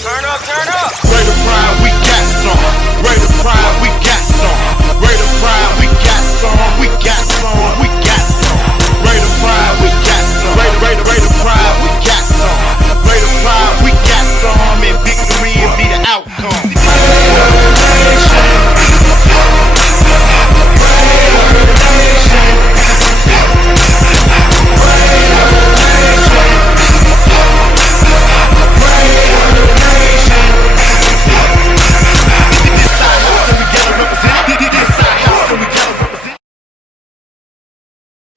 Turn up, turn up. Rate of pride, we got some. Rate of pride, we got some. Rate of pride, we got some. We got some. We got some. Rate of pride, we got some. Rate of pride, we got some. Rate of pride, we got some. And victory will be the outcome.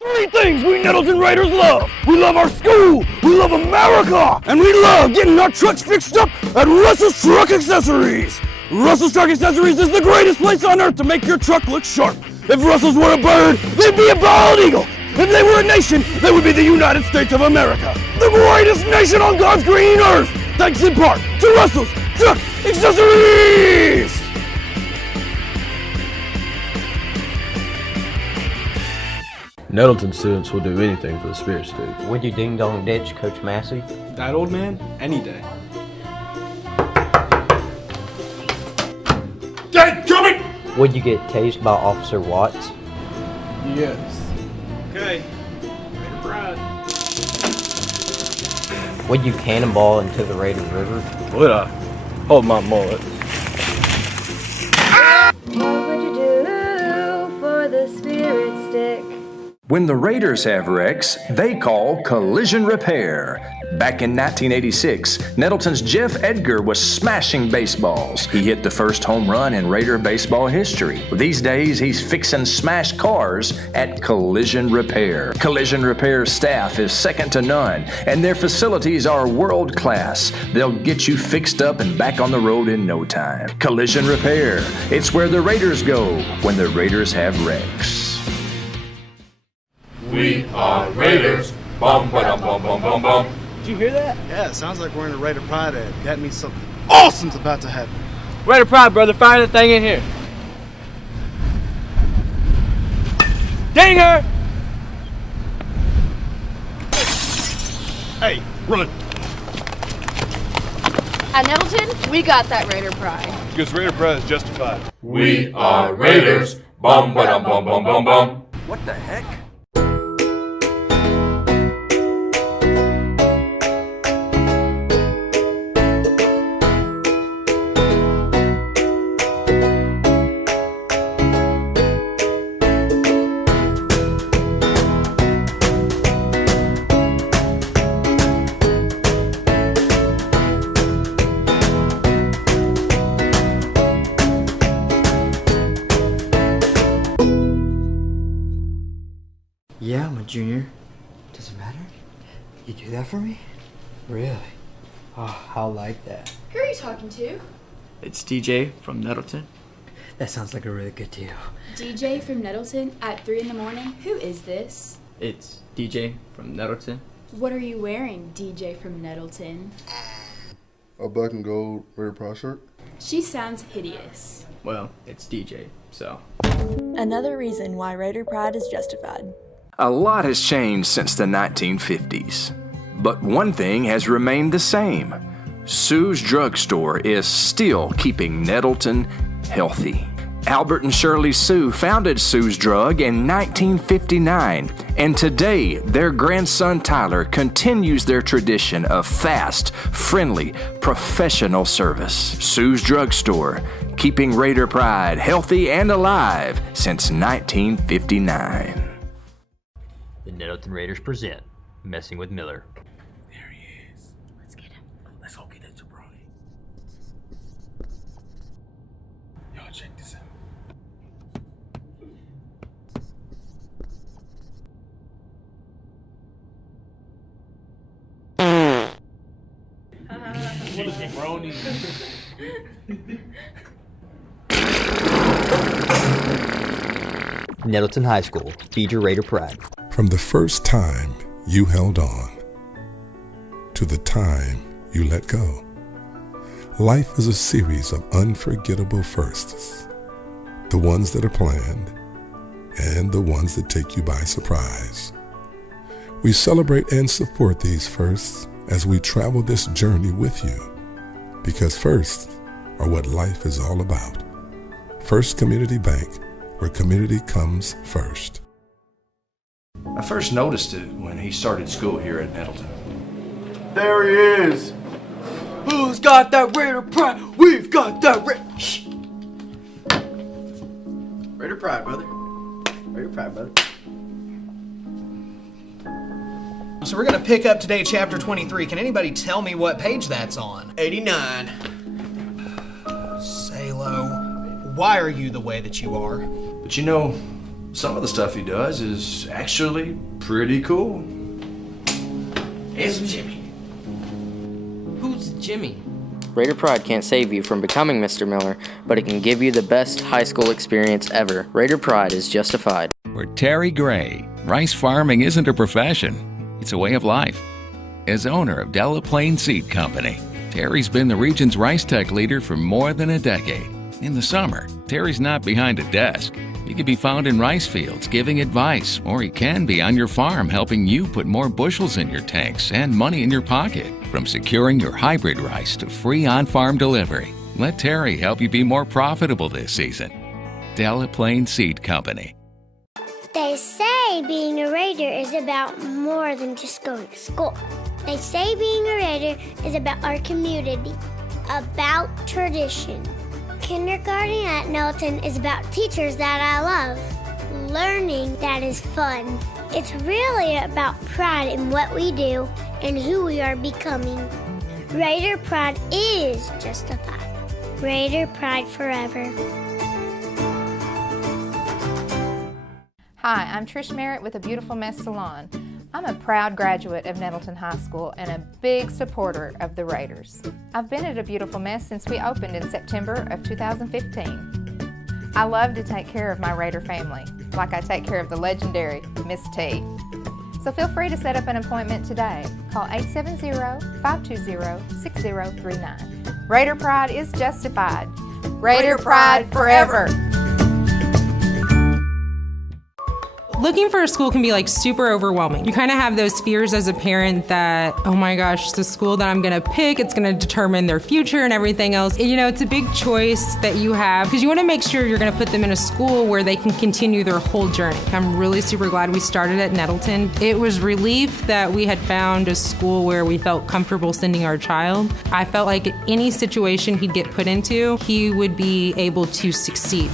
Three things we Nettleton Raiders love. We love our school, we love America, and we love getting our trucks fixed up at Russell's Truck Accessories. Russell's Truck Accessories is the greatest place on earth to make your truck look sharp. If Russell's were a bird, they'd be a bald eagle. If they were a nation, they would be the United States of America. The greatest nation on God's green earth. Thanks in part to Russell's Truck Accessories. Nettleton students will do anything for the Spirit Stick. Would you ding dong ditch Coach Massey? That old man? Any day. Dad, coming! Would you get tased by Officer Watts? Yes. Okay. Raider pride. Would you cannonball into the Raider River? Would I? Hold my mullet. What would you do for the Spirit Stick? When the Raiders have wrecks, they call collision repair. Back in 1986, Nettleton's Jeff Edgar was smashing baseballs. He hit the first home run in Raider baseball history. These days, he's fixing smashed cars at Collision Repair. Collision Repair staff is second to none, and their facilities are world class. They'll get you fixed up and back on the road in no time. Collision Repair. It's where the Raiders go when the Raiders have wrecks. We are Raiders. Bum, ba-dum, bum, bum, bum, bum. Did you hear that? Yeah, it sounds like we're in a Raider Pride ad. That means something awesome's about to happen. Raider Pride, brother. Fire the thing in here. Dinger! Hey, run. At Nettleton, we got that Raider Pride. Because Raider pride is justified. We are Raiders. Bum, ba-dum, bum, bum, bum, bum. What the heck? Yeah, I'm a junior. Does it matter? You do that for me? Really? Oh, I like that. Who are you talking to? It's DJ from Nettleton. That sounds like a really good deal. DJ from Nettleton at 3 in the morning? Who is this? It's DJ from Nettleton. What are you wearing, DJ from Nettleton? A black and gold Raider Pride shirt. She sounds hideous. Well, it's DJ, so. Another reason why Raider Pride is justified. A lot has changed since the 1950s, but one thing has remained the same. Sue's Drugstore is still keeping Nettleton healthy. Albert and Shirley Sue founded Sue's Drug in 1959, and today their grandson Tyler continues their tradition of fast, friendly, professional service. Sue's Drugstore, keeping Raider Pride healthy and alive since 1959. The Nettleton Raiders present Messing with Miller. There he is. Let's get him. Let's go get that jabroni. Y'all check this out. Jabroni. Nettleton High School, feed your Raider pride. From the first time you held on to the time you let go, life is a series of unforgettable firsts. The ones that are planned and the ones that take you by surprise. We celebrate and support these firsts as we travel this journey with you. Because first are what life is all about. First Community Bank, where community comes first. I first noticed it when he started school here at Nettleton. There he is. Who's got that Raider pride? We've got that Shh. Raider pride, brother. Raider pride, brother. So we're going to pick up today chapter 23. Can anybody tell me what page that's on? 89. Salo, why are you the way that you are? But you know, some of the stuff he does is actually pretty cool. Here's Jimmy. Who's Jimmy? Raider Pride can't save you from becoming Mr. Miller, but it can give you the best high school experience ever. Raider Pride is justified. For Terry Gray, rice farming isn't a profession. It's a way of life. As owner of Delaplaine Seed Company, Terry's been the region's rice tech leader for more than a decade. In the summer, Terry's not behind a desk. He can be found in rice fields giving advice, or he can be on your farm helping you put more bushels in your tanks and money in your pocket. From securing your hybrid rice to free on-farm delivery, let Terry help you be more profitable this season. Delaplaine Seed Company. They say being a Raider is about more than just going to school. They say being a Raider is about our community, about tradition. Kindergarten at Nettleton is about teachers that I love, learning that is fun. It's really about pride in what we do and who we are becoming. Raider pride is justified. Raider pride forever. Hi, I'm Trish Merritt with A Beautiful Mess Salon. I'm a proud graduate of Nettleton High School and a big supporter of the Raiders. I've been at A Beautiful Mess since we opened in September of 2015. I love to take care of my Raider family, like I take care of the legendary Miss T. So feel free to set up an appointment today. Call 870-520-6039. Raider Pride is justified. Raider Pride forever! Looking for a school can be like super overwhelming. You kind of have those fears as a parent that, oh my gosh, the school that I'm gonna pick, it's gonna determine their future and everything else. You know, it's a big choice that you have because you wanna make sure you're gonna put them in a school where they can continue their whole journey. I'm really super glad we started at Nettleton. It was relief that we had found a school where we felt comfortable sending our child. I felt like any situation he'd get put into, he would be able to succeed.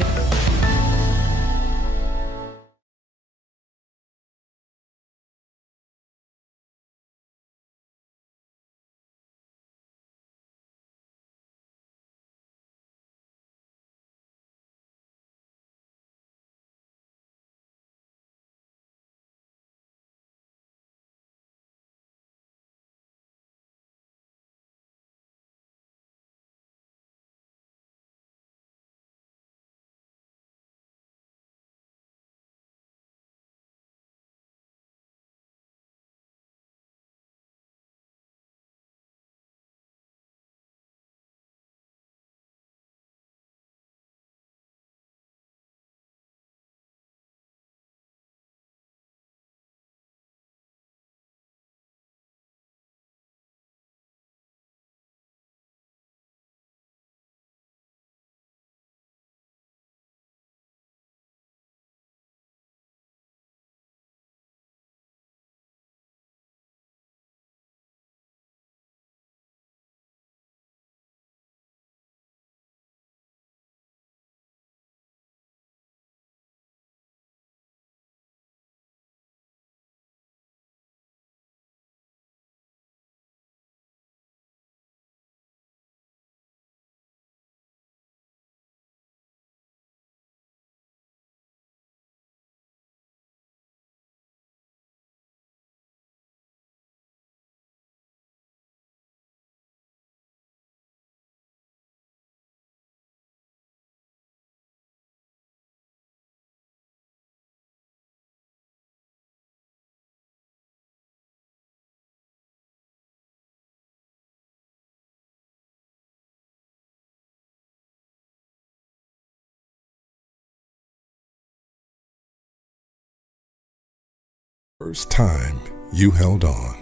First time you held on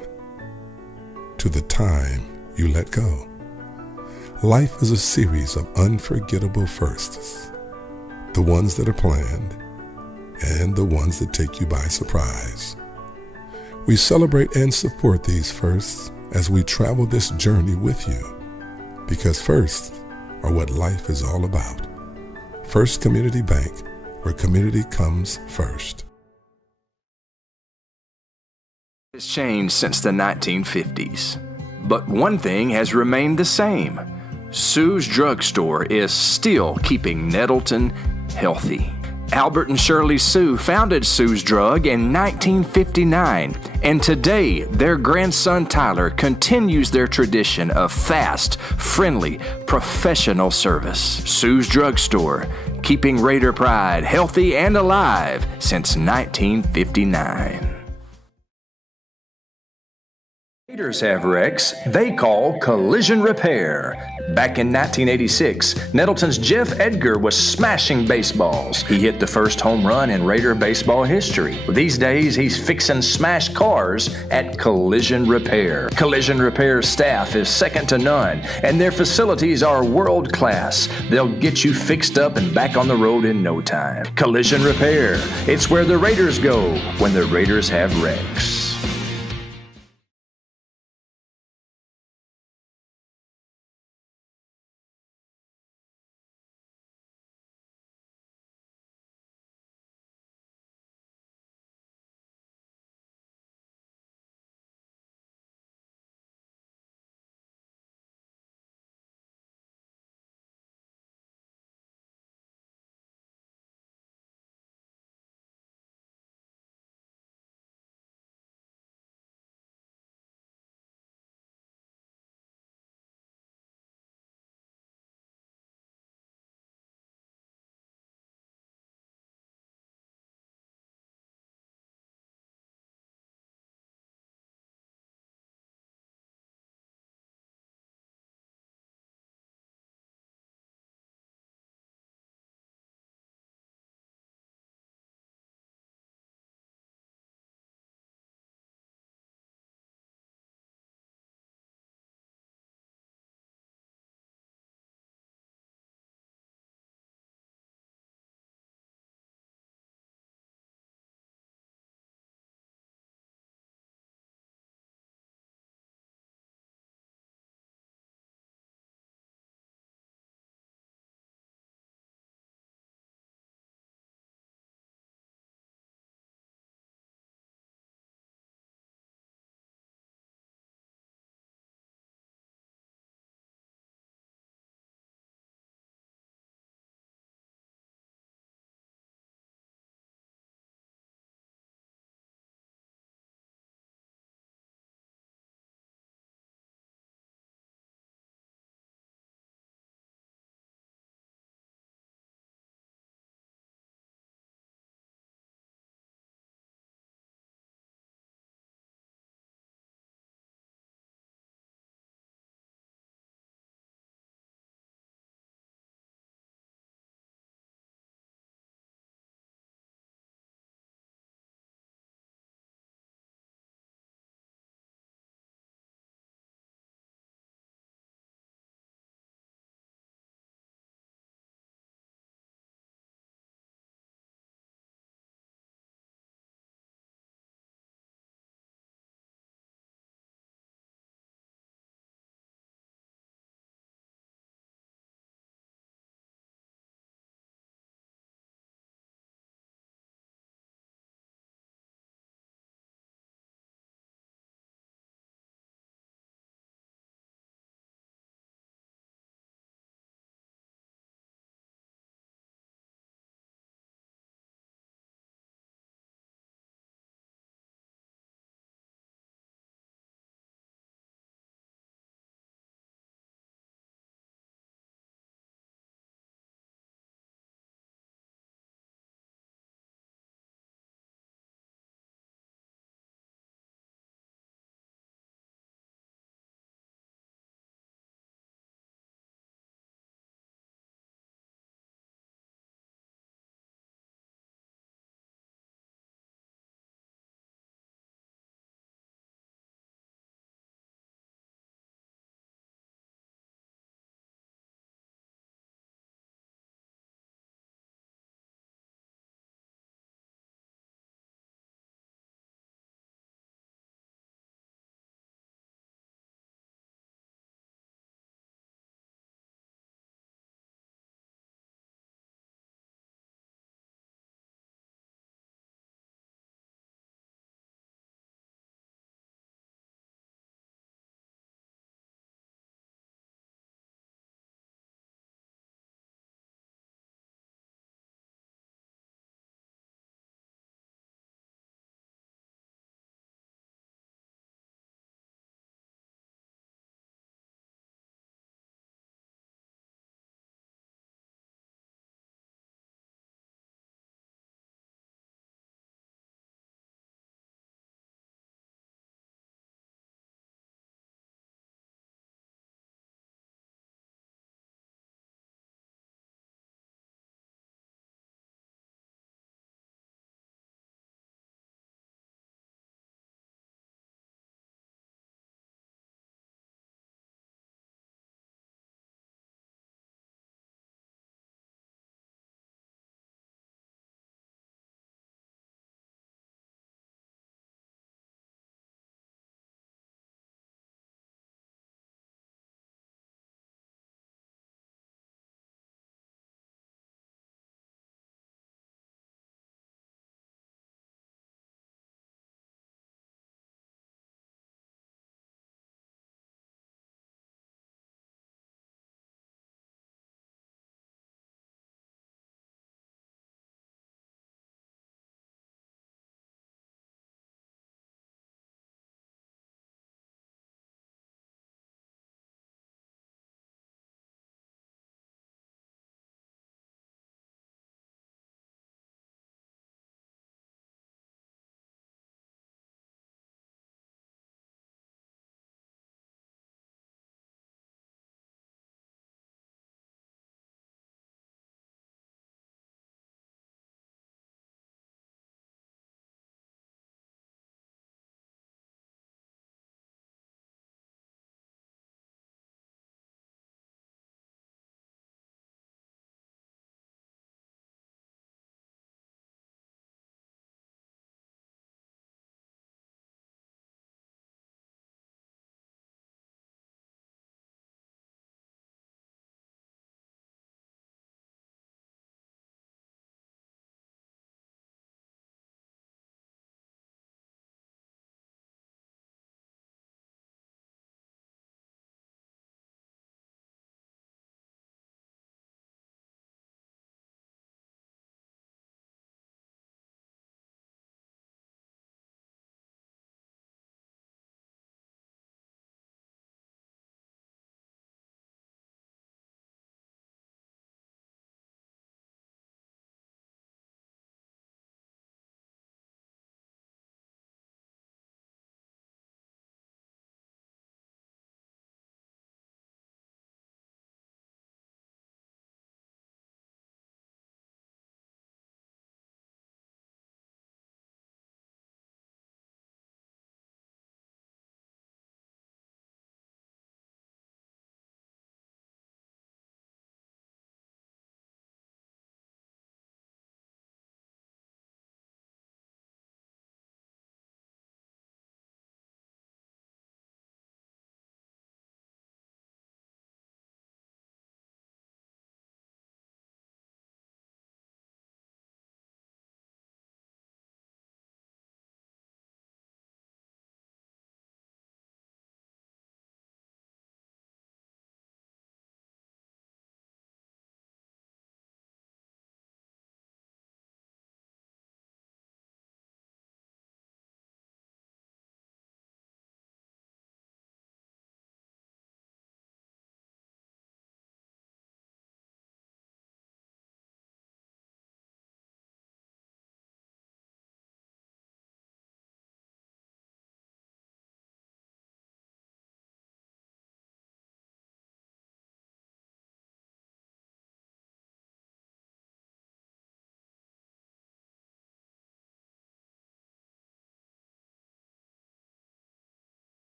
to the time you let go. Life is a series of unforgettable firsts. The ones that are planned and the ones that take you by surprise. We celebrate and support these firsts as we travel this journey with you, because firsts are what life is all about. First Community Bank, where community comes first. It's changed since the 1950s, but one thing has remained the same. Sue's Drugstore is still keeping Nettleton healthy. Albert and Shirley Sue founded Sue's Drug in 1959, and today their grandson Tyler continues their tradition of fast, friendly, professional service. Sue's Drugstore, keeping Raider pride healthy and alive since 1959. Raiders have wrecks they call collision repair. Back in 1986, Nettleton's Jeff Edgar was smashing baseballs. He hit the first home run in Raider baseball history. These days, he's fixing smashed cars at Collision Repair. Collision Repair staff is second to none, and their facilities are world class. They'll get you fixed up and back on the road in no time. Collision Repair, it's where the Raiders go when the Raiders have wrecks.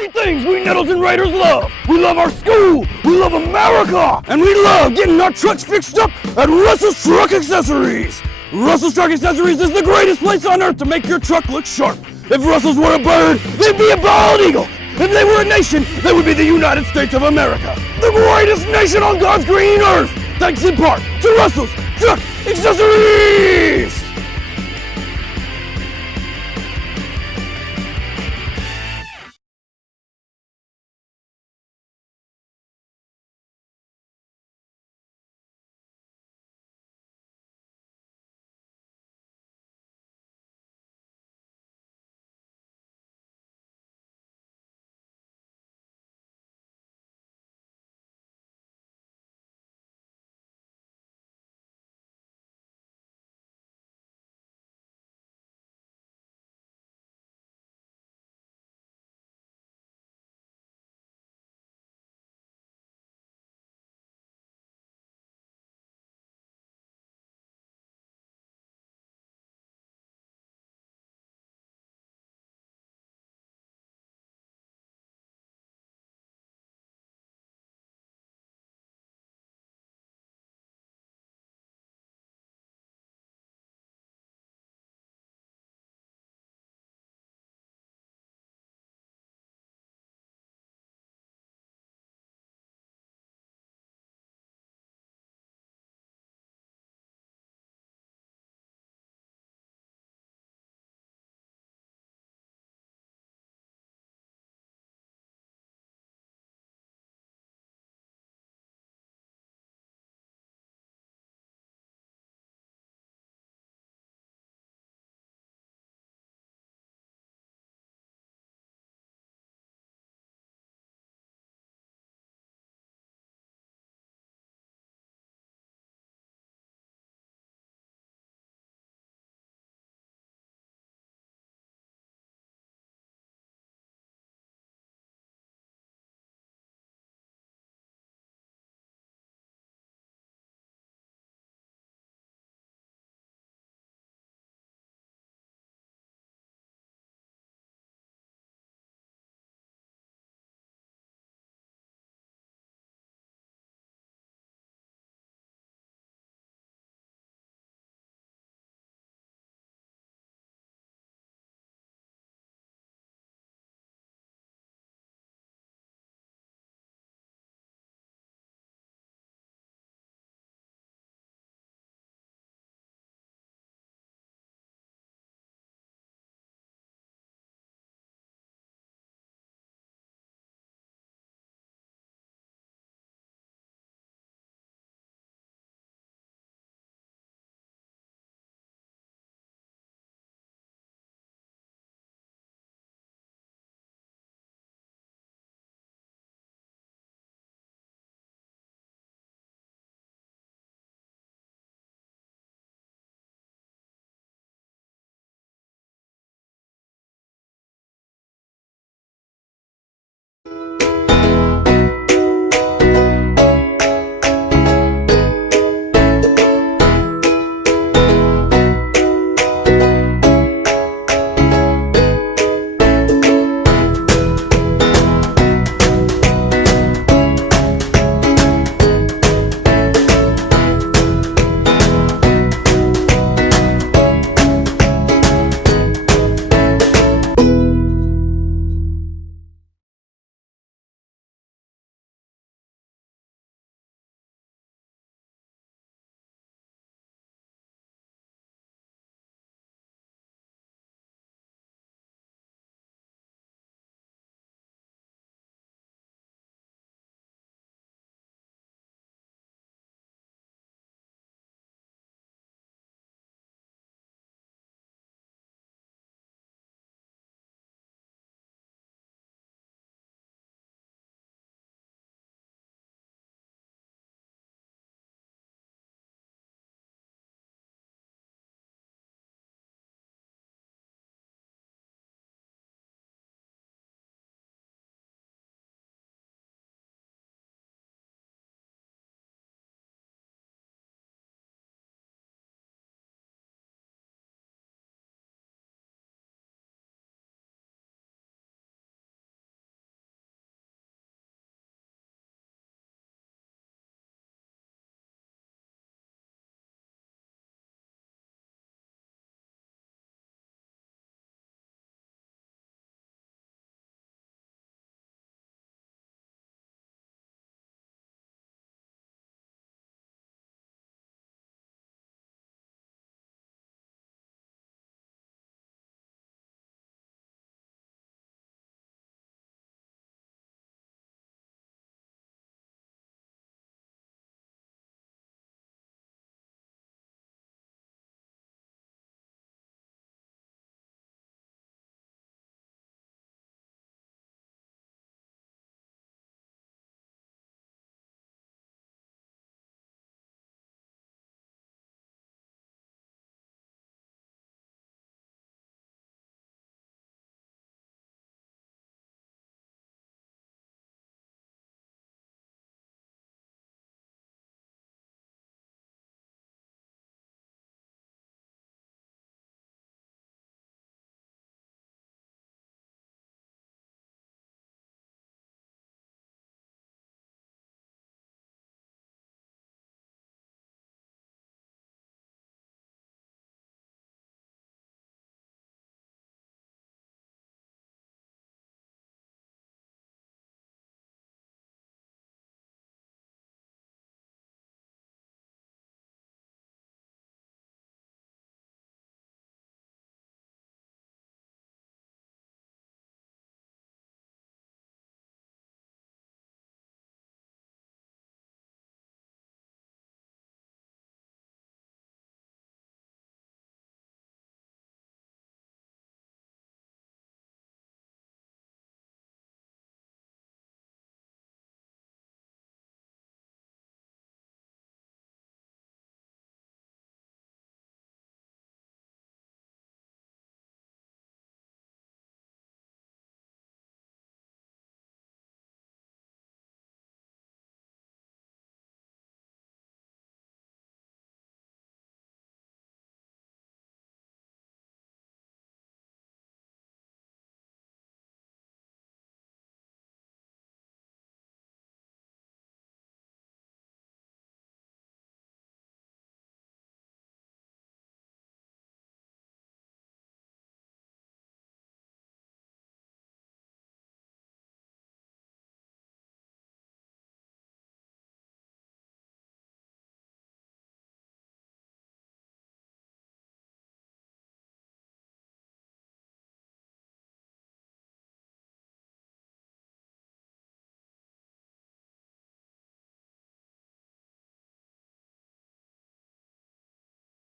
Three things we Nettleton Raiders love. We love our school, we love America, and we love getting our trucks fixed up at Russell's Truck Accessories. Russell's Truck Accessories is the greatest place on earth to make your truck look sharp. If Russell's were a bird, they'd be a bald eagle. If they were a nation, they would be the United States of America. The greatest nation on God's green earth. Thanks in part to Russell's Truck Accessories.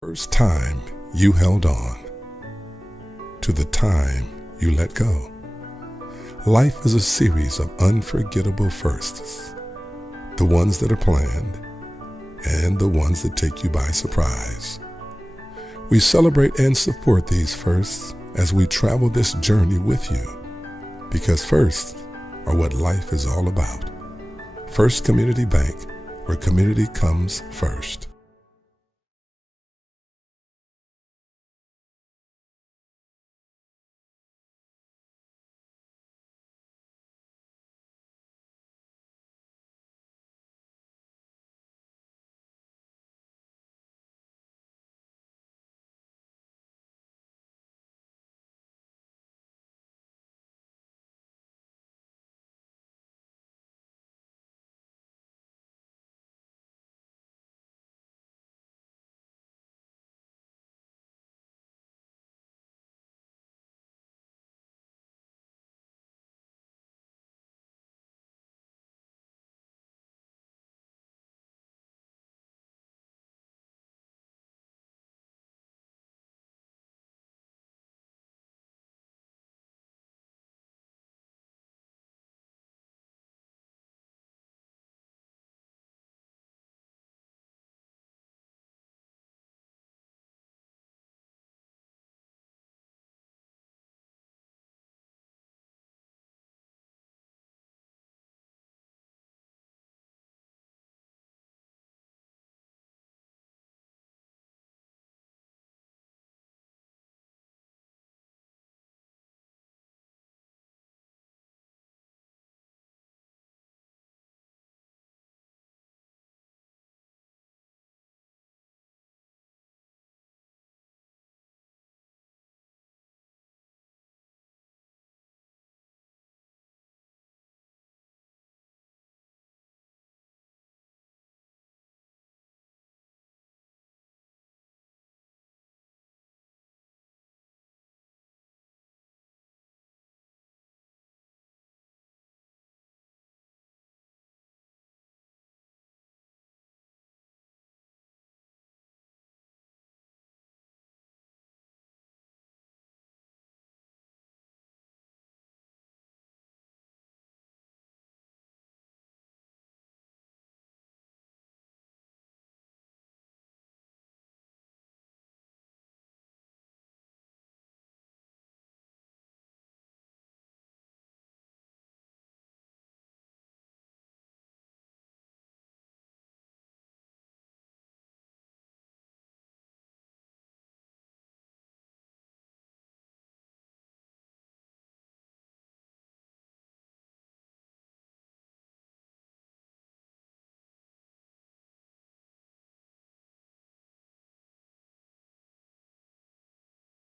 First time you held on to the time you let go. Life is a series of unforgettable firsts, the ones that are planned and the ones that take you by surprise. We celebrate and support these firsts as we travel this journey with you, because firsts are what life is all about. First Community Bank, where community comes first.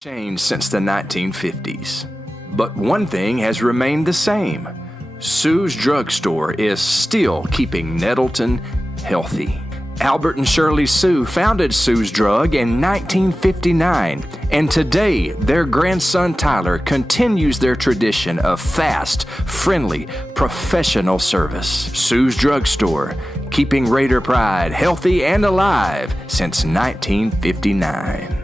Changed since the 1950s. But one thing has remained the same. Sue's Drugstore is still keeping Nettleton healthy. Albert and Shirley Sue founded Sue's Drug in 1959, and today their grandson Tyler continues their tradition of fast, friendly, professional service. Sue's Drugstore, keeping Raider pride healthy and alive since 1959.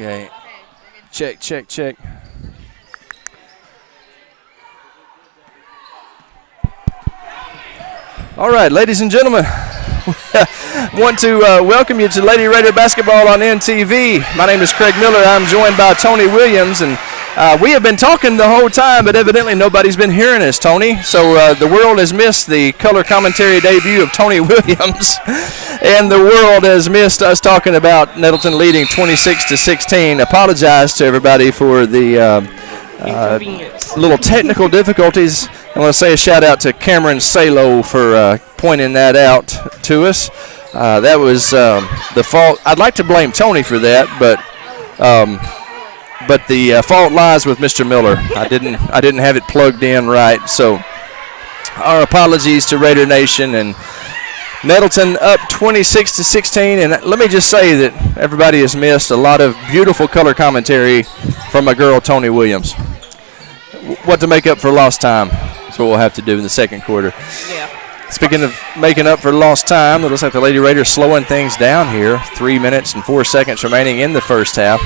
Okay. Check, check, check. All right, ladies and gentlemen, want to welcome you to Lady Raider Basketball on NTV. My name is Craig Miller. I'm joined by Tony Williams, and we have been talking the whole time, but evidently nobody's been hearing us, Tony. So the world has missed the color commentary debut of Tony Williams, and the world has missed us talking about Nettleton leading 26-16. Apologize to everybody for the little technical difficulties. I want to say a shout out to Cameron Salo for pointing that out to us. That was the fault. I'd like to blame Tony for that, but the fault lies with Mr. Miller. I didn't have it plugged in right. So our apologies to Raider Nation, and Nettleton up 26-16. And let me just say that everybody has missed a lot of beautiful color commentary from my girl Tony Williams. What to make up for lost time is what we'll have to do in the second quarter. Yeah. Speaking of making up for lost time, it looks like the Lady Raiders slowing things down here. 3 minutes and 4 seconds remaining in the first half.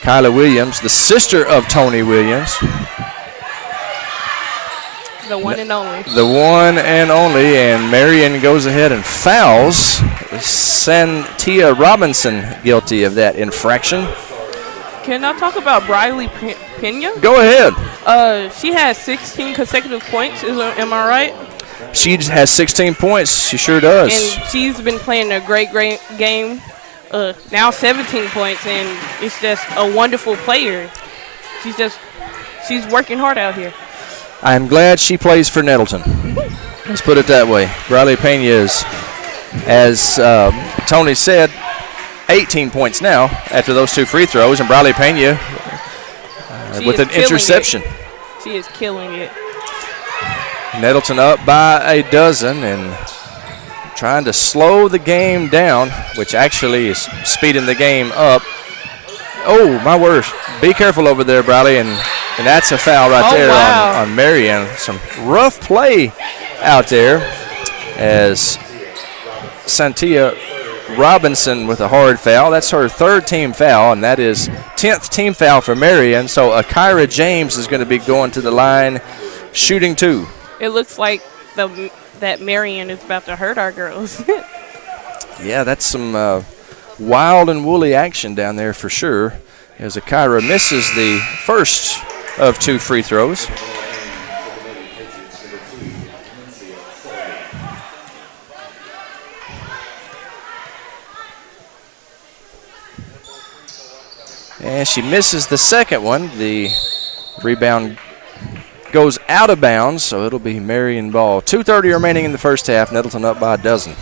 Kyla Williams, the sister of Tony Williams. The one and only. The one and only, and Marion goes ahead and fouls Santia Robinson, guilty of that infraction. Can I talk about Briley Pena? Go ahead. She has 16 consecutive points. Am I right? She has 16 points. She sure does. And she's been playing a great game. Now 17 points, and it's just a wonderful player. She's working hard out here. I'm glad she plays for Nettleton. Let's put it that way. Briley Pena is, as Tony said, 18 points now after those two free throws, and Briley Pena with an interception. She is killing it. Nettleton up by a dozen and trying to slow the game down, which actually is speeding the game up. Oh, my word. Be careful over there, Briley, and that's a foul right there on Marion. Some rough play out there as Santia Robinson with a hard foul. That's her third team foul, and that is 10th team foul for Marion. So Akira James is going to be going to the line shooting two. It looks like that Marion is about to hurt our girls. Yeah, that's some wild and woolly action down there for sure, as Akira misses the first of two free throws. And she misses the second one. The rebound goes out of bounds, so it'll be Marion ball. 2:30 remaining in the first half. Nettleton up by a dozen.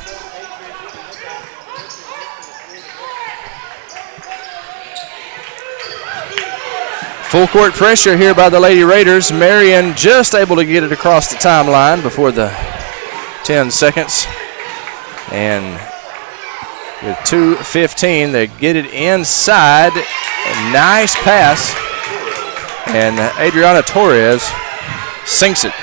Full court pressure here by the Lady Raiders. Marion just able to get it across the timeline before the 10 seconds. And with 2:15, they get it inside. A nice pass. And Adriana Torres sinks it.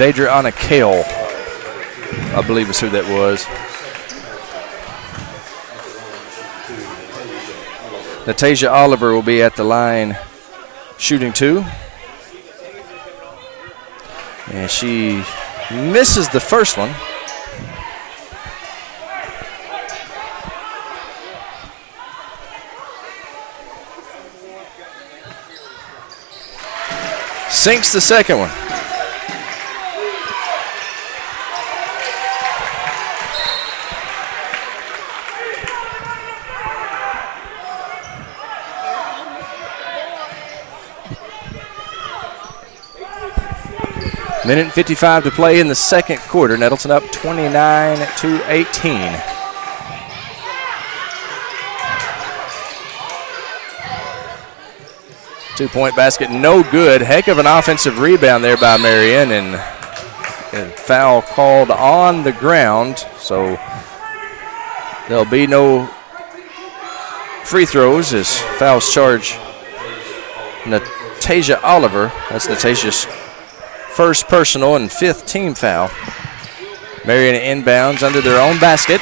Adriana Kale, I believe is who that was. Natasia Oliver will be at the line shooting two. And she misses the first one. Sinks the second one. Minute and 55 to play in the second quarter. Nettleton up 29-18. Two-point basket, no good. Heck of an offensive rebound there by Marion, and foul called on the ground. So there'll be no free throws as fouls charge Natasia Oliver. That's Natasia's first personal and fifth team foul. Marion inbounds under their own basket.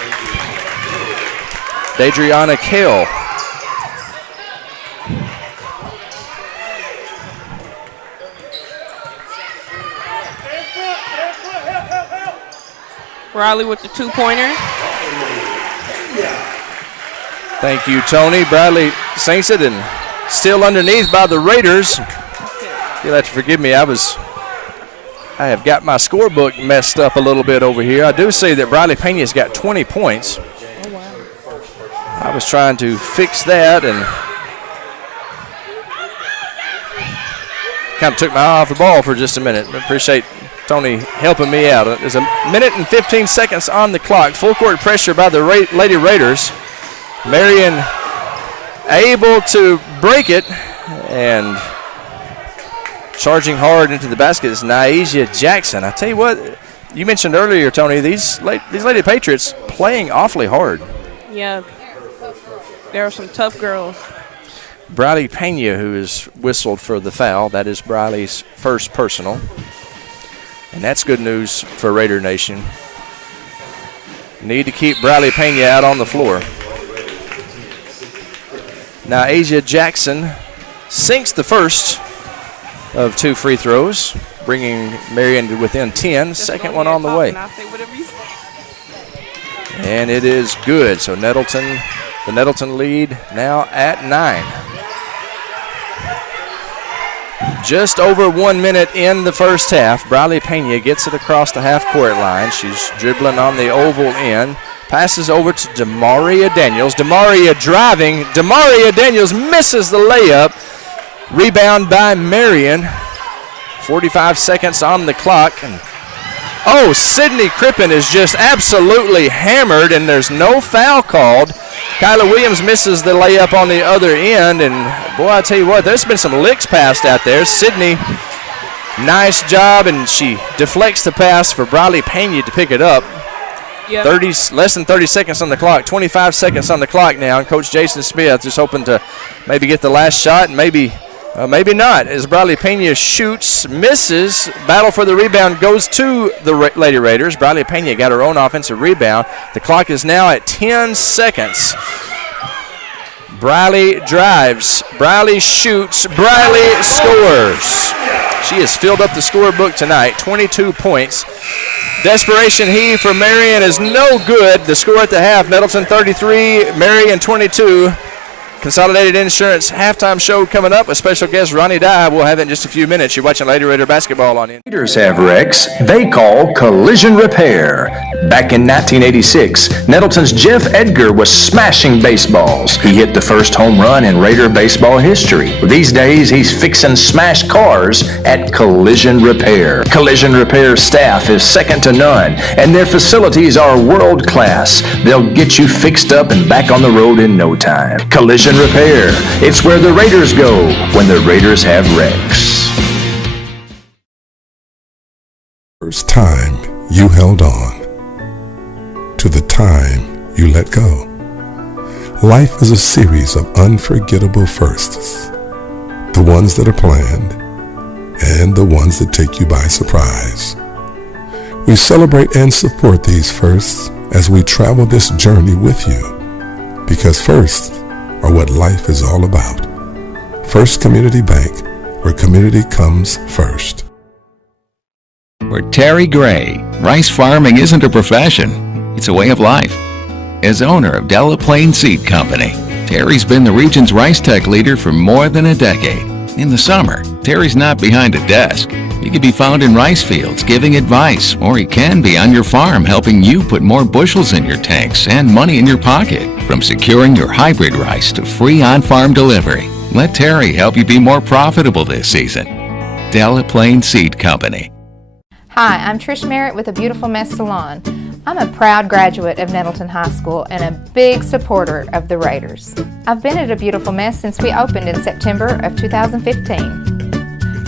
Dadriana Kale. Riley with the two-pointer. Thank you, Tony. Bradley sinks it and still underneath by the Raiders. You'll have to forgive me. I have got my scorebook messed up a little bit over here. I do see that Bradley Pena's got 20 points. Oh, wow. I was trying to fix that and kind of took my eye off the ball for just a minute. I appreciate Tony helping me out. There's a minute and 15 seconds on the clock. Full court pressure by the Lady Raiders. Marion able to break it, and charging hard into the basket is Nyasia Jackson. I tell you what, you mentioned earlier, Tony, these Lady Patriots playing awfully hard. Yeah, there are some tough girls. Briley Pena, who is whistled for the foul. That is Briley's first personal. And that's good news for Raider Nation. Need to keep Briley Pena out on the floor. Now Asia Jackson sinks the first of 2 free throws, bringing Marion to within 10. Second one on the way. And it is good. So Nettleton, the Nettleton lead now at 9. Just over 1 minute in the first half. Briley Pena gets it across the half-court line. She's dribbling on the oval end. Passes over to Demaria Daniels. Demaria driving. Demaria Daniels misses the layup. Rebound by Marion. 45 seconds on the clock. And Sydney Crippen is just absolutely hammered, and there's no foul called. Kyla Williams misses the layup on the other end, and boy, I tell you what, there's been some licks passed out there. Sydney, nice job, and she deflects the pass for Briley Pena to pick it up. Yep. Less than 30 seconds on the clock, 25 seconds on the clock now, and Coach Jason Smith is hoping to maybe get the last shot, and maybe not, as Briley Pena shoots, misses, battle for the rebound goes to the Lady Raiders. Briley Pena got her own offensive rebound. The clock is now at 10 seconds. Briley drives, Briley shoots, Briley scores. She has filled up the scorebook tonight, 22 points. Desperation heave for Marion is no good. The score at the half, Nettleton 33, Marion 22. Consolidated Insurance halftime show coming up with special guest Ronnie Dye. We'll have it in just a few minutes. You're watching Lady Raider basketball on Raiders have wrecks they call collision repair. Back in 1986, Nettleton's Jeff Edgar was smashing baseballs. He hit the first home run in Raider baseball history. These days, he's fixing smashed cars at Collision Repair. Collision Repair staff is second to none, and their facilities are world class. They'll get you fixed up and back on the road in no time. Collision Repair. It's where the Raiders go when the Raiders have wrecks. First time you held on to the time you let go. Life is a series of unforgettable firsts. The ones that are planned and the ones that take you by surprise. We celebrate and support these firsts as we travel this journey with you, because firsts are what life is all about. First Community Bank, where community comes first. For Terry Gray, rice farming isn't a profession, it's a way of life. As owner of Delaplaine Seed Company, Terry's been the region's rice tech leader for more than a decade. In the summer, Terry's not behind a desk. He can be found in rice fields giving advice, or he can be on your farm helping you put more bushels in your tanks and money in your pocket. From securing your hybrid rice to free on-farm delivery, let Terry help you be more profitable this season. Delaplaine Seed Company. Hi, I'm Trish Merritt with A Beautiful Mess Salon. I'm a proud graduate of Nettleton High School and a big supporter of the Raiders. I've been at A Beautiful Mess since we opened in September of 2015.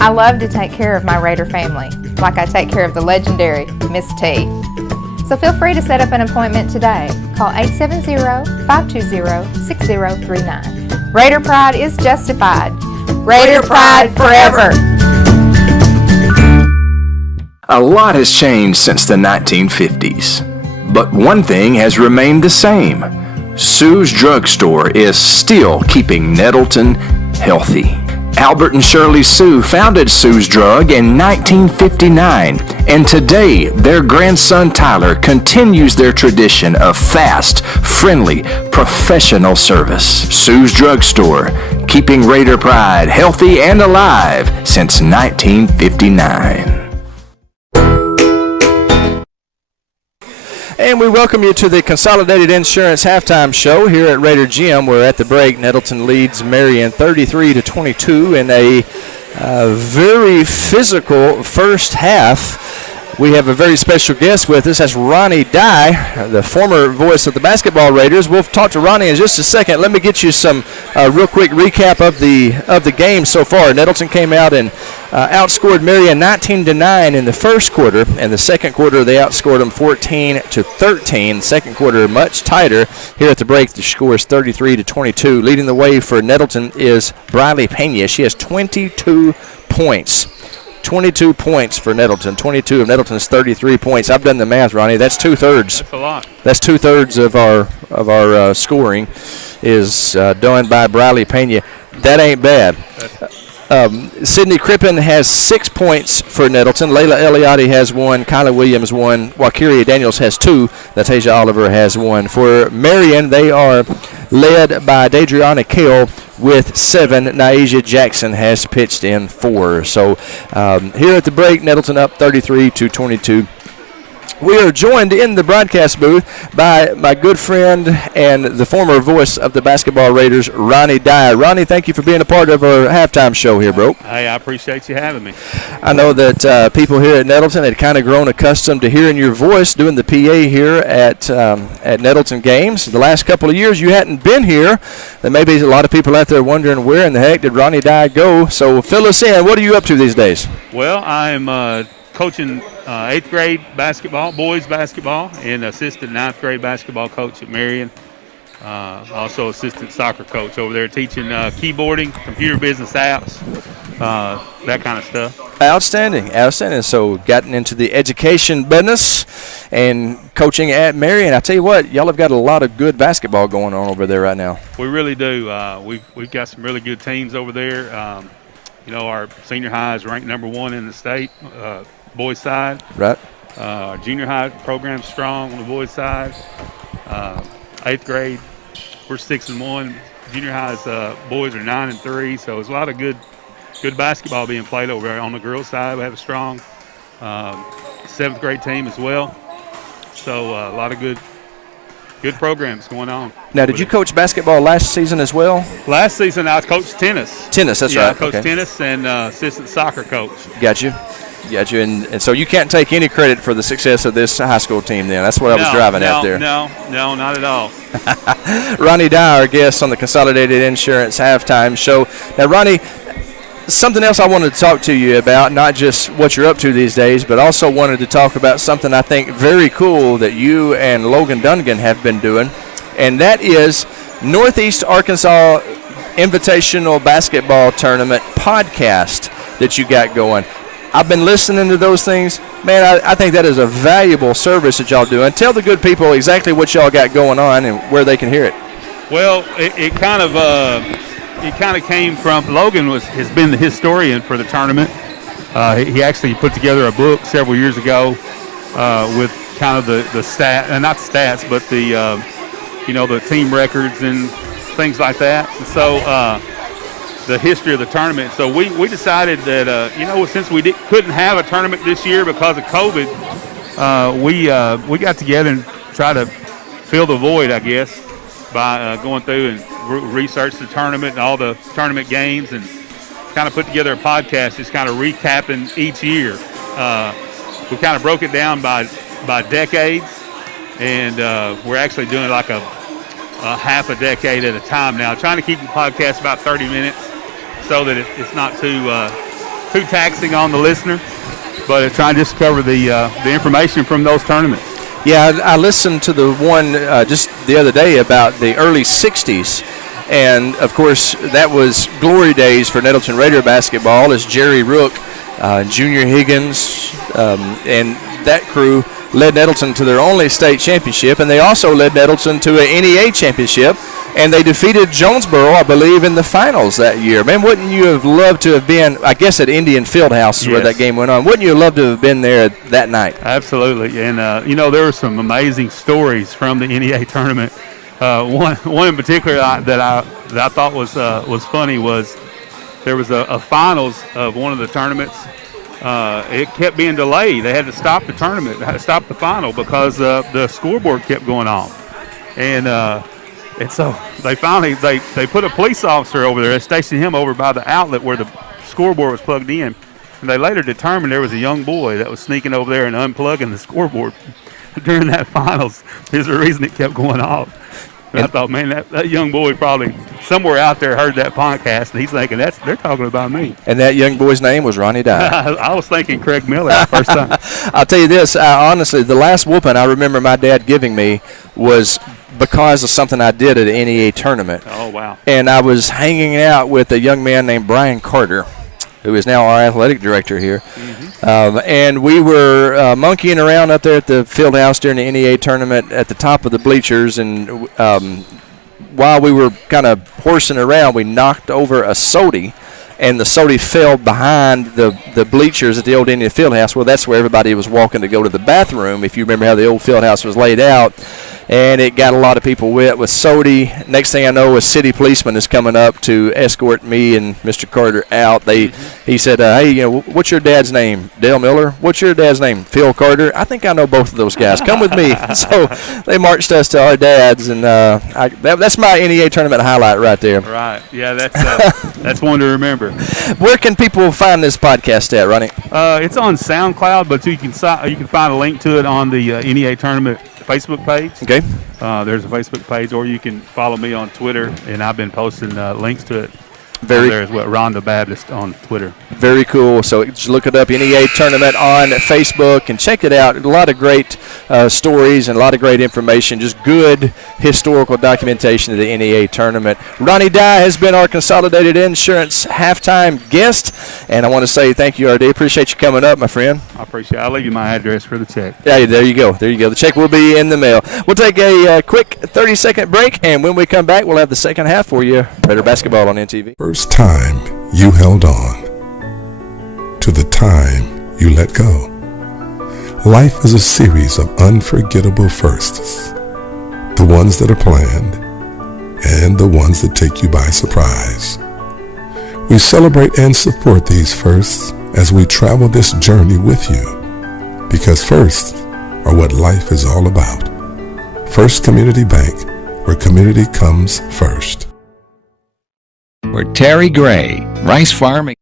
I love to take care of my Raider family, like I take care of the legendary Miss T. So feel free to set up an appointment today. Call 870-520-6039. Raider pride is justified. Raider pride forever. A lot has changed since the 1950s, but one thing has remained the same. Sue's Drugstore is still keeping Nettleton healthy. Albert and Shirley Sue founded Sue's Drug in 1959, and today their grandson Tyler continues their tradition of fast, friendly, professional service. Sue's Drugstore, keeping Raider pride healthy and alive since 1959. And we welcome you to the Consolidated Insurance Halftime Show here at Raider Gym. We're at the break. Nettleton leads Marion 33-22 in a very physical first half. We have a very special guest with us. That's Ronnie Dye, the former voice of the basketball Raiders. We'll talk to Ronnie in just a second. Let me get you some real quick recap of the game so far. Nettleton came out and outscored Marion 19-9 in the first quarter. In the second quarter, they outscored them 14-13. Second quarter, much tighter. Here at the break, the score is 33-22. Leading the way for Nettleton is Briley Pena. She has 22 points. 22 points for Nettleton. 22 of Nettleton's 33 points. I've done the math, Ronnie. That's 2/3. That's a lot. That's 2/3 of our scoring is done by Briley Pena. That ain't bad. Sydney Crippen has 6 points for Nettleton. Layla Eliotti has 1. Kyla Williams 1. Wakiria Daniels has 2. Natasia Oliver has 1. For Marion, they are led by Dadriana Kale with 7. Naisha Jackson has pitched in 4. So here at the break, Nettleton up 33-22. We are joined in the broadcast booth by my good friend and the former voice of the basketball Raiders, Ronnie Dye. Ronnie, thank you for being a part of our halftime show here, bro. Hey, I appreciate you having me. I know that people here at Nettleton had kind of grown accustomed to hearing your voice doing the PA here at Nettleton games. The last couple of years you hadn't been here. There may be a lot of people out there wondering where in the heck did Ronnie Dye go. So fill us in. What are you up to these days? Well, I am coaching 8th grade basketball, boys basketball, and assistant 9th grade basketball coach at Marion. Also assistant soccer coach over there teaching keyboarding, computer business apps, that kind of stuff. Outstanding, outstanding. So gotten into the education business and coaching at Marion. I tell you what, y'all have got a lot of good basketball going on over there right now. We really do. We've got some really good teams over there. Our senior high is ranked number 1 in the state. Boys side. Right. Junior high program's strong on the boys side. 8th grade, we're 6-1. Junior high's boys are 9-3. So there's a lot of good basketball being played over there. On the girls side, we have a strong 7th grade team as well. So a lot of good programs going on. Now, did you coach basketball last season as well? Last season I coached tennis. Tennis, that's right. Yeah, I coached tennis and assistant soccer coach. Got you. And so you can't take any credit for the success of this high school team then. That's what I was driving at there. No, not at all. Ronnie Dye, our guest on the Consolidated Insurance Halftime Show. Now, Ronnie, something else I wanted to talk to you about, not just what you're up to these days, but also wanted to talk about something I think very cool that you and Logan Dungan have been doing, and that is Northeast Arkansas Invitational Basketball Tournament podcast that you got going. I've been listening to those things. Man, I think that is a valuable service that y'all do. And tell the good people exactly what y'all got going on and where they can hear it. Well, it kind of came from Logan has been the historian for the tournament. He actually put together a book several years ago with kind of the not stats, but the team records and things like that. And so the history of the tournament. So we decided that since we couldn't have a tournament this year because of COVID, we got together and tried to fill the void, I guess, by going through and research the tournament and all the tournament games and kind of put together a podcast just kind of recapping each year. We kind of broke it down by decades, and we're actually doing like a half a decade at a time now, trying to keep the podcast about 30 minutes so that it's not too taxing on the listener, but it's trying to just cover the information from those tournaments. Yeah, I listened to the one just the other day about the early 60s, and, of course, that was glory days for Nettleton Raider basketball as Jerry Rook, Junior Higgins, and that crew led Nettleton to their only state championship, and they also led Nettleton to an NEA championship, and they defeated Jonesboro, I believe, in the finals that year. Man, wouldn't you have loved to have been, I guess, at Indian Fieldhouse where that game went on? Wouldn't you have loved to have been there that night? Absolutely, and there were some amazing stories from the NEA tournament. One in particular that I thought was funny was there was a finals of one of the tournaments. It kept being delayed. They had to stop the tournament, had to stop the final because the scoreboard kept going off. And so they finally they put a police officer over there. They stationed him over by the outlet where the scoreboard was plugged in. And they later determined there was a young boy that was sneaking over there and unplugging the scoreboard during that finals. There's the reason it kept going off. And I thought, man, that young boy probably somewhere out there heard that podcast, and he's thinking they're talking about me. And that young boy's name was Ronnie Dye. I was thinking Craig Miller the first time. I'll tell you this, honestly, the last whooping I remember my dad giving me was because of something I did at an NEA tournament. Oh, wow. And I was hanging out with a young man named Brian Carter, who is now our athletic director here. And we were monkeying around up there at the field house during the NEA tournament at the top of the bleachers. And while we were kind of horsing around, we knocked over a sody, and the sody fell behind the bleachers at the old Indian field house. Well, that's where everybody was walking to go to the bathroom, if you remember how the old field house was laid out. And it got a lot of people wet with sody. Next thing I know, a city policeman is coming up to escort me and Mr. Carter out. He said, hey, what's your dad's name? Dale Miller. What's your dad's name? Phil Carter. I think I know both of those guys. Come with me. So they marched us to our dads, and that's my NEA tournament highlight right there. Right. Yeah, that's one to remember. Where can people find this podcast at, Ronnie? It's on SoundCloud, but you can find a link to it on the NEA tournament Facebook page. Okay. There's a Facebook page, or you can follow me on Twitter, and I've been posting links to it. There as well, Rhonda Baptist on Twitter. Very cool. So just look it up, NEA Tournament on Facebook, and check it out. A lot of great stories and a lot of great information, just good historical documentation of the NEA Tournament. Ronnie Dye has been our Consolidated Insurance halftime guest, and I want to say thank you, RD. Appreciate you coming up, my friend. I appreciate it. I'll leave you my address for the check. Yeah, there you go. There you go. The check will be in the mail. We'll take a quick 30-second break, and when we come back, we'll have the second half for you. Raider basketball on NTV. First time you held on to the time you let go. Life is a series of unforgettable firsts. The ones that are planned and the ones that take you by surprise. We celebrate and support these firsts as we travel this journey with you. Because firsts are what life is all about. First Community Bank, where community comes first. We're Terry Gray, Rice Farming.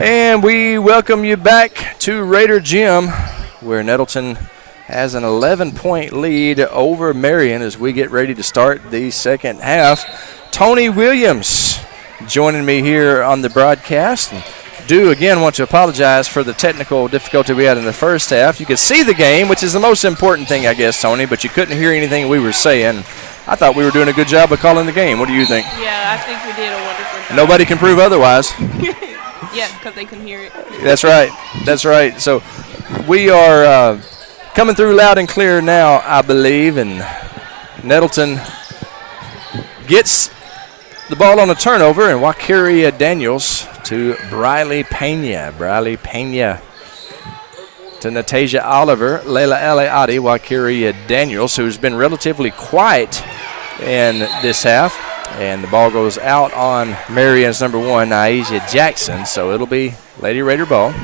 And we welcome you back to Raider Gym, where Nettleton has an 11-point lead over Marion as we get ready to start the second half. Tony Williams joining me here on the broadcast. And again want to apologize for the technical difficulty we had in the first half. You could see the game, which is the most important thing, I guess, Tony, but you couldn't hear anything we were saying. I thought we were doing a good job of calling the game. What do you think? Yeah, I think we did a wonderful job. Nobody can prove otherwise. Yeah, because they couldn't hear it. That's right. That's right. So we are coming through loud and clear now, I believe, and Nettleton gets the ball on a turnover, and Wakiria Daniels to Briley Pena. Briley Pena to Natasia Oliver, Layla Eliadi, Wakiria Daniels, who's been relatively quiet in this half. And the ball goes out on Marion's number one, Naisha Jackson. So it'll be Lady Raider ball.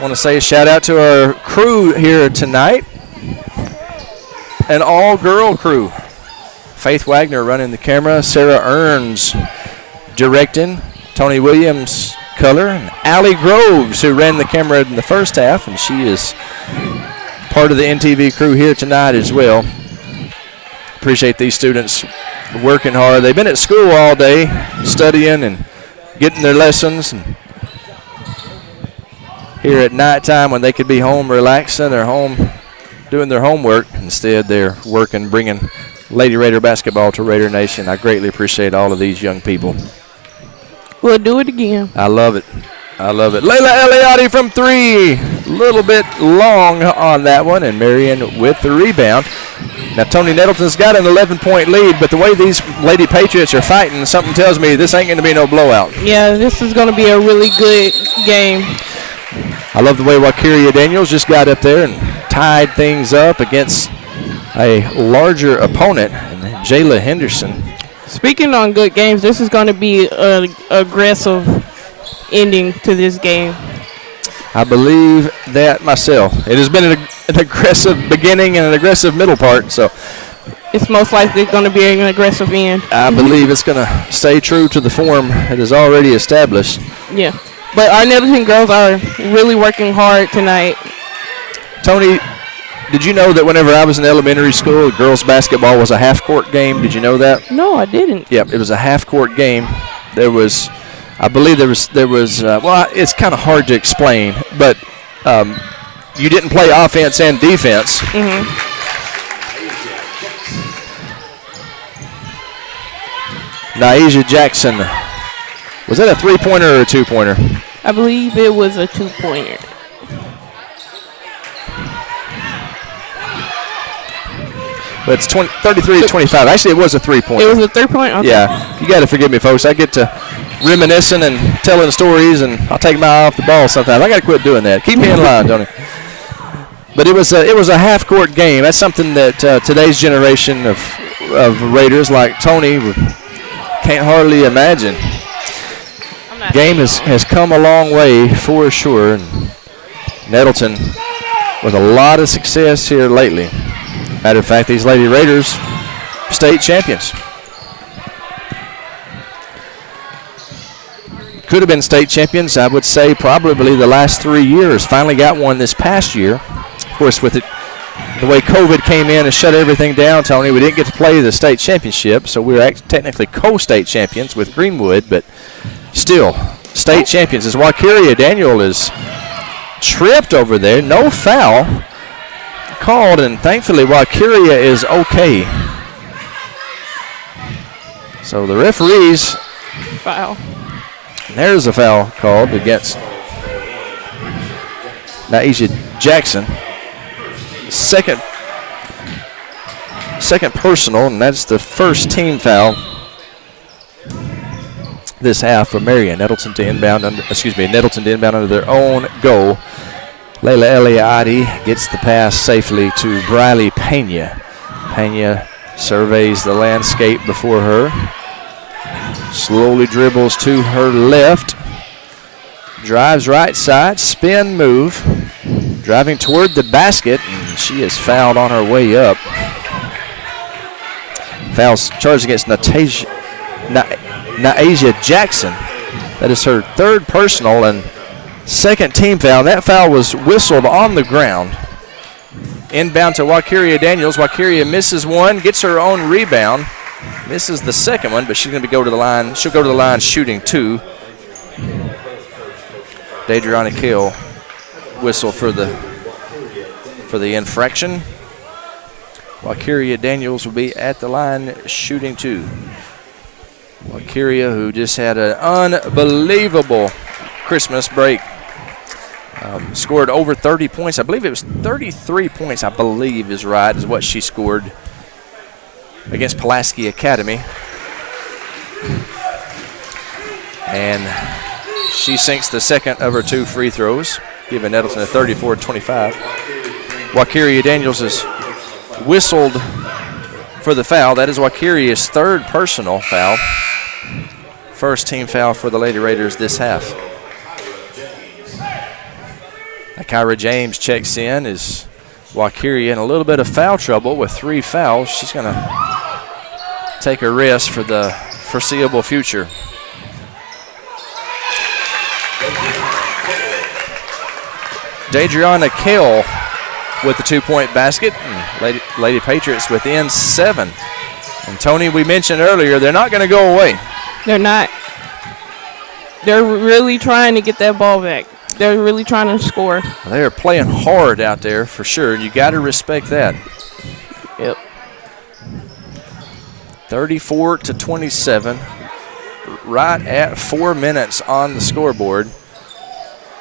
Want to say a shout out to our crew here tonight. An all-girl crew. Faith Wagner running the camera. Sarah Earns directing. Tony Williams color. And Allie Groves, who ran the camera in the first half. And she is part of the NTV crew here tonight as well. Appreciate these students working hard. They've been at school all day studying and getting their lessons. And here at nighttime when they could be home relaxing or home doing their homework, instead they're working, bringing Lady Raider basketball to Raider Nation. I greatly appreciate all of these young people. We'll do it again. I love it. I love it. Layla Eliade from 3. A little bit long on that one, and Marion with the rebound. Now, Tony Nettleton's got an 11-point lead, but the way these Lady Patriots are fighting, something tells me this ain't going to be no blowout. Yeah, this is going to be a really good game. I love the way Wakiria Daniels just got up there and tied things up against a larger opponent, Jayla Henderson. Speaking on good games, this is going to be an aggressive ending to this game. I believe that myself. It has been an aggressive beginning and an aggressive middle part, so it's most likely going to be an aggressive end. I believe it's going to stay true to the form it is already established. Yeah, but our Nettleton girls are really working hard tonight. Tony, did you know that whenever I was in elementary school, girls basketball was a half-court game? Did you know that? No, I didn't. Yep, it was a half-court game. I believe there was well, it's kind of hard to explain, but you didn't play offense and defense. Naisha Jackson, was that a three-pointer or a two-pointer? I believe it was a two-pointer. But it's 33 to 25. Actually, it was a three-pointer. It was a three-point? Okay. Yeah, you got to forgive me, folks. I get to reminiscing and telling stories, and I'll take my eye off the ball sometimes. I got to quit doing that. Keep me in line, Tony. But it was a half-court game. That's something that today's generation of Raiders like Tony can't hardly imagine. Game has come a long way for sure. And Nettleton with a lot of success here lately. Matter of fact, these Lady Raiders, state champions. Could have been state champions, I would say, probably the last 3 years. Finally got one this past year. Of course, with the way COVID came in and shut everything down, Tony, we didn't get to play the state championship, so we were technically co-state champions with Greenwood, but still state champions. As Wakiria Daniel is tripped over there, no foul called, and thankfully Wakiria is okay. So the referees, foul. There's a foul called against Naisha Jackson. Second personal, and that's the first team foul this half for Marion. Nettleton to inbound under their own goal. Layla Eliade gets the pass safely to Briley Pena. Pena surveys the landscape before her. Slowly dribbles to her left. Drives right side, spin move. Driving toward the basket, and she is fouled on her way up. Fouls charged against Naisha Jackson. That is her third personal and second team foul. That foul was whistled on the ground. Inbound to Wakiria Daniels. Wakiria misses one, gets her own rebound. Misses the second one, but she's going to go to the line. She'll go to the line shooting two. Deidreana Kale whistle for the infraction. Wakiria Daniels will be at the line shooting two. Wakiria, who just had an unbelievable Christmas break, scored over 30 points. I believe it was 33 points, I believe is right, is what she scored against Pulaski Academy. And she sinks the second of her two free throws, giving Nettleton a 34-25. Wakiria Daniels is whistled for the foul. That is Wakiria's third personal foul. First team foul for the Lady Raiders this half. Kyra James checks in as Wakiria in a little bit of foul trouble with 3 fouls. She's going to take a rest for the foreseeable future. Deidreana Kale with the 2-point basket. And Lady Patriots within 7. And Tony, we mentioned earlier, they're not going to go away. They're not. They're really trying to get that ball back. They're really trying to score. They are playing hard out there for sure, and you got to respect that. Yep. 34-27, right at 4 minutes on the scoreboard.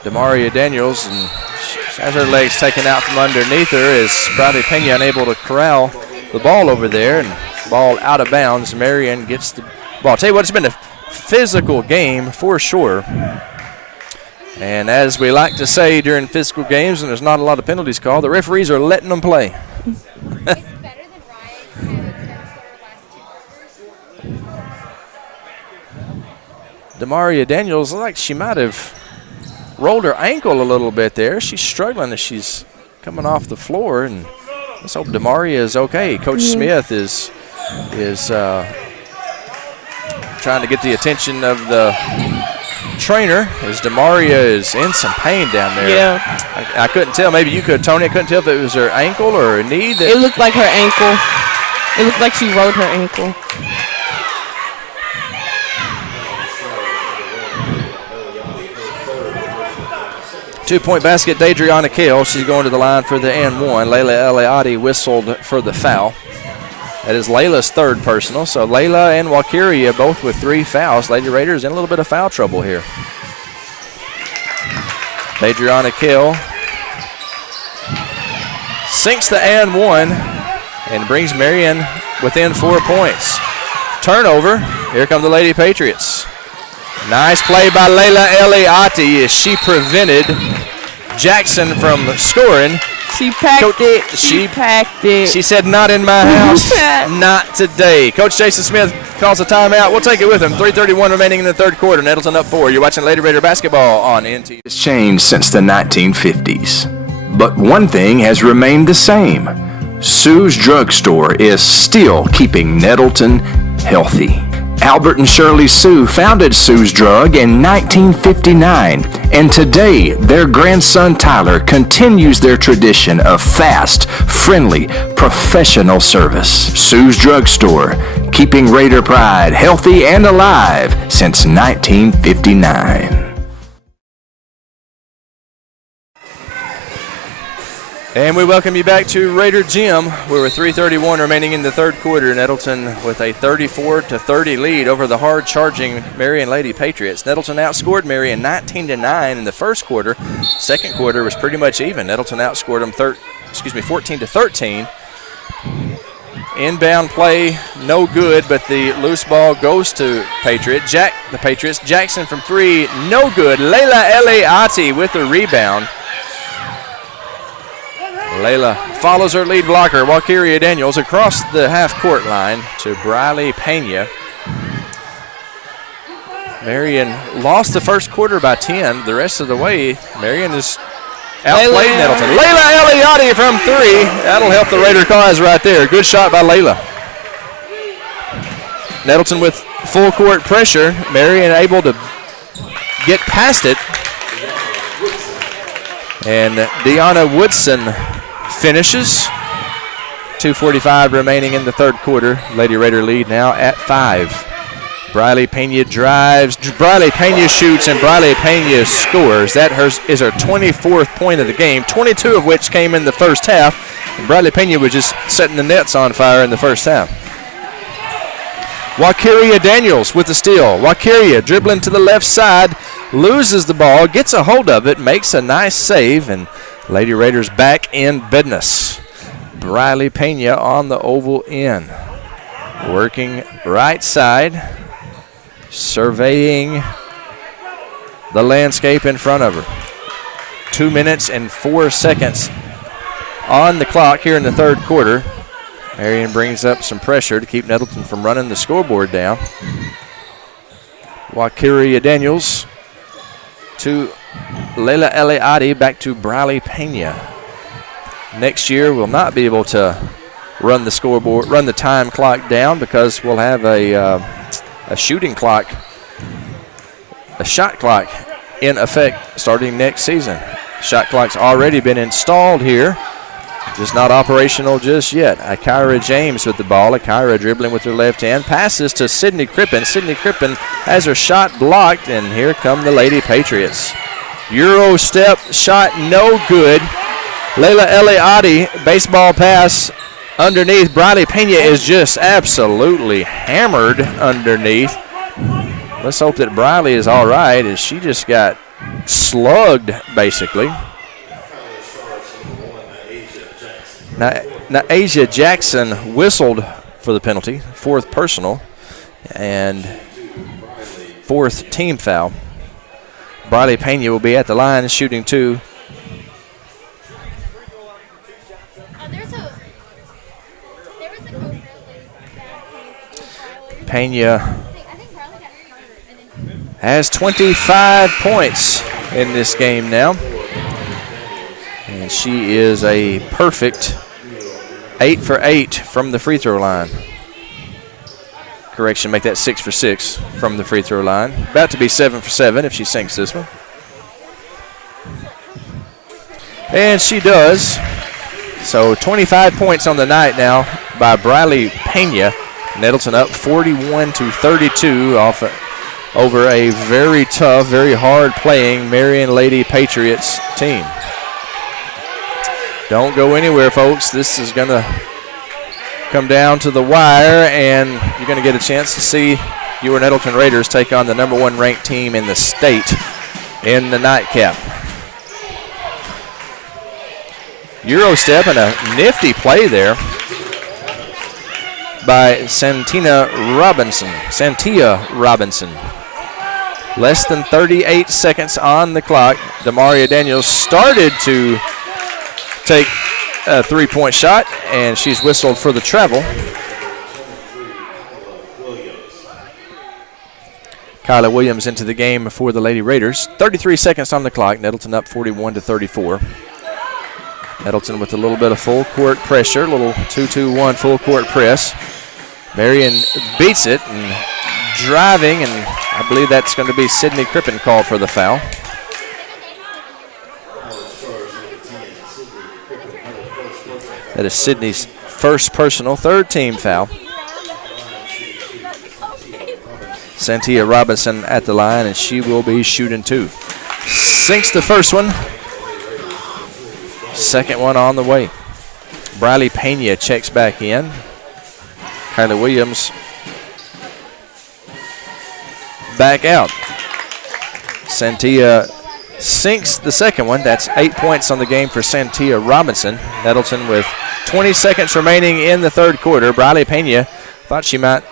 Demaria Daniels, and she has her legs taken out from underneath her as Bradley Pena unable to corral the ball over there, and ball out of bounds. Marion gets the ball. I'll tell you what, it's been a physical game for sure. And as we like to say during physical games, and there's not a lot of penalties called, the referees are letting them play. Demaria Daniels, like she might have rolled her ankle a little bit there. She's struggling as she's coming off the floor, and let's hope Demaria is okay. Coach Smith is trying to get the attention of the trainer as Demaria is in some pain down there. Yeah. I couldn't tell. Maybe you could, Tony. I couldn't tell if it was her ankle or her knee. It looked like her ankle. It looked like she rolled her ankle. Two-point basket, Dadriana Kale. She's going to the line for the and one. Layla Eliadi whistled for the foul. That is Layla's third personal. So Layla and Walkiria both with 3 fouls. Lady Raiders in a little bit of foul trouble here. Dadriana Kale sinks the and one and brings Marion within 4 points. Turnover. Here come the Lady Patriots. Nice play by Layla Eliati as she prevented Jackson from scoring. She packed it. She packed it. She said, not in my house, not today. Coach Jason Smith calls a timeout. We'll take it with him. 3:31 remaining in the third quarter. Nettleton up 4. You're watching Lady Raider basketball on NT. It's changed since the 1950s. But one thing has remained the same. Sue's Drugstore is still keeping Nettleton healthy. Albert and Shirley Sue founded Sue's Drug in 1959, and today their grandson Tyler continues their tradition of fast, friendly, professional service. Sue's Drugstore, keeping Raider pride healthy and alive since 1959. And we welcome you back to Raider Gym, where with 3:31 remaining in the third quarter, Nettleton with a 34-30 lead over the hard-charging Marion Lady Patriots. Nettleton outscored Marion 19-9 in the first quarter. Second quarter was pretty much even. Nettleton outscored them 14-13. Inbound play, no good, but the loose ball goes to the Patriots. Jackson from 3, no good. Layla Eliati with the rebound. Layla follows her lead blocker, Walkiria Daniels, across the half-court line to Briley Pena. Marion lost the first quarter by 10. The rest of the way, Marion is outplayed Nettleton. Layla Eliati from 3. That'll help the Raider cause right there. Good shot by Layla. Nettleton with full court pressure. Marion able to get past it. And Deanna Woodson finishes. 2:45 remaining in the third quarter. Lady Raider lead now at 5. Briley Pena drives. Briley Pena shoots, and Briley Pena scores. That is her 24th point of the game, 22 of which came in the first half. And Briley Pena was just setting the nets on fire in the first half. Walkiria Daniels with the steal. Walkiria dribbling to the left side, loses the ball, gets a hold of it, makes a nice save, and Lady Raiders back in business. Briley Pena on the oval end. Working right side, surveying the landscape in front of her. 2 minutes and 4 seconds on the clock here in the third quarter. Marion brings up some pressure to keep Nettleton from running the scoreboard down. Walkiria Daniels to Layla Eliati, back to Briley Pena. Next year we'll not be able to run the scoreboard, run the time clock down, because we'll have a shooting clock, a shot clock in effect starting next season. Shot clock's already been installed here, just not operational just yet. Akira James with the ball. Akira dribbling with her left hand. Passes to Sydney Crippen. Sydney Crippen has her shot blocked, and here come the Lady Patriots. Euro step shot, no good. Layla Eliati, baseball pass underneath. Briley Pena is just absolutely hammered underneath. Let's hope that Briley is all right, as she just got slugged, basically. Now Asia Jackson whistled for the penalty, 4th personal, and 4th team foul. Briley Pena will be at the line shooting 2. Pena has 25 points in this game now. And she is a perfect 8 for 8 from the free throw line. Correction, make that 6 for 6 from the free throw line. About to be 7 for 7 if she sinks this one. And she does. So 25 points on the night now by Briley Pena. Nettleton up 41-32 over a very tough, very hard playing Marion Lady Patriots team. Don't go anywhere, folks. This is going to come down to the wire, and you're going to get a chance to see your Nettleton Raiders take on the #1 ranked team in the state in the nightcap. Eurostep and a nifty play there by Santia Robinson. Less than 38 seconds on the clock. Demaria Daniels started to take a 3-point shot, and she's whistled for the travel. Kyla Williams into the game for the Lady Raiders. 33 seconds on the clock. Nettleton up 41-34. Nettleton with a little bit of full court pressure, a little 2-2-1 full court press. Marion beats it and driving, and I believe that's going to be Sydney Crippen called for the foul. That is Sydney's first personal, 3rd team foul. Santia Robinson at the line, and she will be shooting 2. Sinks the first one. Second one on the way. Briley Pena checks back in. Kyla Williams back out. Santia sinks the second one. That's 8 points on the game for Santia Robinson. Nettleton with 20 seconds remaining in the 3rd quarter. Briley Pena thought she might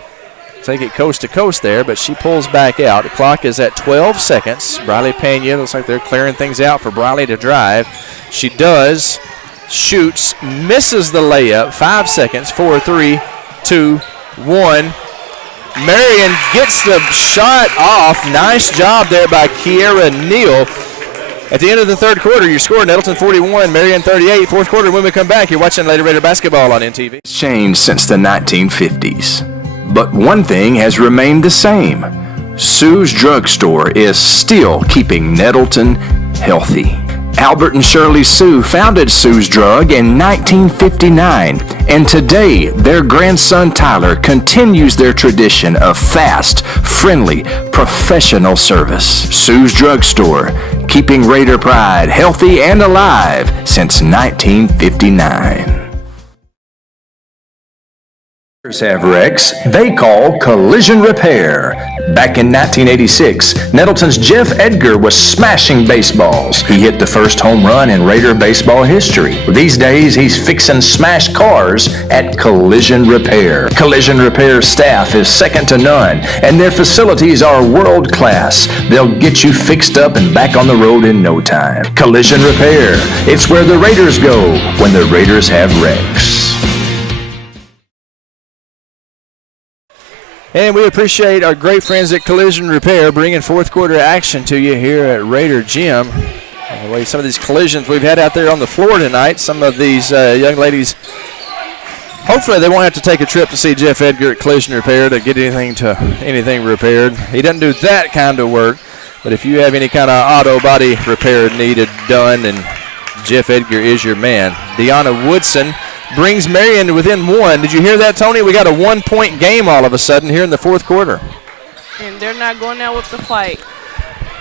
take it coast to coast there, but she pulls back out. The clock is at 12 seconds. Briley Pena, looks like they're clearing things out for Briley to drive. She does, shoots, misses the layup. 5 seconds, 4, 3, 2, 1. Marion gets the shot off. Nice job there by Kiera Neal. At the end of the 3rd quarter, your score, Nettleton 41, Marion 38. 4th quarter, when we come back, you're watching Lady Raider basketball on NTV. It's changed since the 1950s, but one thing has remained the same. Sue's Drugstore is still keeping Nettleton healthy. Albert and Shirley Sue founded Sue's Drug in 1959, and today their grandson Tyler continues their tradition of fast, friendly, professional service. Sue's Drugstore, keeping Raider pride healthy and alive since 1959. Have wrecks they call collision repair. Back in 1986, Nettleton's Jeff Edgar was smashing baseballs. He hit the first home run in Raider baseball history. These days, he's fixing smashed cars at Collision Repair. Collision Repair staff is second to none, and their facilities are world class. They'll get you fixed up and back on the road in no time. Collision Repair, it's where the Raiders go when the Raiders have wrecks. And we appreciate our great friends at Collision Repair bringing 4th quarter action to you here at Raider Gym. The way some of these collisions we've had out there on the floor tonight, some of these young ladies, hopefully they won't have to take a trip to see Jeff Edgar at Collision Repair to get anything repaired. He doesn't do that kind of work, but if you have any kind of auto body repair needed done, then Jeff Edgar is your man. Deanna Woodson brings Marion within 1. Did you hear that, Tony? We got a 1-point game all of a sudden here in the 4th quarter. And they're not going out with the fight.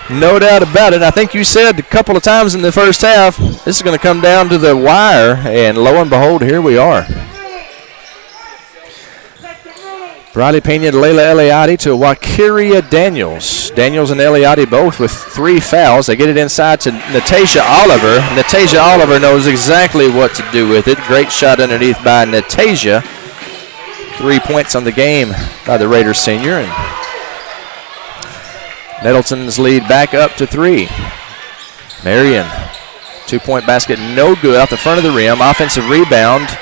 No doubt about it. I think you said a couple of times in the first half, this is going to come down to the wire, and lo and behold, here we are. Briley Pena to Layla Eliade to Wakiria Daniels. Daniels and Eliade both with 3 fouls. They get it inside to Natasha Oliver. Natasha Oliver knows exactly what to do with it. Great shot underneath by Natasha. 3 points on the game by the Raiders senior. And Nettleton's lead back up to 3. Marion, 2-point basket, no good off the front of the rim. Offensive rebound.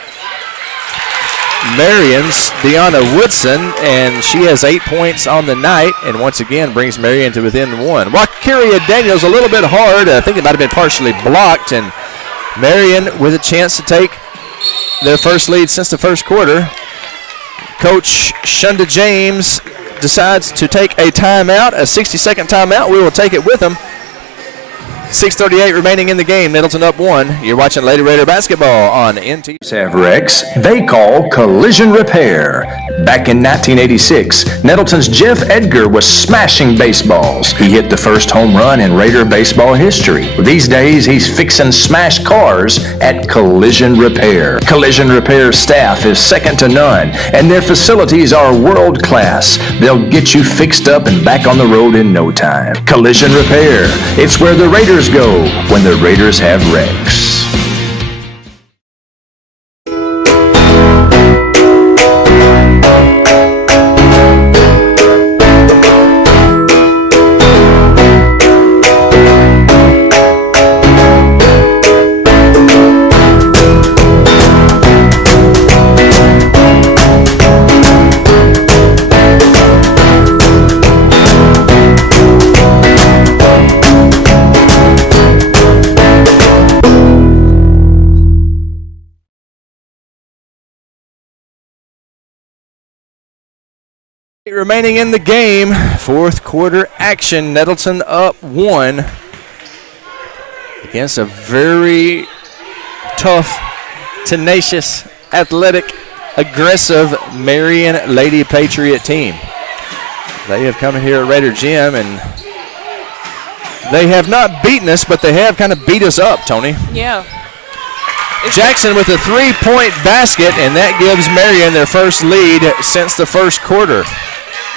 Marion's Deanna Woodson, and she has 8 points on the night, and once again brings Marion to within 1. Wakiria Daniels a little bit hard. I think it might have been partially blocked, and Marion with a chance to take their first lead since the first quarter. Coach Shunda James decides to take a timeout, a 60-second timeout. We will take it with him. 6:38 remaining in the game. Nettleton up 1. You're watching Lady Raider basketball on NT. Shadrachs, they call collision repair. Back in 1986, Nettleton's Jeff Edgar was smashing baseballs. He hit the first home run in Raider baseball history. These days, he's fixing smashed cars at Collision Repair. Collision Repair staff is second to none, and their facilities are world class. They'll get you fixed up and back on the road in no time. Collision Repair, it's where the Raiders go when the Raiders have wrecks. Remaining in the game, fourth quarter action. Nettleton up 1 against a very tough, tenacious, athletic, aggressive Marion Lady Patriot team. They have come here at Raider Gym and they have not beaten us, but they have kind of beat us up, Tony. Yeah. Jackson with a 3-point basket, and that gives Marion their first lead since the first quarter.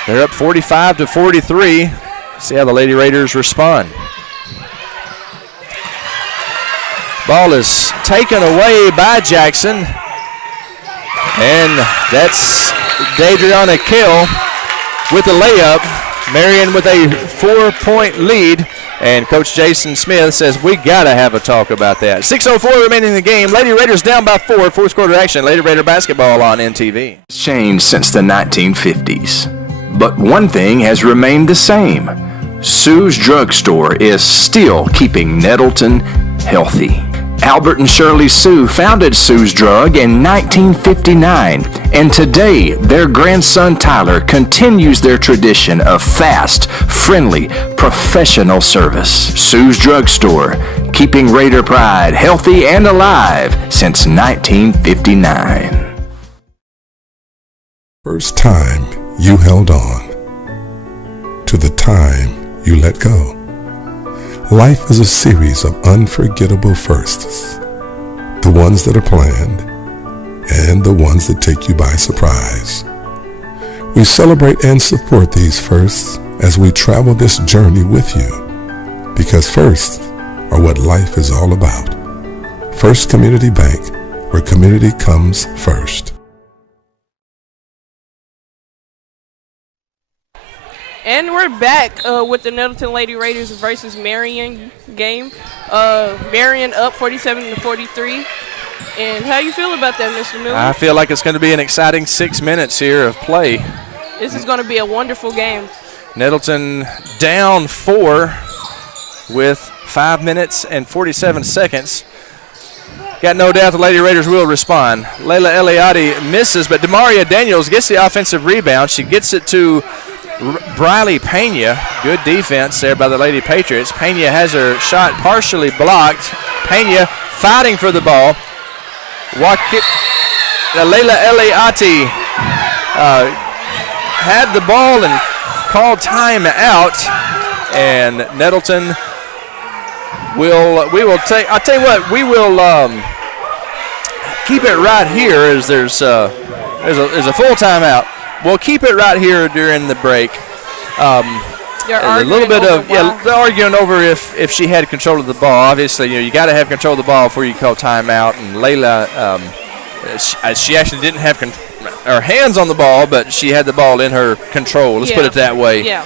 They're up 45-43. See how the Lady Raiders respond. Ball is taken away by Jackson, and that's Dadriana Kill with the layup. Marion with a 4-point lead. And Coach Jason Smith says we got to have a talk about that. 6:04 remaining in the game. Lady Raiders down by 4. Fourth quarter action. Lady Raider basketball on NTV. It's changed since the 1950s. But one thing has remained the same. Sue's Drugstore is still keeping Nettleton healthy. Albert and Shirley Sue founded Sue's Drug in 1959, and today their grandson Tyler continues their tradition of fast, friendly, professional service. Sue's Drugstore, keeping Raider pride healthy and alive since 1959. First time you held on to the time you let go. Life is a series of unforgettable firsts, the ones that are planned and the ones that take you by surprise. We celebrate and support these firsts as we travel this journey with you, because firsts are what life is all about. First Community Bank, where community comes first. And we're back with the Nettleton Lady Raiders versus Marion game. Marion up 47-43. And how you feel about that, Mr. Miller? I feel like it's going to be an exciting 6 minutes here of play. This is going to be a wonderful game. Nettleton down 4 with 5 minutes and 47 seconds. Got no doubt the Lady Raiders will respond. Layla Eliade misses, but Demaria Daniels gets the offensive rebound. She gets it to Briley Pena. Good defense there by the Lady Patriots. Pena has her shot partially blocked. Pena fighting for the ball. Layla Eliade had the ball and called time out. And Nettleton we will take. I'll tell you what, we will keep it right here as there's a full timeout. we'll keep it right here during the break. A little bit of arguing over if she had control of the ball. Obviously, you got to have control of the ball before you call timeout. And Layla, she actually didn't have her hands on the ball, but she had the ball in her control. Let's put it that way. Yeah.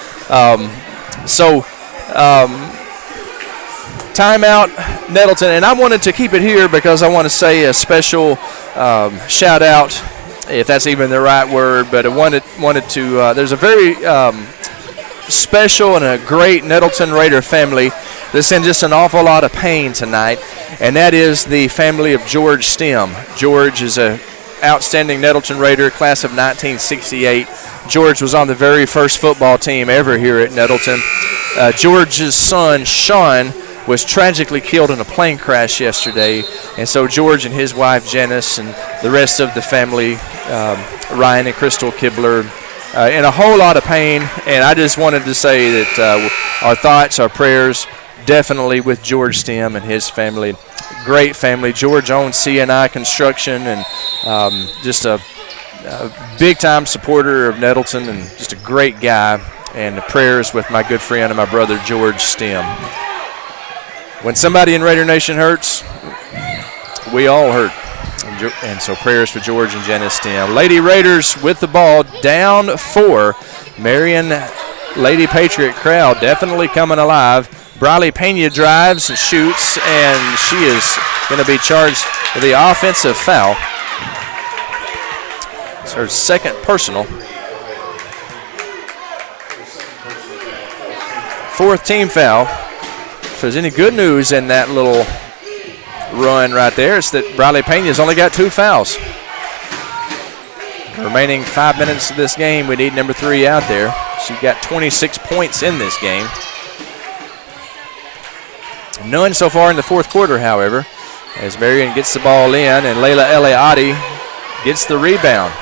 Timeout, Nettleton, and I wanted to keep it here because I want to say a special shout out, if that's even the right word, but I wanted to. There's a very special and a great Nettleton Raider family that's in just an awful lot of pain tonight, and that is the family of George Stem. George is a outstanding Nettleton Raider, class of 1968. George was on the very first football team ever here at Nettleton. George's son, Sean, was tragically killed in a plane crash yesterday, and so George and his wife, Janice, and the rest of the family, Ryan and Crystal Kibler, in a whole lot of pain, and I just wanted to say that our thoughts, our prayers, definitely with George Stem and his family. Great family. George owns CNI Construction, and just a big-time supporter of Nettleton, and just a great guy, and the prayers with my good friend and my brother, George Stem. When somebody in Raider Nation hurts, we all hurt. And so prayers for George and Janice Stem. Lady Raiders with the ball, down 4. Marion Lady Patriot crowd definitely coming alive. Briley Pena drives and shoots, and she is going to be charged with the offensive foul. It's her second personal. Fourth team foul. If there's any good news in that little run right there, it's that Briley Pena's only got 2 fouls. Remaining 5 minutes of this game, we need number 3 out there. She got 26 points in this game. None so far in the fourth quarter, however, as Marion gets the ball in and Layla Eliati gets the rebound.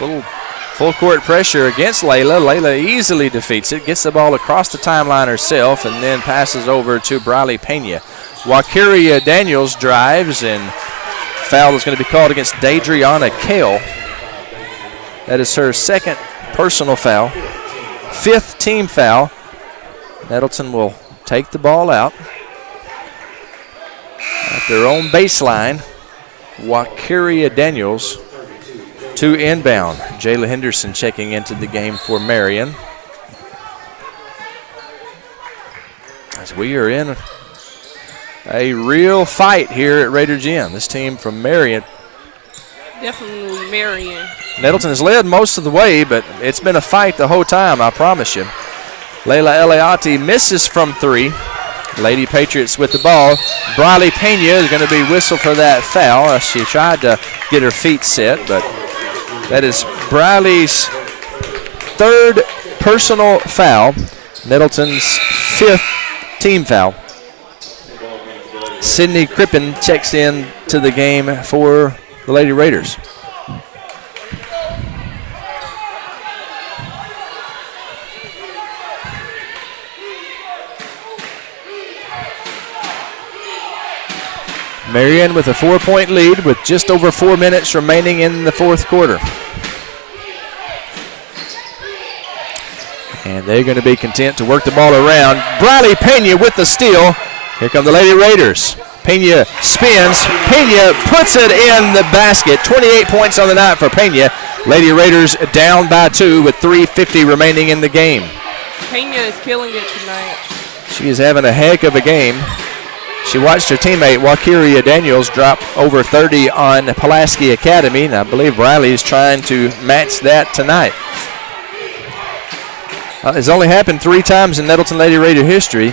Little full court pressure against Layla. Layla easily defeats it, gets the ball across the timeline herself, and then passes over to Briley Pena. Wakiria Daniels drives, and foul is going to be called against Dadriana Kale. That is her second personal foul. 5th team foul. Nettleton will take the ball out at their own baseline. Wakiria Daniels to inbound. Jayla Henderson checking into the game for Marion. As we are in a real fight here at Raider Gym. This team from Marion. Definitely Marion. Nettleton has led most of the way, but it's been a fight the whole time, I promise you. Layla Eliati misses from 3. Lady Patriots with the ball. Briley Pena is going to be whistled for that foul. She tried to get her feet set, but that is Briley's 3rd personal foul. Nettleton's 5th team foul. Sydney Crippen checks in to the game for the Lady Raiders. Marion with a 4-point lead with just over 4 minutes remaining in the fourth quarter. And they're going to be content to work the ball around. Briley Pena with the steal. Here come the Lady Raiders. Pena spins. Pena puts it in the basket. 28 points on the night for Pena. Lady Raiders down by 2 with 3:50 remaining in the game. Pena is killing it tonight. She is having a heck of a game. She watched her teammate, Wakiria Daniels, drop over 30 on Pulaski Academy, and I believe Riley is trying to match that tonight. It's only happened 3 times in Nettleton Lady Raider history.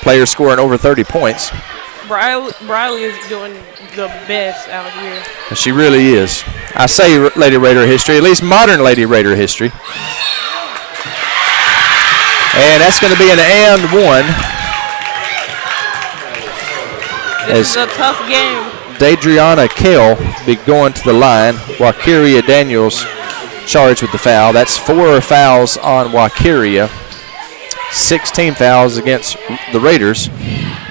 Players scoring over 30 points. Riley is doing the best out here. She really is. I say Lady Raider history, at least modern Lady Raider history. And that's going to be an and 1. This is a tough game. Dadriana Kale be going to the line. Wakiria Daniels charged with the foul. That's 4 fouls on Wakiria. 16 fouls against the Raiders.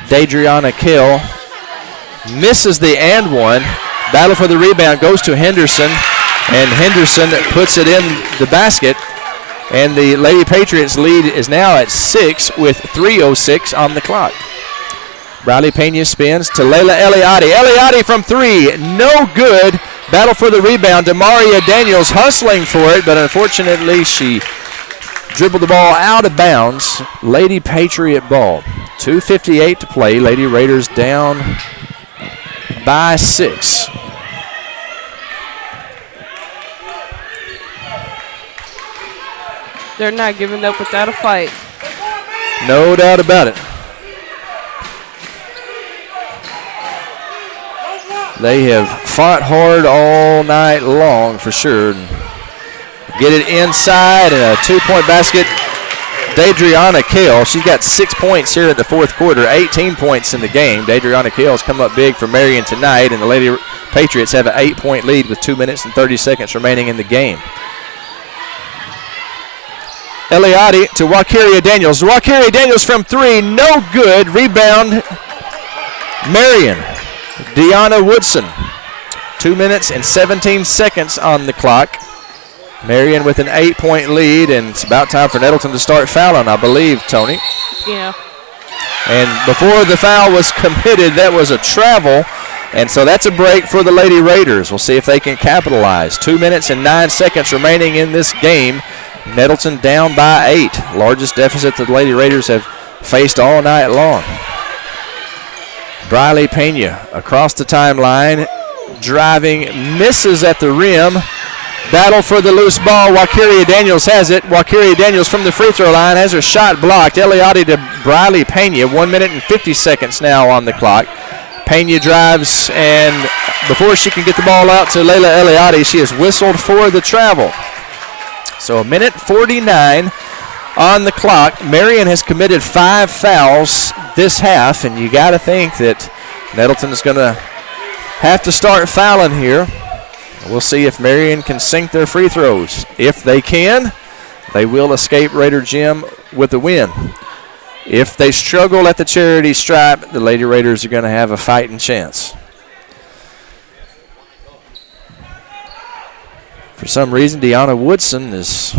Dadriana Kale misses the and 1. Battle for the rebound goes to Henderson. And Henderson puts it in the basket. And the Lady Patriots lead is now at 6 with 3:06 on the clock. Briley Pena spins to Layla Eliade. Eliade from 3, no good. Battle for the rebound. Demaria Daniels hustling for it, but unfortunately she dribbled the ball out of bounds. Lady Patriot ball. 2:58 to play. Lady Raiders down by 6. They're not giving up without a fight. No doubt about it. They have fought hard all night long for sure. Get it inside and a 2-point basket. Dadriana Kale, she's got 6 points here in the fourth quarter, 18 points in the game. Dadriana Kale's come up big for Marion tonight, and the Lady Patriots have an 8-point lead with 2 minutes and 30 seconds remaining in the game. Eliade to Wakiria Daniels. Wakiria Daniels from 3, no good. Rebound, Marion. Deanna Woodson. 2 minutes and 17 seconds on the clock. Marion with an 8-point lead, and it's about time for Nettleton to start fouling, I believe, Tony. Yeah. And before the foul was committed, that was a travel, and so that's a break for the Lady Raiders. We'll see if they can capitalize. 2 minutes and 9 seconds remaining in this game. Nettleton down by 8. Largest deficit that the Lady Raiders have faced all night long. Briley Pena across the timeline, driving, misses at the rim. Battle for the loose ball. Wakiria Daniels has it. Wakiria Daniels from the free throw line has her shot blocked. Eliade to Briley Pena. 1 minute and 50 seconds now on the clock. Pena drives, and before she can get the ball out to Layla Eliade, she has whistled for the travel. So a minute 49 on the clock. Marion has committed 5 fouls this half, and you got to think that Nettleton is going to have to start fouling here. We'll see if Marion can sink their free throws. If they can, they will escape Raider Gym with a win. If they struggle at the charity stripe, the Lady Raiders are going to have a fighting chance. For some reason, Deanna Woodson is,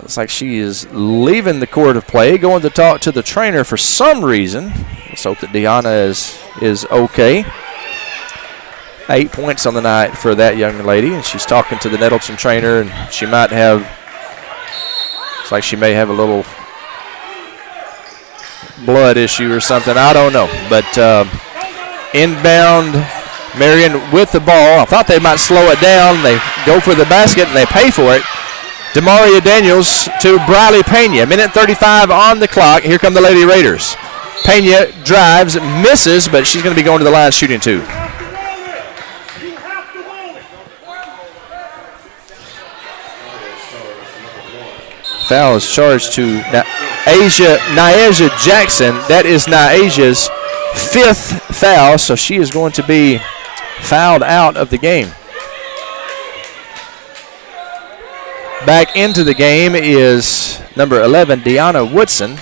looks like she is leaving the court of play, going to talk to the trainer for some reason. Let's hope that Deanna is okay. 8 points on the night for that young lady, and she's talking to the Nettleton trainer, and she might have, looks like she may have a little blood issue or something. I don't know, but inbound, Marion with the ball. I thought they might slow it down. They go for the basket, and they pay for it. Demaria Daniels to Briley Pena. Minute 35 on the clock. Here come the Lady Raiders. Pena drives, misses, but she's going to be going to the line shooting 2. Foul is charged to Nyasia Jackson. That is Nyasia's 5th foul, so she is going to be fouled out of the game. Back into the game is number 11, Deanna Woodson.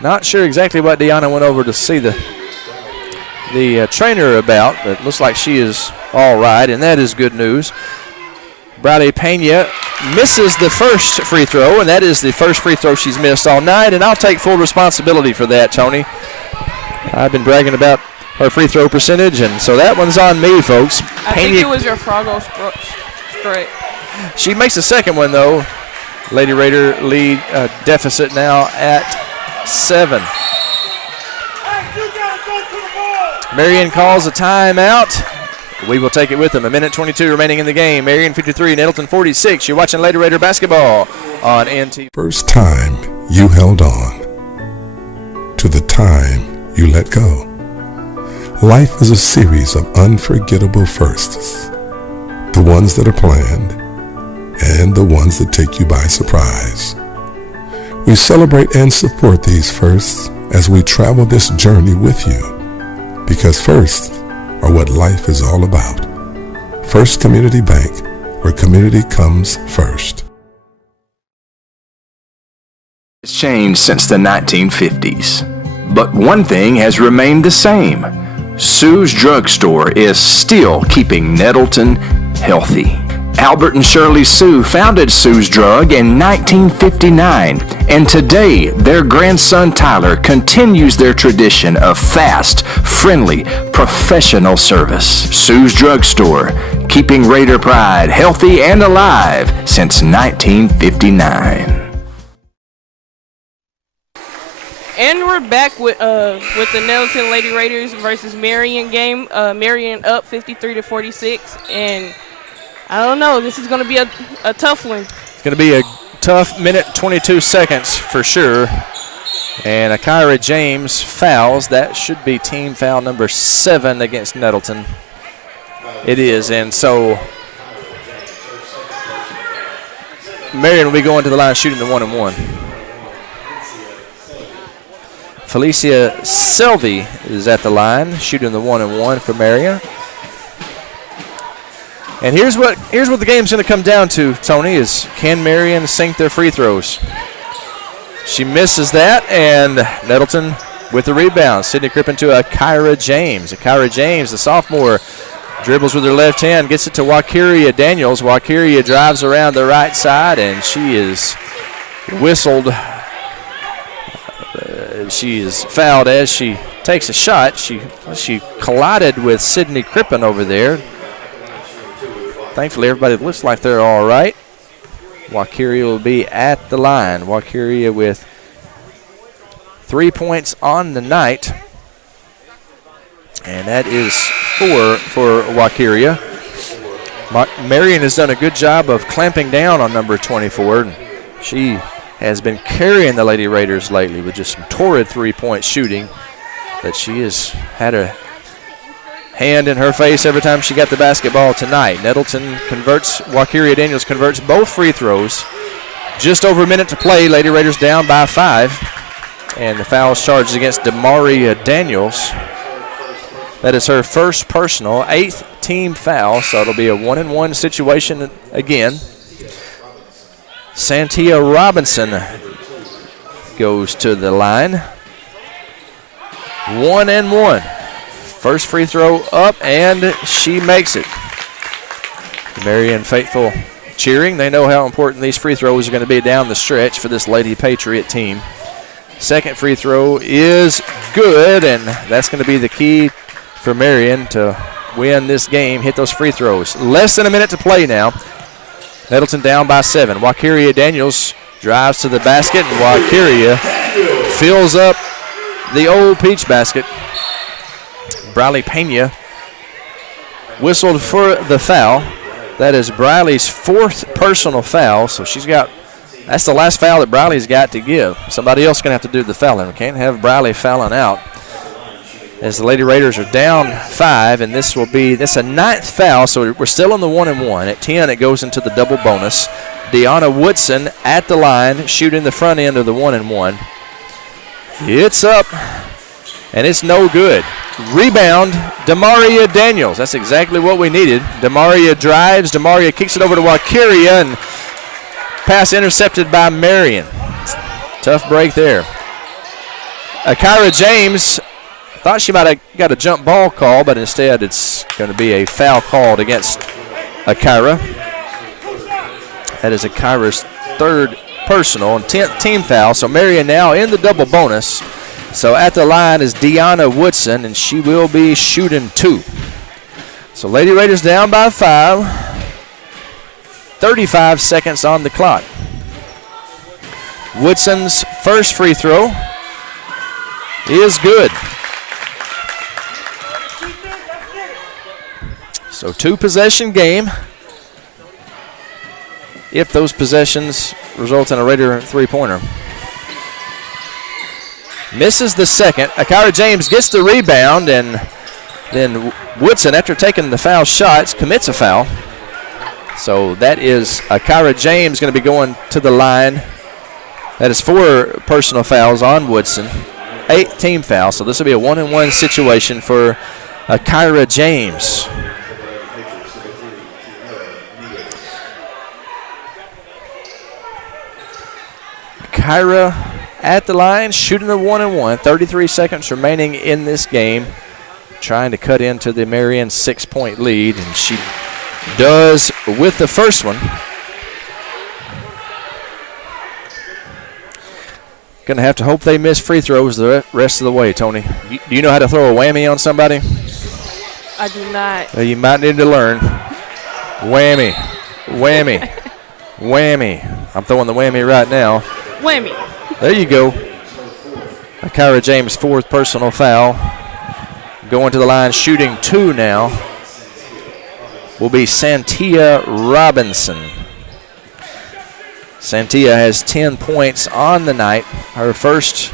Not sure exactly what Deanna went over to see the trainer about, but it looks like she is all right, and that is good news. Briley Pena misses the first free throw, and that is the first free throw she's missed all night, and I'll take full responsibility for that, Tony. I've been bragging about her free throw percentage, and so that one's on me, folks. I think it was your Froggo straight. She makes the second one, though. Lady Raider lead deficit now at 7. Marion calls a timeout. We will take it with them. A minute 22 remaining in the game. Marion 53, Nettleton 46. You're watching Lady Raider basketball on NT. First time you held on to the time you let go. Life is a series of unforgettable firsts. The ones that are planned and the ones that take you by surprise. We celebrate and support these firsts as we travel this journey with you. Because firsts are what life is all about. First Community Bank, where community comes first. It's changed since the 1950s, But one thing has remained the same. Sue's Drugstore is still keeping Nettleton healthy. Albert and Shirley Sue founded Sue's Drug in 1959, and today their grandson Tyler continues their tradition of fast, friendly, professional service. Sue's Drugstore, keeping Raider pride healthy and alive since 1959. And we're back with the Nettleton Lady Raiders versus Marion game. Marion up 53-46, and I don't know. This is going to be a tough one. It's going to be a tough minute 22 seconds for sure. And Akira James fouls. That should be team foul number 7 against Nettleton. It is, and so Marion will be going to the line shooting the 1-and-1. Felicia Selvey is at the line shooting the 1-and-1 for Marion. And here's what the game's going to come down to, Tony, is can Marion sink their free throws? She misses that, and Nettleton with the rebound. Sydney Crippen to Akira James. Akira James, the sophomore, dribbles with her left hand, gets it to Wakiria Daniels. Wakiria drives around the right side, and she is whistled. She is fouled as she takes a shot. She collided with Sydney Crippen over there. Thankfully, everybody looks like they're all right. Wakiria will be at the line. Wakiria with 3 points on the night. And that is 4 for Wakiria. Marion has done a good job of clamping down on number 24. She has been carrying the Lady Raiders lately with just some torrid three-point shooting. But she has had a hand in her face every time she got the basketball tonight. Nettleton converts, Wakiria Daniels converts both free throws. Just over a minute to play. Lady Raiders down by 5. And the foul is charged against Demaria Daniels. That is her first personal, 8th team foul, so it'll be a 1-and-1 situation again. Santia Robinson goes to the line. 1-and-1. First free throw up, and she makes it. The Marion faithful cheering. They know how important these free throws are going to be down the stretch for this Lady Patriot team. Second free throw is good, and that's going to be the key for Marion to win this game. Hit those free throws. Less than a minute to play now. Nettleton down by 7. Wakiria Daniels drives to the basket, and Wakiria fills up the old peach basket. Briley Pena whistled for the foul. That is Briley's 4th personal foul, so that's the last foul that Briley's got to give. Somebody else is going to have to do the fouling. We can't have Briley fouling out. As the Lady Raiders are down 5, and this a 9th foul, so we're still in the 1-and-1. At 10, it goes into the double bonus. Deanna Woodson at the line, shooting the front end of the 1-and-1. It's up, and it's no good. Rebound, Demaria Daniels. That's exactly what we needed. Demaria drives. Demaria kicks it over to Wakiria, and pass intercepted by Marion. Tough break there. Akira James thought she might have got a jump ball call, but instead it's going to be a foul called against Akira. That is Akira's 3rd personal and 10th team foul. So Marion now in the double bonus. So at the line is Deanna Woodson, and she will be shooting 2. So Lady Raiders down by 5. 35 seconds on the clock. Woodson's first free throw is good. So 2-possession game. If those possessions result in a Raider three-pointer. Misses the second. Akira James gets the rebound, and then Woodson, after taking the foul shots, commits a foul. So that is Akira James going to be going to the line. That is 4 personal fouls on Woodson. 8th team foul. So this will be a 1-and-1 situation for Akira James. Akira at the line, shooting the 1-and-1. 33 seconds remaining in this game, trying to cut into the Marion 6-point lead, and she does with the first one. Going to have to hope they miss free throws the rest of the way, Tony. Do you know how to throw a whammy on somebody? I do not. You might need to learn. Whammy, whammy, whammy. I'm throwing the whammy right now. Whammy. There you go. Kyra James' 4th personal foul. Going to the line, shooting 2 now, will be Santia Robinson. Santia has 10 points on the night. Her first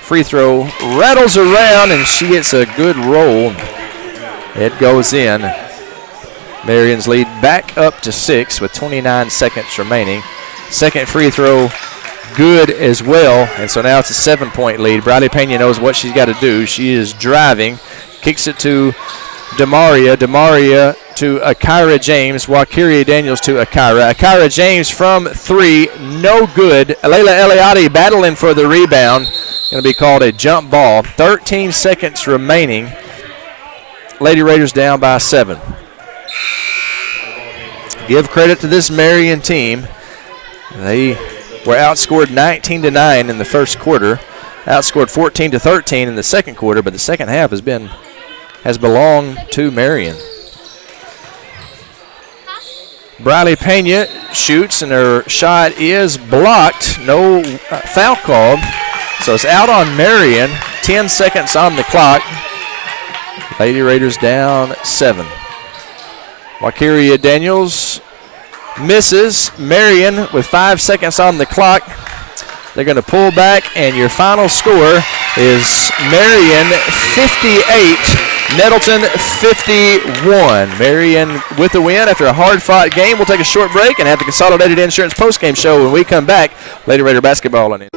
free throw rattles around, and she gets a good roll. It goes in. Marion's lead back up to 6 with 29 seconds remaining. Second free throw good as well, and so now it's a 7-point lead. Briley Pena knows what she's got to do. She is driving, kicks it to Demaria to Akira James. Wakiria Daniels to Akira. Akira James from 3, no good. Layla Eliade battling for the rebound. Going to be called a jump ball. 13 seconds remaining. Lady Raiders down by 7. Give credit to this Marion team. They were outscored 19-9 in the first quarter. Outscored 14-13 in the second quarter, but the second half has belonged to Marion. Briley Pena shoots, and her shot is blocked. No foul called. So it's out on Marion. 10 seconds on the clock. Lady Raiders down 7. Wakiria Daniels misses. Marion with 5 seconds on the clock. They're going to pull back, and your final score is Marion 58, Nettleton 51. Marion with the win after a hard-fought game. We'll take a short break and have the Consolidated Insurance postgame show when we come back. Lady Raider basketball on it.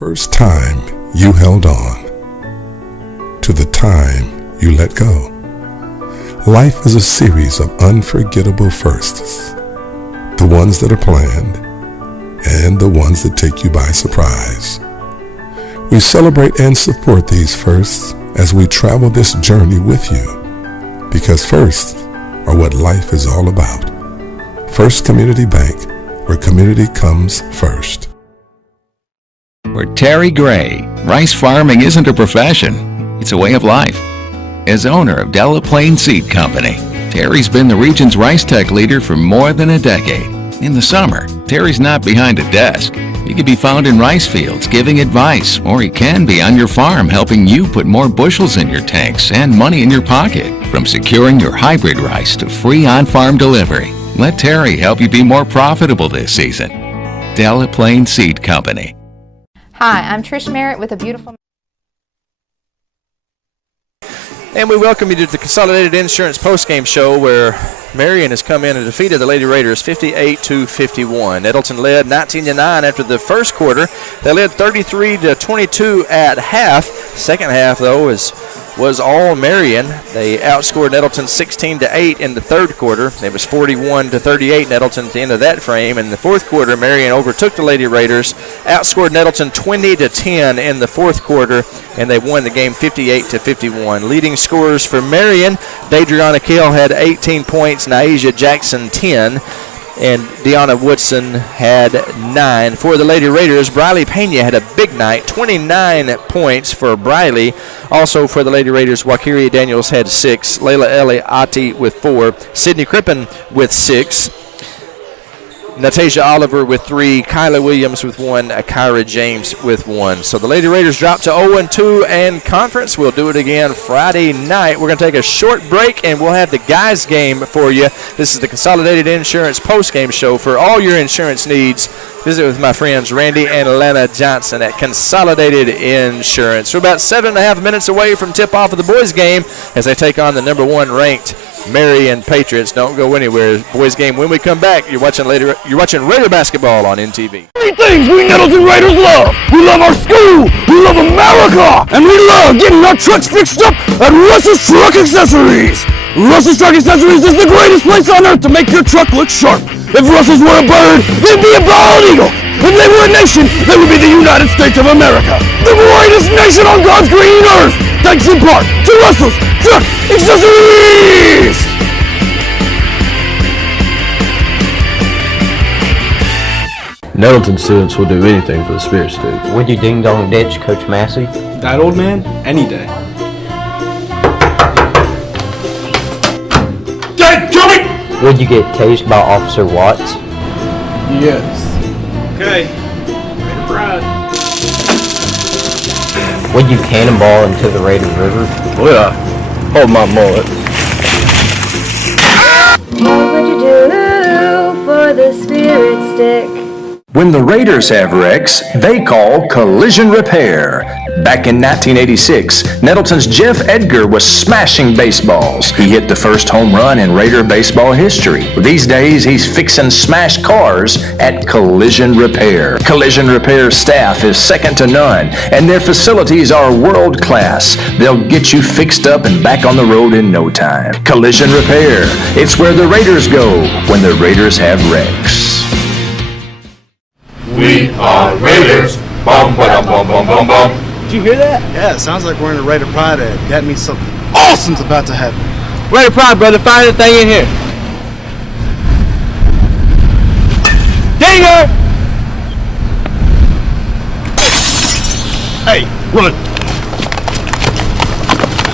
First time you held on to the time you let go. Life is a series of unforgettable firsts, the ones that are planned and the ones that take you by surprise. We celebrate and support these firsts as we travel this journey with you, because firsts are what life is all about. First Community Bank, where community comes first. For Terry Gray, rice farming isn't a profession, it's a way of life. As owner of Delaplaine Seed Company, Terry's been the region's rice tech leader for more than a decade. In the summer, Terry's not behind a desk. He can be found in rice fields giving advice, or he can be on your farm helping you put more bushels in your tanks and money in your pocket. From securing your hybrid rice to free on-farm delivery, let Terry help you be more profitable this season. Delaplaine Seed Company. Hi, I'm Trish Merritt with a beautiful... And we welcome you to the Consolidated Insurance postgame show, where Marion has come in and defeated the Lady Raiders 58-51. Nettleton led 19-9 after the first quarter. They led 33-22 at half. Second half, though, was all Marion. They outscored Nettleton 16-8 in the third quarter. It was 41-38 Nettleton at the end of that frame. In the fourth quarter, Marion overtook the Lady Raiders, outscored Nettleton 20-10 in the fourth quarter, and they won the game 58-51. Leading scorers for Marion, Deidreana Kale had 18 points, Naisha Jackson 10, and Deanna Woodson had 9. For the Lady Raiders, Briley Pena had a big night, 29 points for Briley. Also for the Lady Raiders, Wakiria Daniels had 6, Layla Eliati with 4, Sydney Crippen with 6. Natasia Oliver with 3, Kyla Williams with 1, Kyra James with 1. So the Lady Raiders drop to 0-2 and conference. We'll do it again Friday night. We're going to take a short break, and we'll have the guys' game for you. This is the Consolidated Insurance post-game show for all your insurance needs. Visit with my friends Randy and Lana Johnson at Consolidated Insurance. We're about 7.5 minutes away from tip-off of the boys' game as they take on the number 1 ranked Marion Patriots. Don't go anywhere. Boys' game when we come back. You're watching Raider basketball on NTV. 3 things we Nettleton Raiders love. We love our school, we love America, and we love getting our trucks fixed up at Russell's Truck Accessories. Russell's Truck Accessories is the greatest place on earth to make your truck look sharp. If Russell's were a bird, they'd be a bald eagle. If they were a nation, they would be the United States of America. The greatest nation on God's green earth. Thanks in part to Russell's Truck Accessories. Nettleton students will do anything for the Spirit Stick. Would you ding dong ditch Coach Massey? That old man? Any day. Dad, kill me! Would you get tased by Officer Watts? Yes. Okay. Raider Pride. Would you cannonball into the Raider River? Well, yeah. Hold my mullet. What would you do for the Spirit Stick? When the Raiders have wrecks, they call Collision Repair. Back in 1986, Nettleton's Jeff Edgar was smashing baseballs. He hit the first home run in Raider baseball history. These days, he's fixing smashed cars at Collision Repair. Collision Repair staff is second to none, and their facilities are world class. They'll get you fixed up and back on the road in no time. Collision Repair. It's where the Raiders go when the Raiders have wrecks. We are Raiders. Bum, ba, bum, bum, bum, bum. Did you hear that? Yeah, it sounds like we're in a Raider Pride ad. That means something awesome's about to happen. Raider Pride, brother. Find the thing in here. Dinger! Hey, run.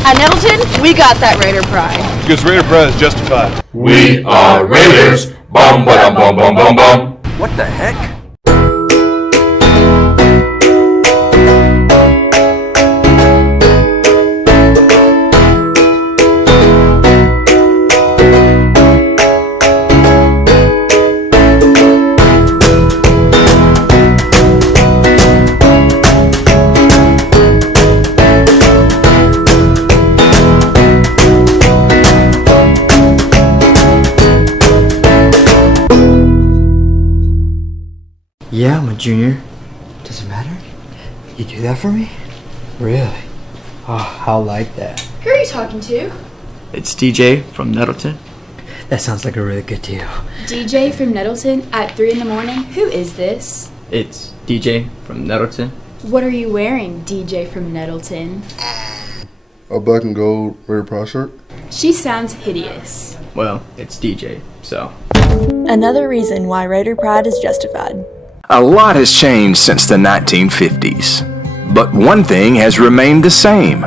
At Nettleton, we got that Raider Pride. Because Raider Pride is justified. We are Raiders. Bum, ba, bum, bum, bum, bum. What the heck? Yeah, I'm a junior. Does it matter? You do that for me? Really? Oh, I'll like that. Who are you talking to? It's DJ from Nettleton. That sounds like a really good deal. DJ from Nettleton at 3 in the morning? Who is this? It's DJ from Nettleton. What are you wearing, DJ from Nettleton? A black and gold Raider Pride shirt. She sounds hideous. Well, it's DJ, so. Another reason why Raider Pride is justified. A lot has changed since the 1950s, but one thing has remained the same.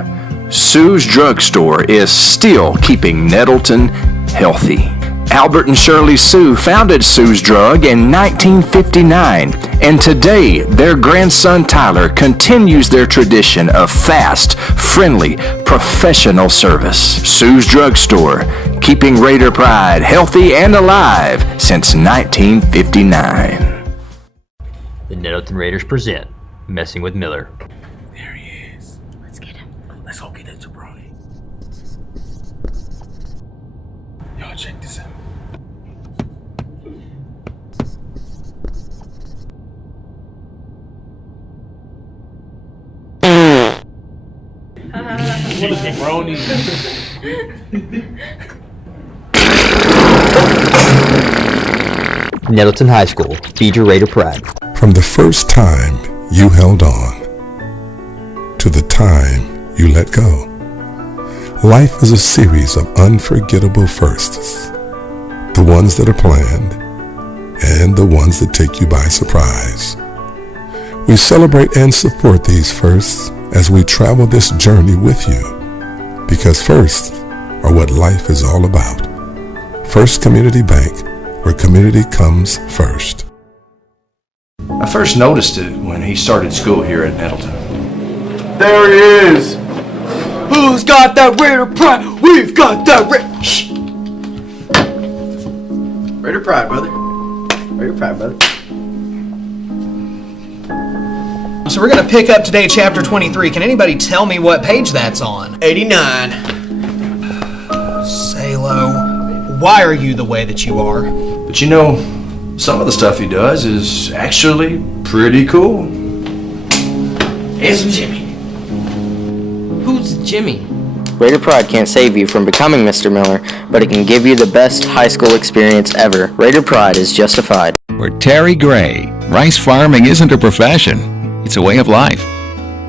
Sue's Drugstore is still keeping Nettleton healthy. Albert and Shirley Sue founded Sue's Drug in 1959, and today their grandson Tyler continues their tradition of fast, friendly, professional service. Sue's Drugstore, keeping Raider Pride healthy and alive since 1959. The Nettleton Raiders present Messing with Miller. There he is. Let's get him. Let's go get that jabroni. Y'all check this out. Nettleton High School, feed your Raider Pride. From the first time you held on to the time you let go, life is a series of unforgettable firsts. The ones that are planned and the ones that take you by surprise. We celebrate and support these firsts as we travel this journey with you, because firsts are what life is all about. First Community Bank, where community comes first. I first noticed it when he started school here at Nettleton. There he is. Who's got that Raider pride? We've got that Shh. Raider pride, brother. Raider pride, brother. So we're going to pick up today chapter 23. Can anybody tell me what page that's on? 89. Salo, why are you the way that you are? But you know, some of the stuff he does is actually pretty cool. It's Jimmy. Who's Jimmy? Raider Pride can't save you from becoming Mr. Miller, but it can give you the best high school experience ever. Raider Pride is justified. For Terry Gray, rice farming isn't a profession, it's a way of life.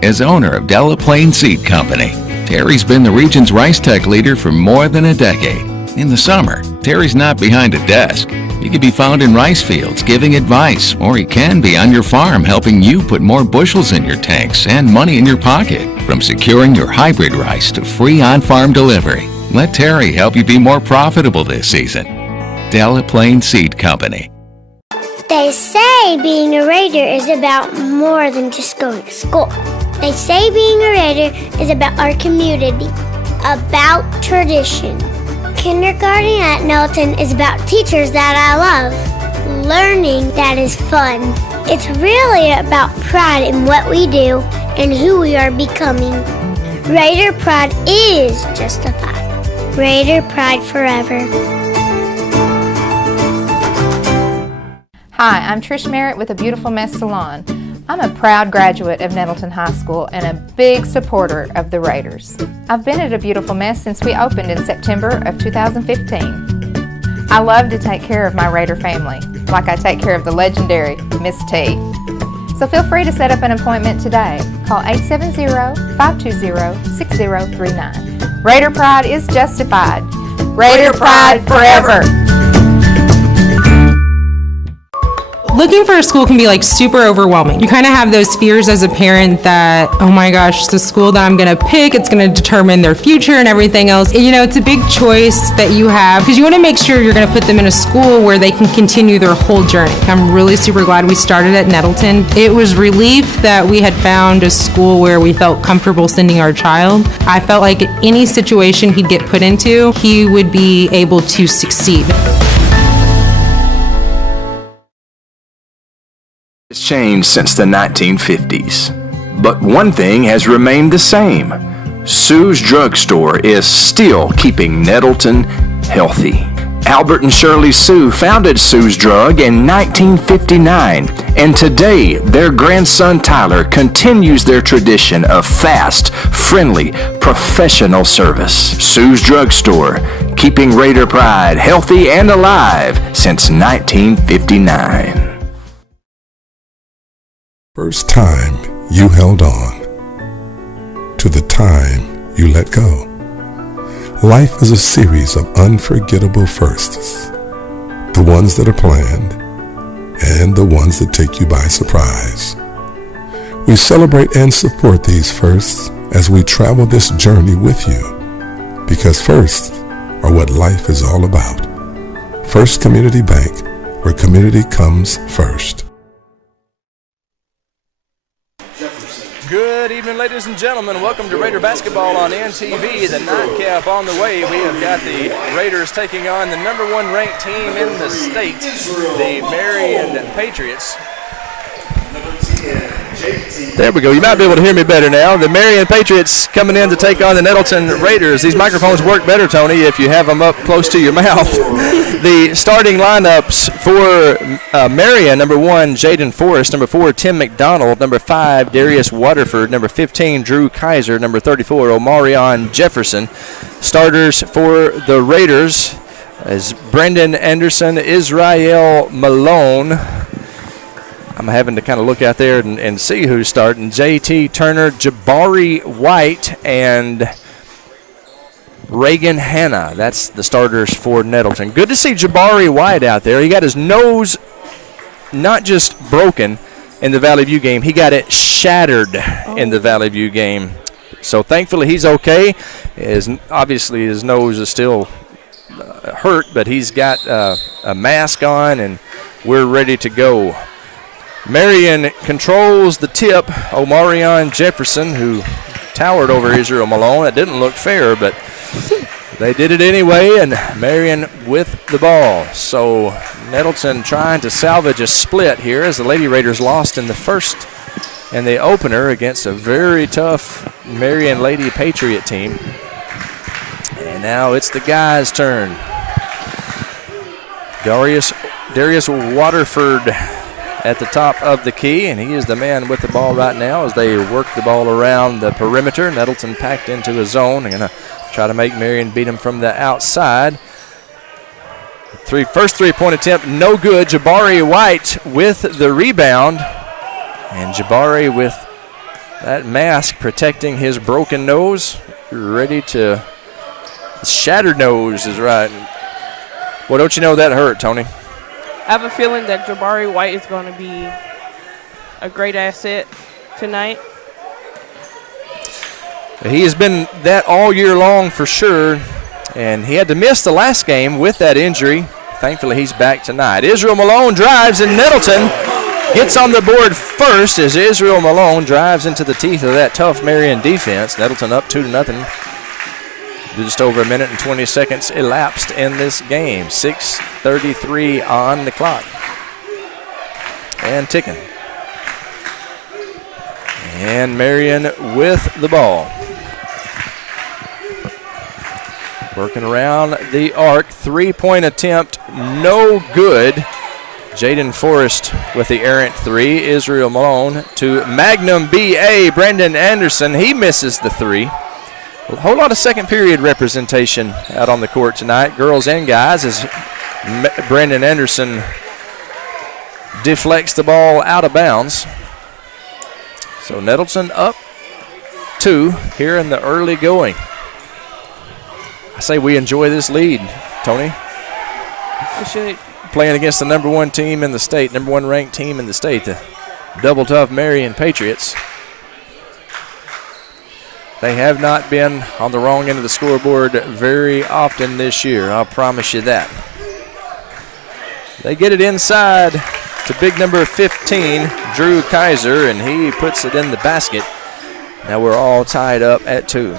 As owner of Delaplaine Seed Company, Terry's been the region's rice tech leader for more than a decade. In the summer, Terry's not behind a desk. He can be found in rice fields giving advice, or he can be on your farm helping you put more bushels in your tanks and money in your pocket. From securing your hybrid rice to free on-farm delivery, let Terry help you be more profitable this season. Delaplaine Seed Company. They say being a Raider is about more than just going to school. They say being a Raider is about our community, about tradition. Kindergarten at Nettleton is about teachers that I love, learning that is fun. It's really about pride in what we do and who we are becoming. Raider Pride is justified. Raider Pride forever. Hi, I'm Trish Merritt with A Beautiful Mess Salon. I'm a proud graduate of Nettleton High School and a big supporter of the Raiders. I've been at A Beautiful Mess since we opened in September of 2015. I love to take care of my Raider family, like I take care of the legendary Miss T. So feel free to set up an appointment today. Call 870-520-6039. Raider Pride is justified. Raider Pride forever! Looking for a school can be like super overwhelming. You kind of have those fears as a parent that, oh my gosh, the school that I'm gonna pick, it's gonna determine their future and everything else. You know, it's a big choice that you have because you want to make sure you're gonna put them in a school where they can continue their whole journey. I'm really super glad we started at Nettleton. It was relief that we had found a school where we felt comfortable sending our child. I felt like any situation he'd get put into, he would be able to succeed. It's changed since the 1950s, but one thing has remained the same. Sue's Drugstore is still keeping Nettleton healthy. Albert and Shirley Sue founded Sue's Drug in 1959, and today their grandson Tyler continues their tradition of fast, friendly, professional service. Sue's Drugstore, keeping Raider Pride healthy and alive since 1959. First time you held on to the time you let go. Life is a series of unforgettable firsts, the ones that are planned and the ones that take you by surprise. We celebrate and support these firsts as we travel this journey with you, because firsts are what life is all about. First Community Bank, where community comes first. Good evening, ladies and gentlemen. Welcome to Raider Basketball on NTV. The nightcap on the way. We have got the Raiders taking on the #1 ranked team in the state, the Marion Patriots. There we go. You might be able to hear me better now. The Marion Patriots coming in to take on the Nettleton Raiders. These microphones work better, Tony, if you have them up close to your mouth. The starting lineups for Marion: number 1, Jaden Forrest; number 4, Tim McDonald; number 5, Darius Waterford; number 15, Drew Kaiser; number 34, Omarion Jefferson. Starters for the Raiders is Brendan Anderson, Israel Malone. I'm having to kind of look out there and see who's starting. J.T. Turner, Jabari White, and Reagan Hanna. That's the starters for Nettleton. Good to see Jabari White out there. He got his nose not just broken in the Valley View game, he got it shattered in the Valley View game. So thankfully he's okay. Obviously his nose is still hurt, but he's got a mask on, and we're ready to go. Marion controls the tip. Marion Jefferson, who towered over Israel Malone. It didn't look fair, but they did it anyway, and Marion with the ball. So Nettleton trying to salvage a split here as the Lady Raiders lost in the first and the opener against a very tough Marion Lady Patriot team. And now it's the guys' turn. Darius Waterford at the top of the key, and he is the man with the ball right now as they work the ball around the perimeter. Nettleton packed into a zone. They're going to try to make Marion beat him from the outside. First three-point attempt, no good. Jabari White with the rebound. And Jabari with that mask protecting his broken nose. Ready to... Shattered nose is right. Well, don't you know that hurt, Tony? I have a feeling that Jabari White is going to be a great asset tonight. He has been that all year long for sure, and he had to miss the last game with that injury. Thankfully, he's back tonight. Israel Malone drives, and Nettleton gets on the board first as Israel Malone drives into the teeth of that tough Marion defense. Nettleton up 2-0. Just over a minute and 20 seconds elapsed in this game. 6:33 on the clock. And ticking. And Marion with the ball. Working around the arc. Three-point attempt, no good. Jaden Forrest with the errant three. Israel Malone to Magnum B.A. Brendan Anderson. He misses the three. A whole lot of second period representation out on the court tonight, girls and guys, as Brendan Anderson deflects the ball out of bounds. So Nettleton up 2 here in the early going. I say we enjoy this lead, Tony. We should. Playing against the number one team in the state, number one ranked team in the state, the double tough Marion Patriots. They have not been on the wrong end of the scoreboard very often this year, I'll promise you that. They get it inside to big number 15, Drew Kaiser, and he puts it in the basket. Now we're all tied up at 2.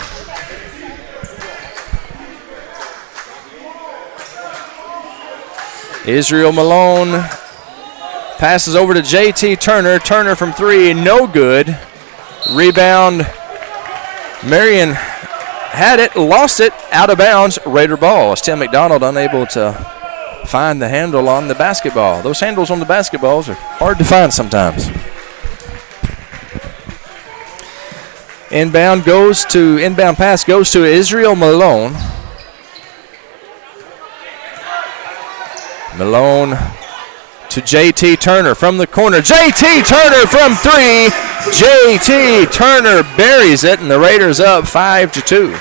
Israel Malone passes over to J.T. Turner. Turner from 3, no good. Rebound. Marion had it, lost it, out of bounds, Raider ball. As Tim McDonald unable to find the handle on the basketball. Those handles on the basketballs are hard to find sometimes. Inbound pass goes to Israel Malone. Malone to J.T. Turner from the corner. J.T. Turner from 3. J.T. Turner buries it, and the Raiders up 5-2.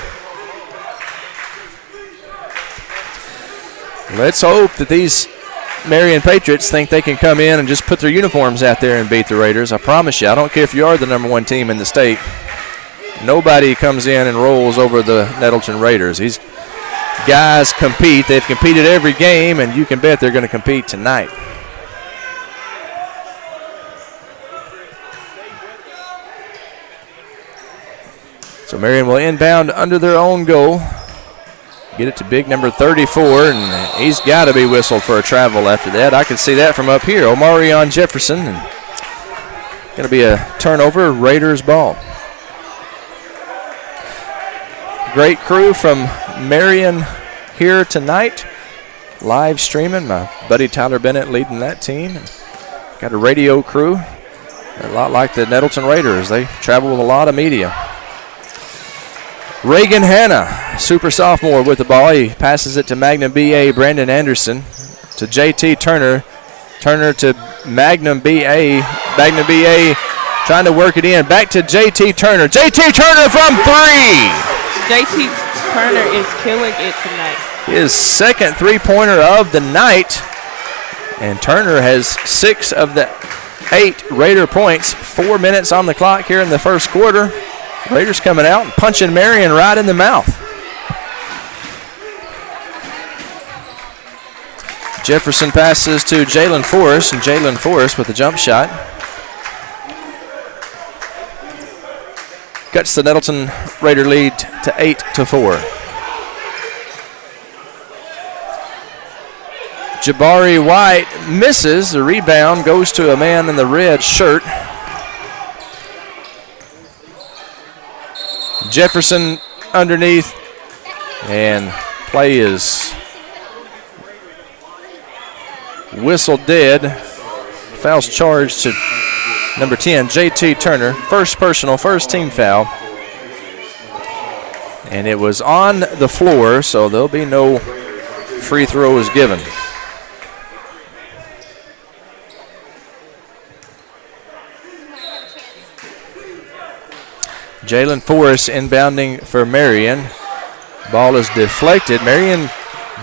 Let's hope that these Marion Patriots think they can come in and just put their uniforms out there and beat the Raiders. I promise you, I don't care if you are the number one team in the state. Nobody comes in and rolls over the Nettleton Raiders. These guys compete. They've competed every game, and you can bet they're going to compete tonight. So Marion will inbound under their own goal. Get it to big number 34, and he's got to be whistled for a travel after that. I can see that from up here. Marion Jefferson. And going to be a turnover, Raiders ball. Great crew from Marion here tonight. Live streaming. My buddy Tyler Bennett leading that team. Got a radio crew. A lot like the Nettleton Raiders. They travel with a lot of media. Reagan Hanna, super sophomore with the ball. He passes it to Magnum B.A. Brandon Anderson to J.T. Turner. Turner to Magnum B.A. Magnum B.A. trying to work it in. Back to J.T. Turner. J.T. Turner from 3. J.T. Turner is killing it tonight. His second three-pointer of the night. And Turner has 6 of the 8 Raider points. 4 minutes on the clock here in the first quarter. Raiders coming out and punching Marion right in the mouth. Jefferson passes to Jalen Forrest, and Jalen Forrest with a jump shot. Cuts the Nettleton Raider lead to 8-4. Jabari White misses. The rebound goes to a man in the red shirt. Jefferson underneath, and play is whistled dead. Foul's charged to number 10, JT Turner. First personal, first team foul. And it was on the floor, so there'll be no free throws given. Jalen Forrest inbounding for Marion. Ball is deflected. Marion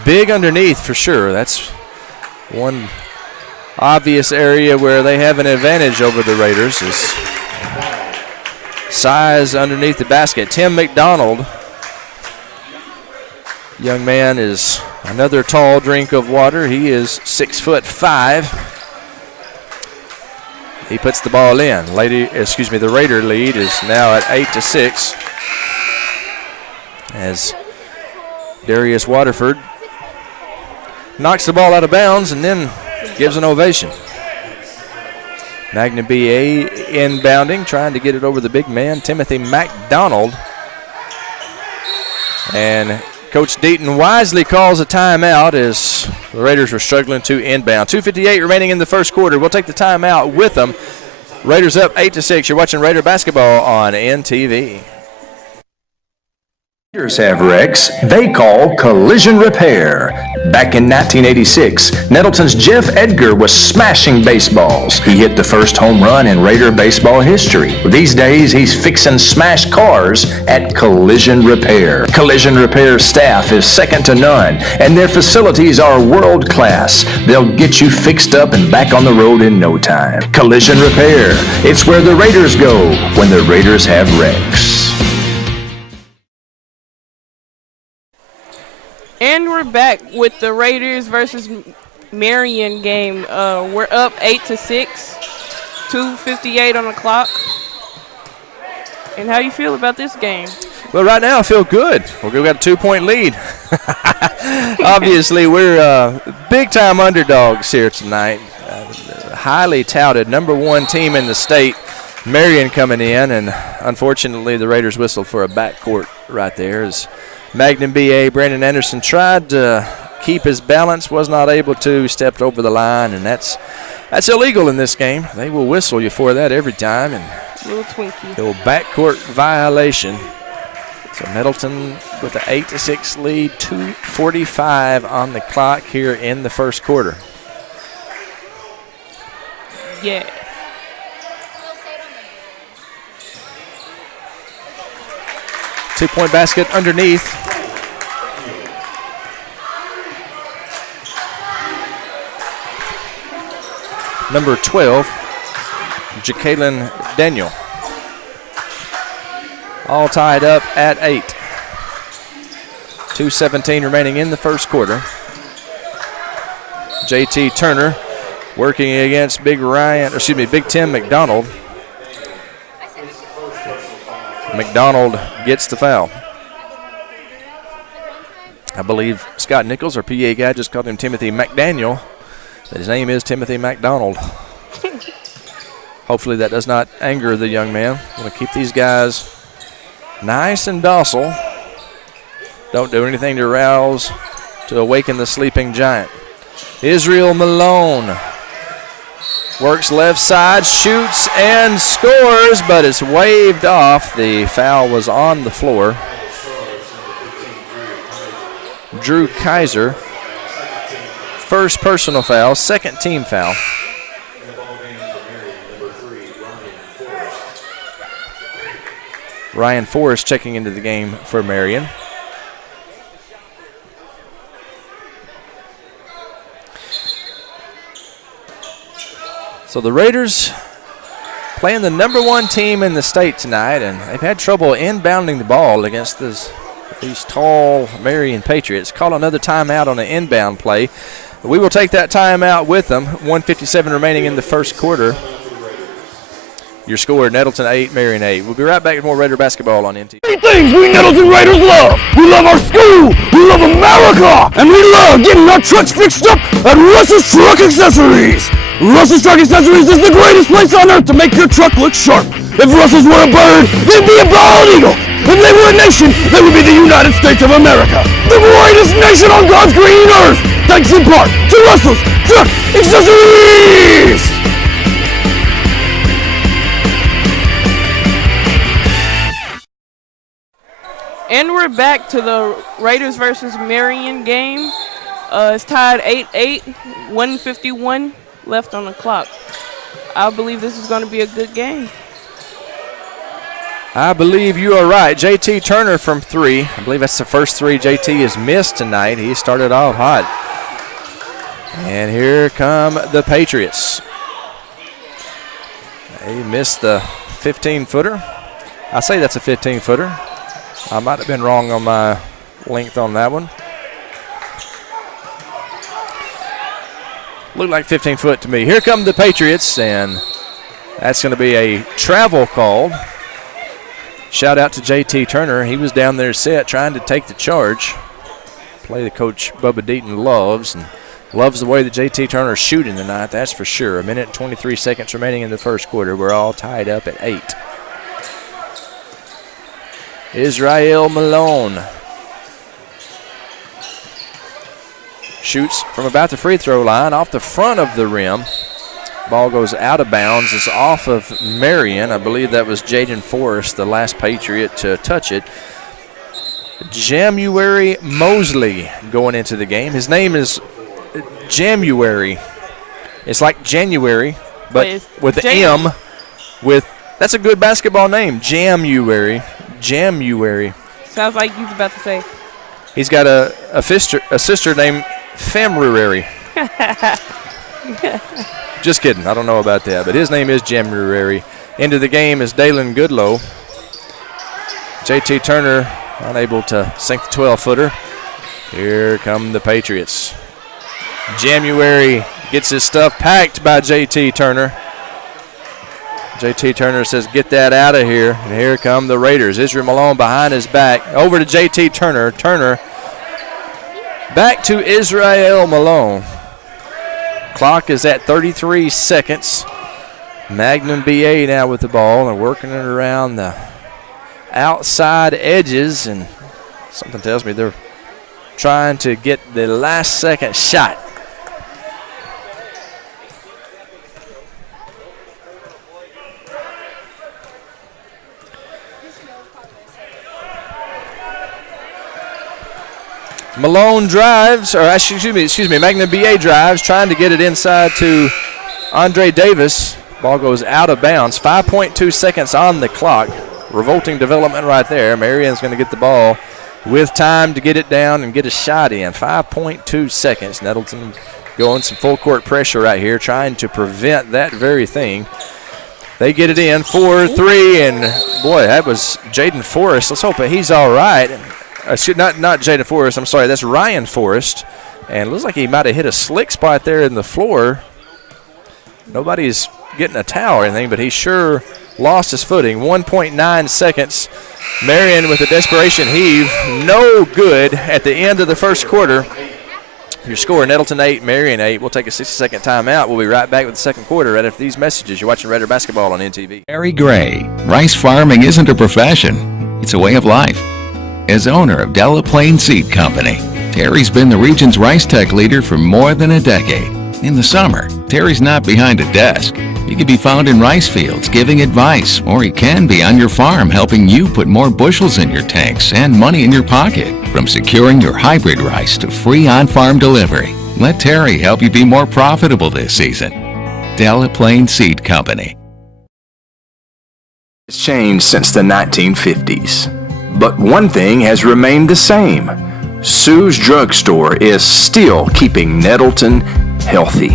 big underneath for sure. That's one obvious area where they have an advantage over the Raiders is size underneath the basket. Tim McDonald, young man, is another tall drink of water. He is 6'5". He puts the ball in. The Raider lead is now at 8-6 as Darius Waterford knocks the ball out of bounds and then gives an ovation. Magna BA inbounding, trying to get it over the big man, Timothy McDonald. And Coach Deaton wisely calls a timeout as the Raiders were struggling to inbound. 2:58 remaining in the first quarter. We'll take the timeout with them. Raiders up 8-6. You're watching Raider basketball on NTV. Raiders have wrecks they call collision repair. Back in 1986, Nettleton's Jeff Edgar was smashing baseballs. He hit the first home run in Raider baseball history. These days, he's fixing smashed cars at Collision Repair. Collision Repair staff is second to none, and their facilities are world class. They'll get you fixed up and back on the road in no time. Collision Repair. It's where the Raiders go when the Raiders have wrecks. And we're back with the Raiders versus Marion game. We're up 8-6, 2:58 on the clock. And how you feel about this game? Well, right now I feel good. We've got a 2-point lead. Obviously, we're big-time underdogs here tonight. Highly touted #1 team in the state, Marion, coming in, and unfortunately the Raiders whistled for a backcourt right there as Magnum BA Brandon Anderson tried to keep his balance, was not able to, stepped over the line, and that's illegal in this game. They will whistle you for that every time, and little Twinkie. little backcourt violation. So Nettleton with an 8-6 lead, 2:45 on the clock here in the first quarter. Yeah. Two-point basket underneath. Number 12, Jacqueline Daniel. All tied up at 8. 2:17 remaining in the first quarter. JT Turner working against Big Tim McDonald. McDonald gets the foul. I believe Scott Nichols, our PA guy, just called him Timothy McDaniel. His name is Timothy McDonald. Hopefully that does not anger the young man. Want to keep these guys nice and docile. Don't do anything to awaken the sleeping giant. Israel Malone works left side, shoots and scores, but it's waved off. The foul was on the floor. Drew Kaiser, first personal foul, second team foul. Ryan Forrest checking into the game for Marion. So the Raiders playing the #1 team in the state tonight, and they've had trouble inbounding the ball against these tall Marion Patriots. Call another timeout on an inbound play. We will take that timeout with them. 1:57 remaining in the first quarter. Your score, Nettleton 8, Marion 8. We'll be right back with more Raider basketball on NTV. Three things we Nettleton Raiders love. We love our school, we love America, and we love getting our trucks fixed up at Russell's Truck Accessories. Russell's Truck Accessories is the greatest place on earth to make your truck look sharp. If Russell's were a bird, they'd be a bald eagle. If they were a nation, they would be the United States of America. The greatest nation on God's green earth. Thanks in part to Russell's Truck Accessories. And we're back to the Raiders versus Marion game. It's tied 8-8, 1:51 left on the clock. I believe this is going to be a good game. I believe you are right. JT Turner from 3. I believe that's the first 3 JT has missed tonight. He started off hot. And here come the Patriots. They missed the 15-footer. I say that's a 15-footer. I might have been wrong on my length on that one. Looked like 15 foot to me. Here come the Patriots, and that's going to be a travel call. Shout out to JT Turner. He was down there set trying to take the charge. Play that Coach Bubba Deaton loves, and loves the way that JT Turner's shooting tonight, that's for sure. 1 minute and 23 seconds remaining in the first quarter. We're all tied up at 8. Israel Malone shoots from about the free throw line off the front of the rim. Ball goes out of bounds. It's off of Marion. I believe that was Jaden Forrest, the last Patriot to touch it. January Mosley going into the game. His name is January. It's like January, but with the M. That's a good basketball name, January. January. Sounds like you was about to say. He's got a sister named February. Just kidding. I don't know about that, but his name is January. Into the game is Dalen Goodlow. JT Turner unable to sink the 12-footer. Here come the Patriots. January gets his stuff packed by JT Turner. JT Turner says, get that out of here. And here come the Raiders. Israel Malone behind his back. Over to JT Turner. Turner back to Israel Malone. Clock is at 33 seconds. Magnum BA now with the ball and working it around the outside edges. And something tells me they're trying to get the last second shot. Malone drives, or excuse me, Magnum BA drives, trying to get it inside to Andre Davis. Ball goes out of bounds. 5.2 seconds on the clock. Revolting development right there. Marion's going to get the ball with time to get it down and get a shot in. 5.2 seconds. Nettleton going some full court pressure right here, trying to prevent that very thing. They get it in, 4-3, and boy, that was Jaden Forrest. Let's hope that he's all right. Not Jaden Forrest, I'm sorry, that's Ryan Forrest. And it looks like he might have hit a slick spot there in the floor. Nobody's getting a towel or anything, but he sure lost his footing. 1.9 seconds. Marion with a desperation heave. No good at the end of the first quarter. Your score, Nettleton 8, Marion 8. We'll take a 60-second timeout. We'll be right back with the second quarter right after these messages. You're watching Raider Basketball on NTV. Terry Gray. Rice farming isn't a profession. It's a way of life. As owner of Delaplaine Seed Company, Terry's been the region's rice tech leader for more than a decade. In the summer, Terry's not behind a desk. He can be found in rice fields giving advice, or he can be on your farm helping you put more bushels in your tanks and money in your pocket. From securing your hybrid rice to free on-farm delivery, let Terry help you be more profitable this season. Delaplaine Seed Company. It's changed since the 1950s. But one thing has remained the same. Sue's Drugstore is still keeping Nettleton healthy.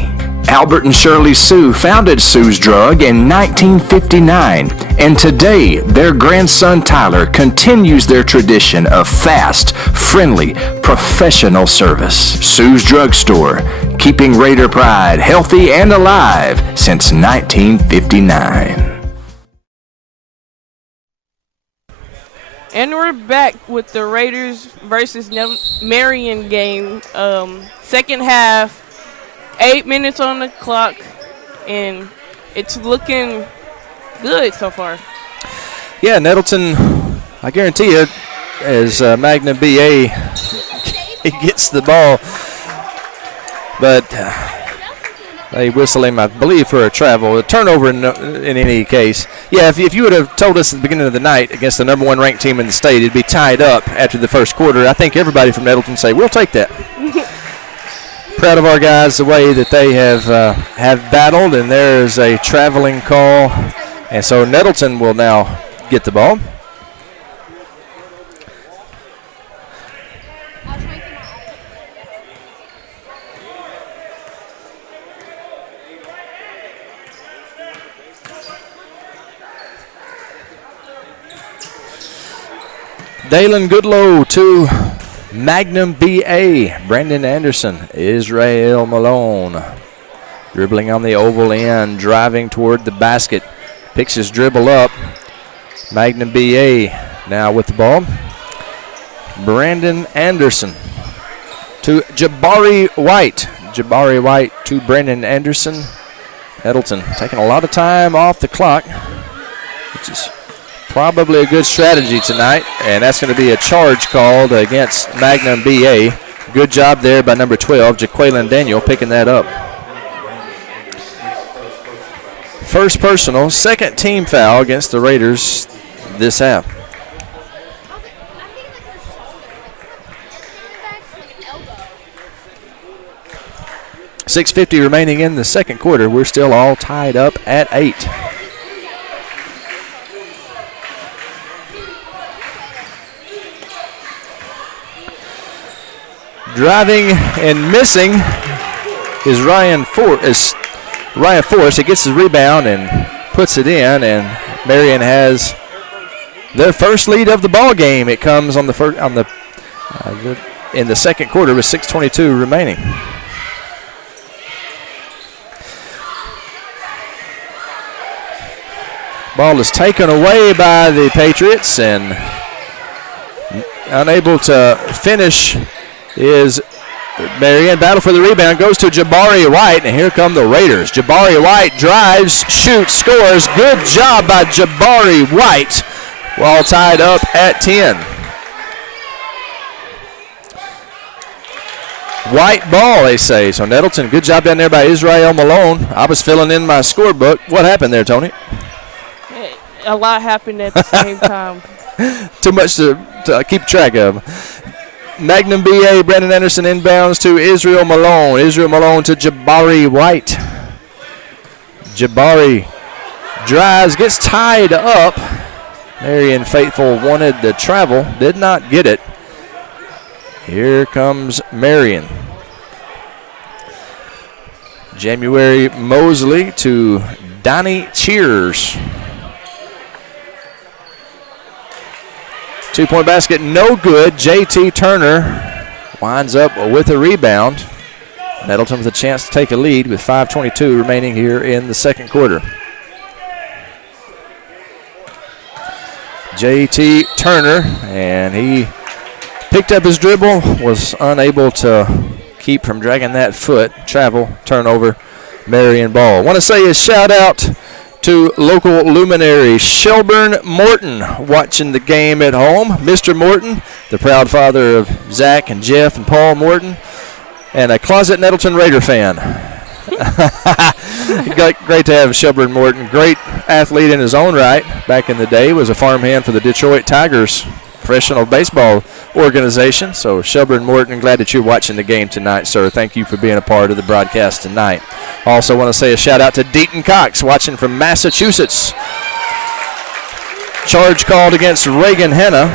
Albert and Shirley Sue founded Sue's Drug in 1959, and today their grandson Tyler continues their tradition of fast, friendly, professional service. Sue's Drugstore, keeping Raider pride healthy and alive since 1959. And we're back with the Raiders versus Marion game. Second half, 8 minutes on the clock, and it's looking good so far. Yeah, Nettleton, I guarantee you, as Magnum BA he gets the ball, but they whistle him, I believe, for a travel. A turnover in any case. Yeah, if you would have told us at the beginning of the night against the number 1 ranked team in the state, it'd be tied up after the first quarter, I think everybody from Nettleton say, we'll take that. Proud of our guys, the way that they have battled, and there's a traveling call. And so Nettleton will now get the ball. Dalen Goodlow to Magnum BA. Brandon Anderson, Israel Malone. Dribbling on the oval end, driving toward the basket. Picks his dribble up. Magnum BA now with the ball. Brandon Anderson to Jabari White. Jabari White to Brandon Anderson. Nettleton taking a lot of time off the clock, which is probably a good strategy tonight, and that's going to be a charge called against Magnum BA. Good job there by number 12, Jaqueline Daniel, picking that up. First personal, second team foul against the Raiders this half. .650 remaining in the second quarter. We're still all tied up at 8. Driving and missing is Ryan Forrest. He gets the rebound and puts it in, and Marion has their first lead of the ball game. It comes on in the second quarter with 6:22 remaining. Ball is taken away by the Patriots, and unable to finish is Marion. Battle for the rebound goes to Jabari White, and here come the Raiders. Jabari White drives, shoots, scores. Good job by Jabari White, while tied up at 10. White ball, they say. So Nettleton, good job down there by Israel Malone. I was filling in my scorebook. What happened there, Tony? A lot happened at the same time. Too much to keep track of. Magnum BA, Brandon Anderson inbounds to Israel Malone. Israel Malone to Jabari White. Jabari drives, gets tied up. Marion Faithful wanted the travel, did not get it. Here comes Marion. January Mosley to Donnie Cheers. 2-point basket, no good. JT Turner winds up with a rebound. Nettleton with a chance to take a lead with 5:22 remaining here in the second quarter. JT Turner, and he picked up his dribble, was unable to keep from dragging that foot. Travel, turnover, Marion ball. Want to say a shout out to local luminary Shelburne Morton watching the game at home. Mr. Morton, the proud father of Zach and Jeff and Paul Morton, and a closet Nettleton Raider fan. Great to have Shelburne Morton. Great athlete in his own right. Back in the day, was a farmhand for the Detroit Tigers professional baseball organization. So Shelburne Morton, glad that you're watching the game tonight, sir. Thank you for being a part of the broadcast tonight. Also want to say a shout out to Deaton Cox watching from Massachusetts. Charge called against Reagan Henna.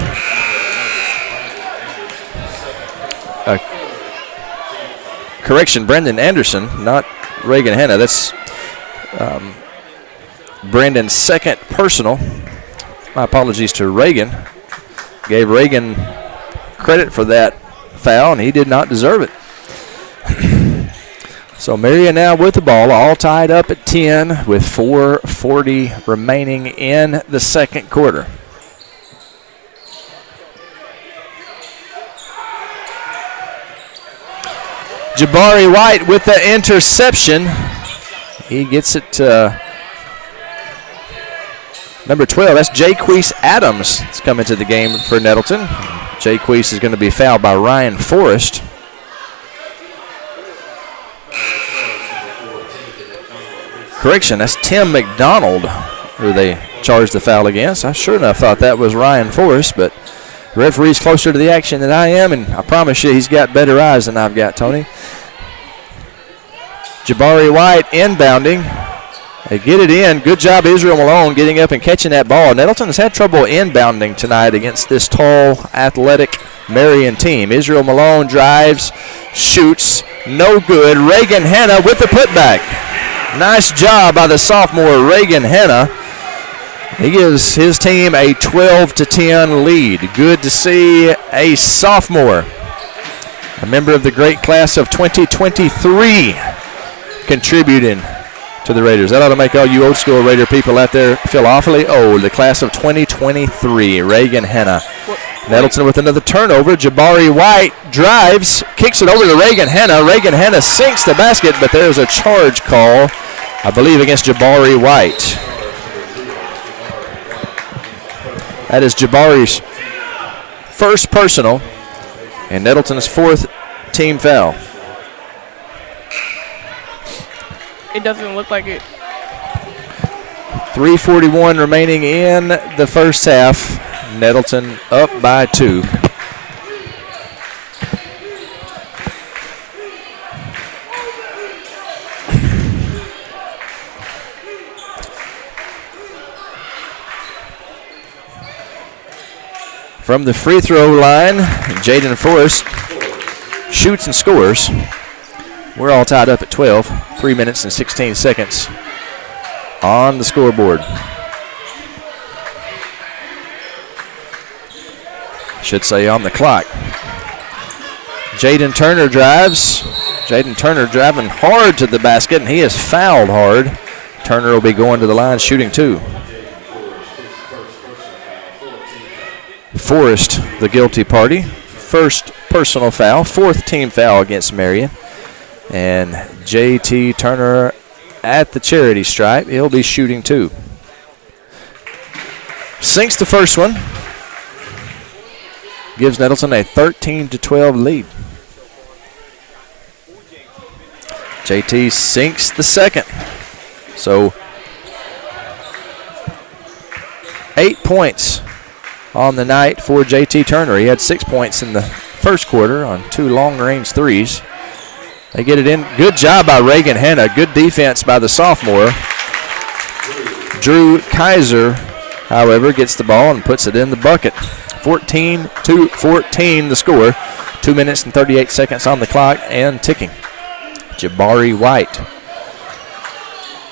Correction, Brendan Anderson, not Reagan Hanna. That's Brandon's second personal. My apologies to Reagan. Gave Reagan credit for that foul, and he did not deserve it. So Marion now with the ball, all tied up at 10 with 4:40 remaining in the second quarter. Jabari White with the interception. He gets it to number 12. That's Jaquez Adams. It's coming to the game for Nettleton. Jaquez is going to be fouled by Ryan Forrest. Correction, that's Tim McDonald who they charged the foul against. I sure enough thought that was Ryan Forrest, but the referee's closer to the action than I am, and I promise you he's got better eyes than I've got, Tony. Jabari White inbounding. They get it in. Good job, Israel Malone, getting up and catching that ball. Nettleton has had trouble inbounding tonight against this tall, athletic Marion team. Israel Malone drives, shoots, no good. Reagan Hanna with the putback. Nice job by the sophomore Reagan Hanna. He gives his team a 12-10 lead. Good to see a sophomore, a member of the great class of 2023, contributing to the Raiders. That ought to make all you old school Raider people out there feel awfully old. The class of 2023, Reagan Hanna. Nettleton with another turnover. Jabari White drives, kicks it over to Reagan Hanna. Reagan Hanna sinks the basket, but there's a charge call, I believe, against Jabari White. That is Jabari's first personal and Nettleton's fourth team foul. It doesn't look like it. 3:41 remaining in the first half. Nettleton up by 2. From the free throw line, Jaden Forrest shoots and scores. We're all tied up at 12. 3 minutes and 16 seconds on the scoreboard. Should say on the clock. Jaden Turner drives. Jaden Turner driving hard to the basket, and he is fouled hard. Turner will be going to the line shooting 2. Forrest, the guilty party. First personal foul, fourth team foul against Marion. And JT Turner at the charity stripe. He'll be shooting 2. Sinks the first one. Gives Nettleton a 13-12 lead. JT sinks the second. So 8 points on the night for JT Turner. He had 6 points in the first quarter on 2 long-range threes. They get it in. Good job by Reagan Hanna. Good defense by the sophomore. Drew Kaiser, however, gets the ball and puts it in the bucket. 14-14 the score. 2 minutes and 38 seconds on the clock and ticking. Jabari White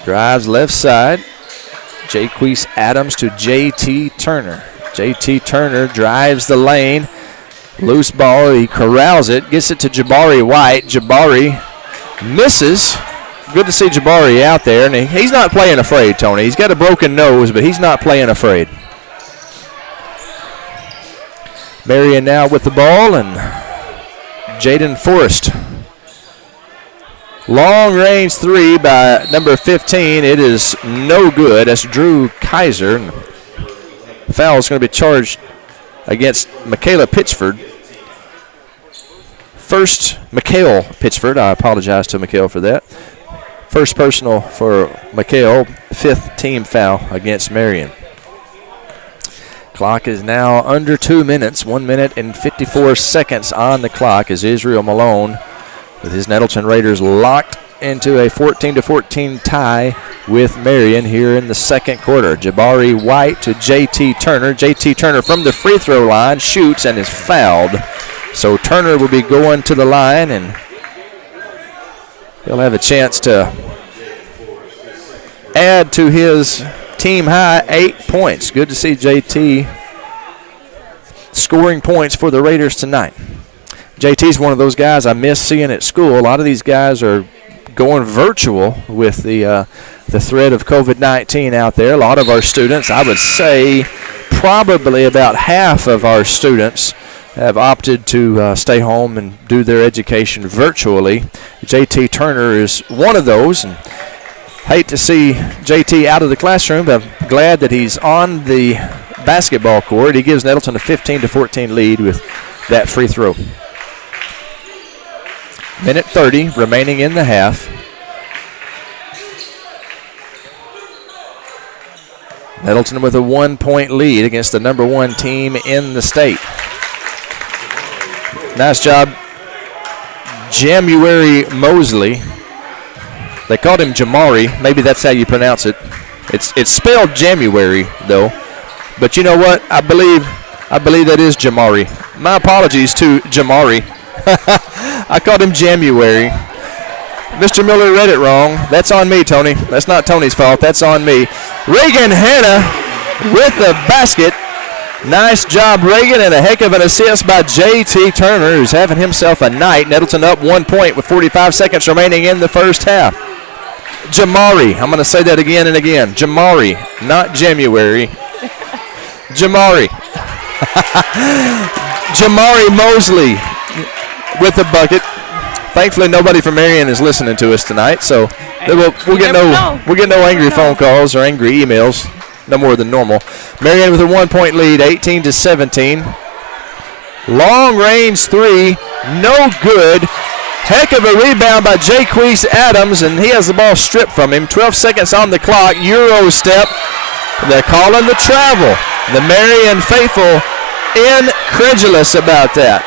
drives left side. Jaquez Adams to JT Turner. JT Turner drives the lane. Loose ball, he corrals it, gets it to Jabari White. Jabari misses. Good to see Jabari out there, and he's not playing afraid, Tony. He's got a broken nose, but he's not playing afraid. Marion now with the ball, and Jaden Forrest. Long range 3 by number 15. It is no good. That's Drew Kaiser. The foul is going to be charged against Michaela Pitchford. First, Mikhail Pitchford. I apologize to Mikhail for that. First personal for Mikhail. 5th team foul against Marion. Clock is now under 2 minutes. 1 minute and 54 seconds on the clock as Israel Malone with his Nettleton Raiders locked into a 14-14 tie with Marion here in the second quarter. Jabari White to JT Turner. JT Turner from the free throw line shoots and is fouled. So Turner will be going to the line, and he'll have a chance to add to his team high 8 points. Good to see JT scoring points for the Raiders tonight. JT's one of those guys I miss seeing at school. A lot of these guys are going virtual with the threat of COVID-19 out there. A lot of our students, I would say probably about half of our students, have opted to stay home and do their education virtually. JT Turner is one of those, and hate to see JT out of the classroom, but I'm glad that he's on the basketball court. He gives Nettleton a 15-14 lead with that free throw. Minute 30 remaining in the half. Nettleton with a 1-point lead against the number 1 team in the state. Nice job, January Mosley. They called him Jamari. Maybe that's how you pronounce it. It's spelled January though. But you know what? I believe that is Jamari. My apologies to Jamari. I called him January. Mr. Miller read it wrong. That's on me, Tony. That's not Tony's fault. That's on me. Reagan Hanna with the basket. Nice job, Reagan, and a heck of an assist by J.T. Turner, who's having himself a night. Nettleton up 1 point with 45 seconds remaining in the first half. Jamari. I'm going to say that again and again. Jamari, not January. Jamari. Jamari Mosley with the bucket. Thankfully, nobody from Marion is listening to us tonight, so we'll get no angry phone calls or angry emails, no more than normal. Marion with a 1-point lead, 18-17. Long range three, no good. Heck of a rebound by Jaquez Adams, and he has the ball stripped from him. 12 seconds on the clock. Euro step. They're calling the travel. The Marion faithful incredulous about that.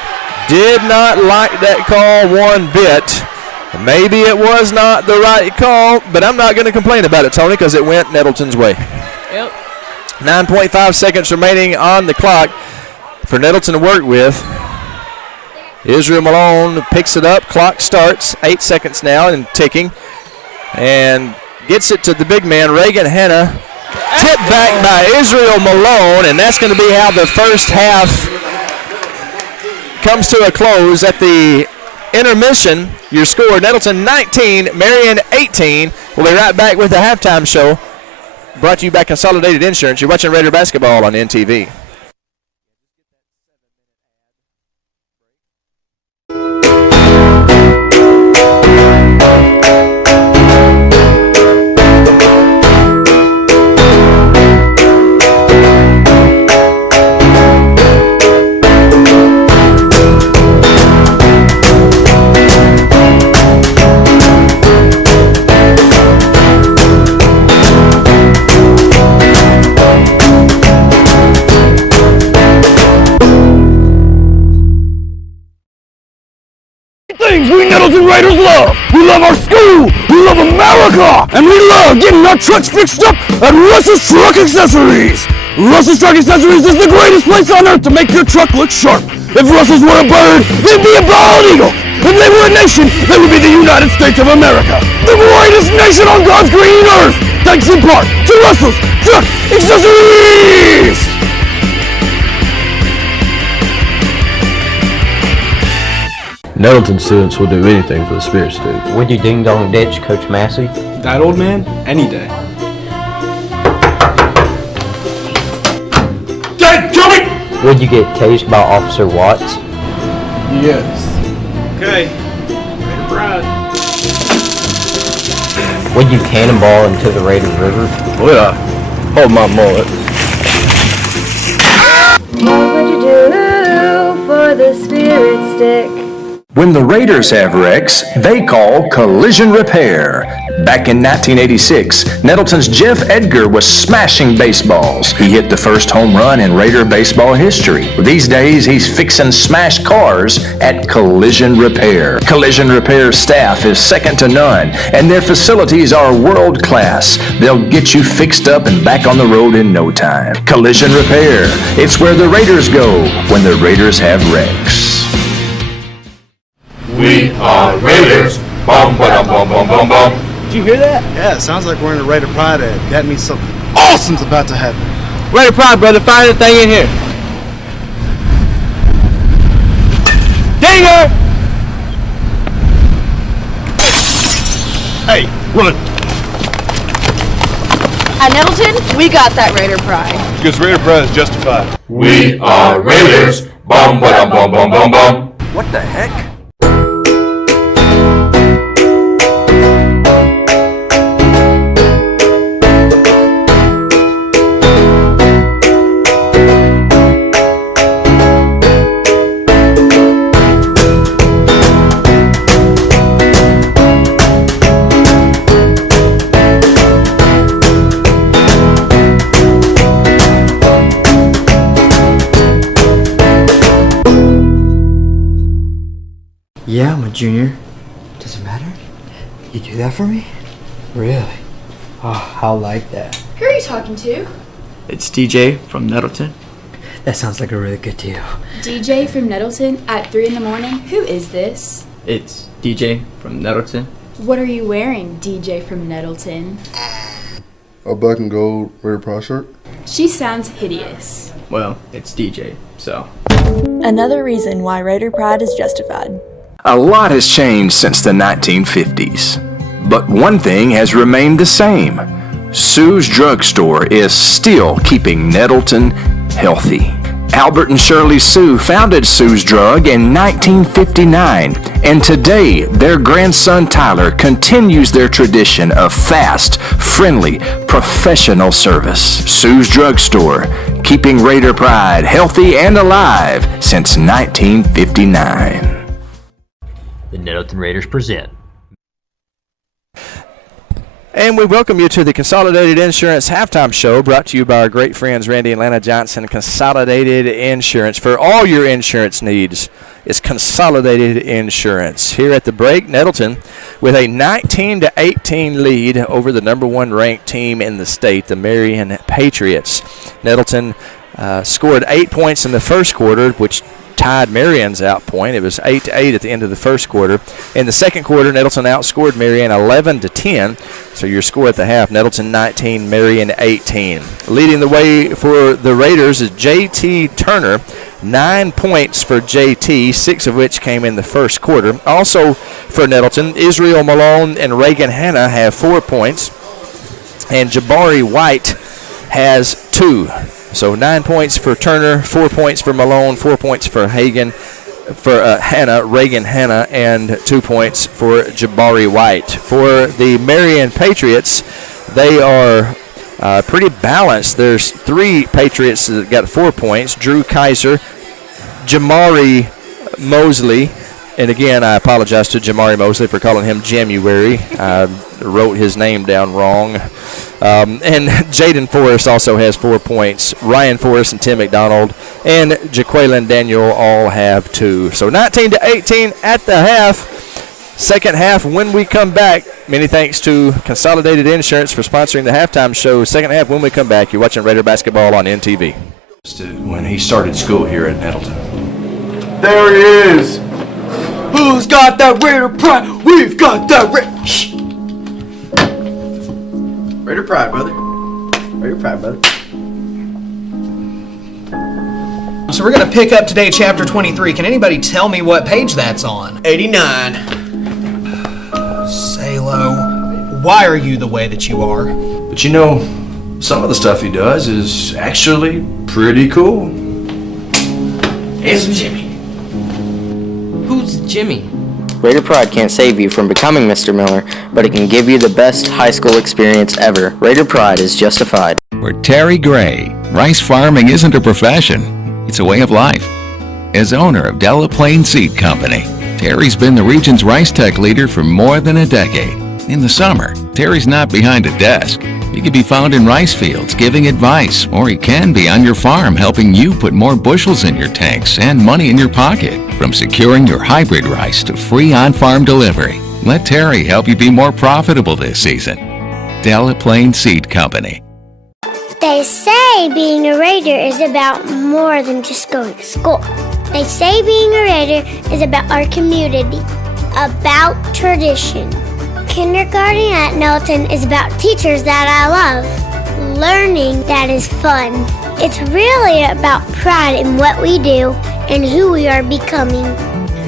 Did not like that call one bit. Maybe it was not the right call, but I'm not going to complain about it, Tony, because it went Nettleton's way. Yep. 9.5 seconds remaining on the clock for Nettleton to work with. Israel Malone picks it up. Clock starts. 8 seconds now and ticking. And gets it to the big man, Reagan Hanna. Tipped back by Israel Malone, and that's going to be how the first half comes to a close. At the intermission, your score, Nettleton 19, Marion 18. We'll be right back with the halftime show. Brought to you by Consolidated Insurance. You're watching Raider Basketball on NTV. Things we Nettleton Raiders love. We love our school. We love America. And we love getting our trucks fixed up at Russell's Truck Accessories. Russell's Truck Accessories is the greatest place on earth to make your truck look sharp. If Russell's were a bird, they'd be a bald eagle. If they were a nation, they would be the United States of America. The greatest nation on God's green earth. Thanks in part to Russell's Truck Accessories. Nettleton students will do anything for the Spirits do. Would you ding dong ditch Coach Massey? That old man? Any day. Dad, kill me! Would you get tased by Officer Watts? Yes. Okay. Raider Pride. Would you cannonball into the Raider River? Would I? Hold my mullet. What would you do for the Spirit Stick? When the Raiders have wrecks, they call Collision Repair. Back in 1986, Nettleton's Jeff Edgar was smashing baseballs. He hit the first home run in Raider baseball history. These days, he's fixing smashed cars at Collision Repair. Collision Repair staff is second to none, and their facilities are world class. They'll get you fixed up and back on the road in no time. Collision Repair. It's where the Raiders go when the Raiders have wrecks. We are Raiders. Bum ba bum bum bum bum. Did you hear that? Yeah, it sounds like we're in a Raider Pride ad. That means something awesome's about to happen. Raider Pride, brother, find the thing in here. Dinger! Hey, run! At Nettleton, we got that Raider Pride. Because Raider Pride is justified. We are Raiders. Bum ba bum bum bum bum. What the heck? Yeah, I'm a junior. Does it matter? You do that for me? Really? Oh, I like that. Who are you talking to? It's DJ from Nettleton. That sounds like a really good deal. DJ from Nettleton at 3 in the morning? Who is this? It's DJ from Nettleton. What are you wearing, DJ from Nettleton? A black and gold Raider Pride shirt. She sounds hideous. Well, it's DJ, so. Another reason why Raider Pride is justified. A lot has changed since the 1950s, but one thing has remained the same. Sue's Drugstore is still keeping Nettleton healthy. Albert and Shirley Sue founded Sue's Drug in 1959, and today their grandson Tyler continues their tradition of fast, friendly, professional service. Sue's Drugstore, keeping Raider Pride healthy and alive since 1959. The Nettleton Raiders present. And we welcome you to the Consolidated Insurance Halftime Show, brought to you by our great friends Randy and Lana Johnson, Consolidated Insurance. For all your insurance needs, it's Consolidated Insurance. Here at the break, Nettleton with a 19-18 lead over the number one ranked team in the state, the Marion Patriots. Nettleton scored 8 points in the first quarter, which tied Marion's out point. It was 8-8 at the end of the first quarter. In the second quarter, Nettleton outscored Marion 11-10. So your score at the half, Nettleton 19, Marion 18. Leading the way for the Raiders is J.T. Turner. 9 points for J.T., 6 of which came in the first quarter. Also for Nettleton, Israel Malone and Reagan Hanna have 4 points. And Jabari White has 2. So 9 points for Turner, 4 points for Malone, 4 points for Reagan Hanna, and 2 points for Jabari White. For the Marion Patriots, they are pretty balanced. There's 3 Patriots that got 4 points. Drew Kaiser, Jamari Mosley, and again, I apologize to Jamari Mosley for calling him January. I wrote his name down wrong. And Jaden Forrest also has 4 points. Ryan Forrest and Tim McDonald and Jaqueline Daniel all have 2. So 19-18 at the half. Second half when we come back. Many thanks to Consolidated Insurance for sponsoring the halftime show. Second half when we come back. You're watching Raider basketball on NTV. When he started school here at Nettleton. There he is. Who's got that Raider Pride? We've got that Shh. Raider Pride, brother. Raider Pride, brother. So we're going to pick up today chapter 23. Can anybody tell me what page that's on? 89. Salo, why are you the way that you are? But you know, some of the stuff he does is actually pretty cool. Here's Jimmy. Who's Jimmy? Raider Pride can't save you from becoming Mr. Miller, but it can give you the best high school experience ever. Raider Pride is justified. For Terry Gray, rice farming isn't a profession, it's a way of life. As owner of Delaplaine Seed Company, Terry's been the region's rice tech leader for more than a decade. In the summer, Terry's not behind a desk. He can be found in rice fields giving advice, or he can be on your farm helping you put more bushels in your tanks and money in your pocket. From securing your hybrid rice to free on-farm delivery, let Terry help you be more profitable this season. Delaplaine Seed Company. They say being a Raider is about more than just going to school. They say being a Raider is about our community, about tradition. Kindergarten at Nettleton is about teachers that I love, learning that is fun. It's really about pride in what we do and who we are becoming.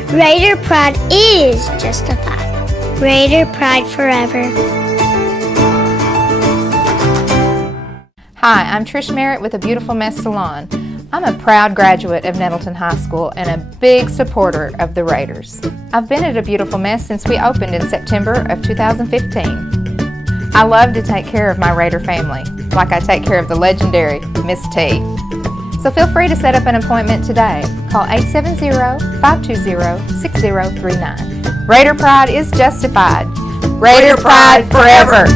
Raider pride is justified. Raider pride forever. Hi, I'm Trish Merritt with A Beautiful Mess Salon. I'm a proud graduate of Nettleton High School and a big supporter of the Raiders. I've been at A Beautiful Mess since we opened in September of 2015. I love to take care of my Raider family, like I take care of the legendary Miss T. So feel free to set up an appointment today. Call 870-520-6039. Raider pride is justified. Raider pride forever.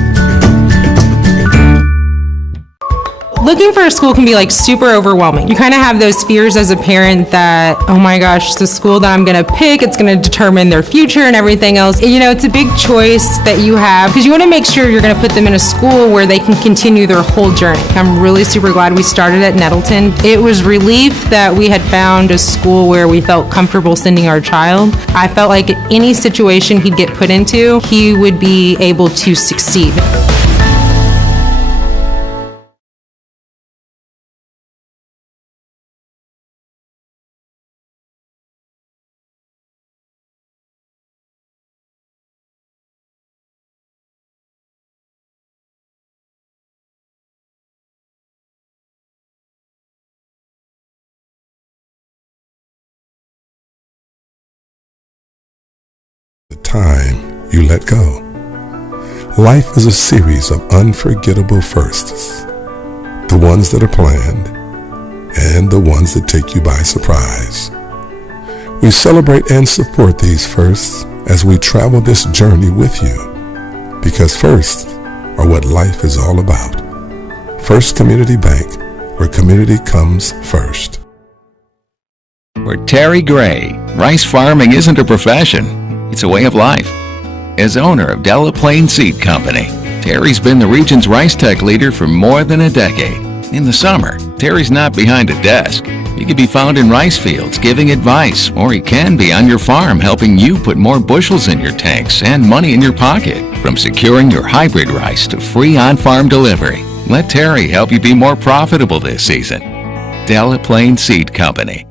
Looking for a school can be like super overwhelming. You kind of have those fears as a parent that, oh my gosh, the school that I'm going to pick, it's going to determine their future and everything else. You know, it's a big choice that you have because you want to make sure you're going to put them in a school where they can continue their whole journey. I'm really super glad we started at Nettleton. It was relief that we had found a school where we felt comfortable sending our child. I felt like any situation he'd get put into, he would be able to succeed. Time you let go. Life is a series of unforgettable firsts, the ones that are planned and the ones that take you by surprise. We celebrate and support these firsts as we travel this journey with you, because firsts are what life is all about. First Community Bank, where community comes first. For Terry Gray, rice farming isn't a profession. It's a way of life. As owner of Delaplaine Seed Company, Terry's been the region's rice tech leader for more than a decade. In the summer, Terry's not behind a desk. He can be found in rice fields giving advice, or he can be on your farm helping you put more bushels in your tanks and money in your pocket. From securing your hybrid rice to free on-farm delivery, let Terry help you be more profitable this season. Delaplaine Seed Company.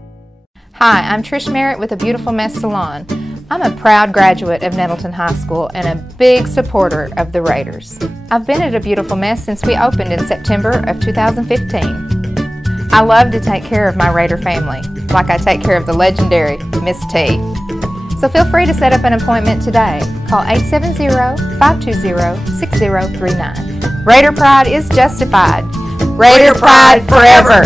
Hi, I'm Trish Merritt with A Beautiful Mess Salon. I'm a proud graduate of Nettleton High School and a big supporter of the Raiders. I've been at A Beautiful Mess since we opened in September of 2015. I love to take care of my Raider family, like I take care of the legendary Miss T. So feel free to set up an appointment today. Call 870-520-6039. Raider pride is justified. Raider pride forever.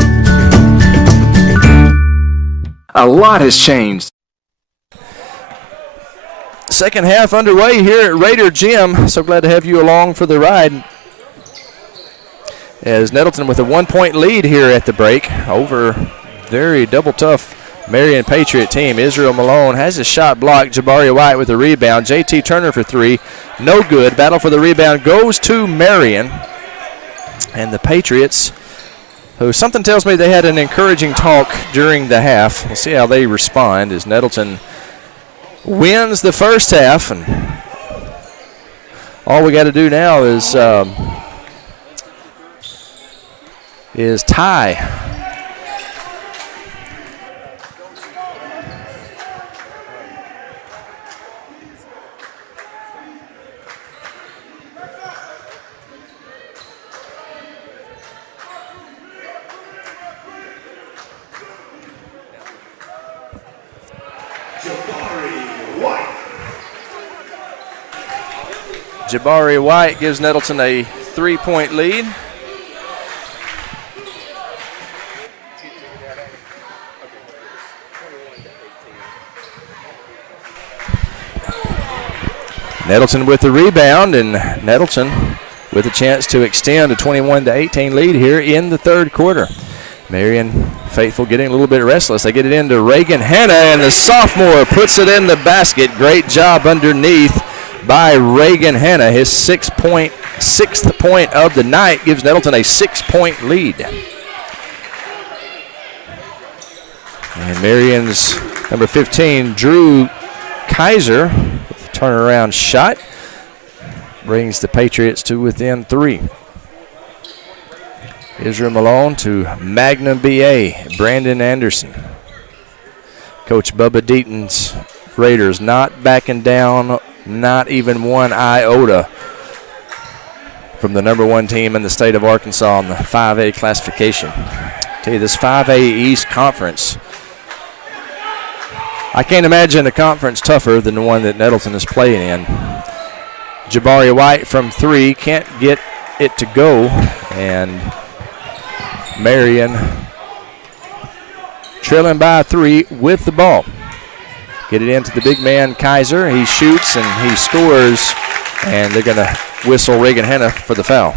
A lot has changed. Second half underway here at Raider Gym. So glad to have you along for the ride. As Nettleton with a 1-point lead here at the break over very double tough Marion Patriot team. Israel Malone has his shot blocked. Jabari White with a rebound. JT Turner for three. No good. Battle for the rebound goes to Marion. And the Patriots, who something tells me they had an encouraging talk during the half. We'll see how they respond as Nettleton wins the first half, and all we got to do now is tie. Jabari White gives Nettleton a 3-point lead. Nettleton with the rebound, and Nettleton with a chance to extend a 21-18 lead here in the third quarter. Marion faithful getting a little bit restless. They get it into Reagan Hanna, and the sophomore puts it in the basket. Great job underneath by Reagan Hanna. His sixth point of the night gives Nettleton a 6-point lead. And Marion's number 15, Drew Kaiser, turnaround shot. Brings the Patriots to within 3. Israel Malone to Magnum BA, Brandon Anderson. Coach Bubba Deaton's Raiders not backing down, not even one iota from the number 1 team in the state of Arkansas in the 5A classification. Tell you, this 5A East Conference, I can't imagine a conference tougher than the one that Nettleton is playing in. Jabari White from 3 can't get it to go, and Marion trailing by 3 with the ball. Get it into the big man Kaiser. He shoots and he scores, and they're going to whistle Reagan Hanna for the foul.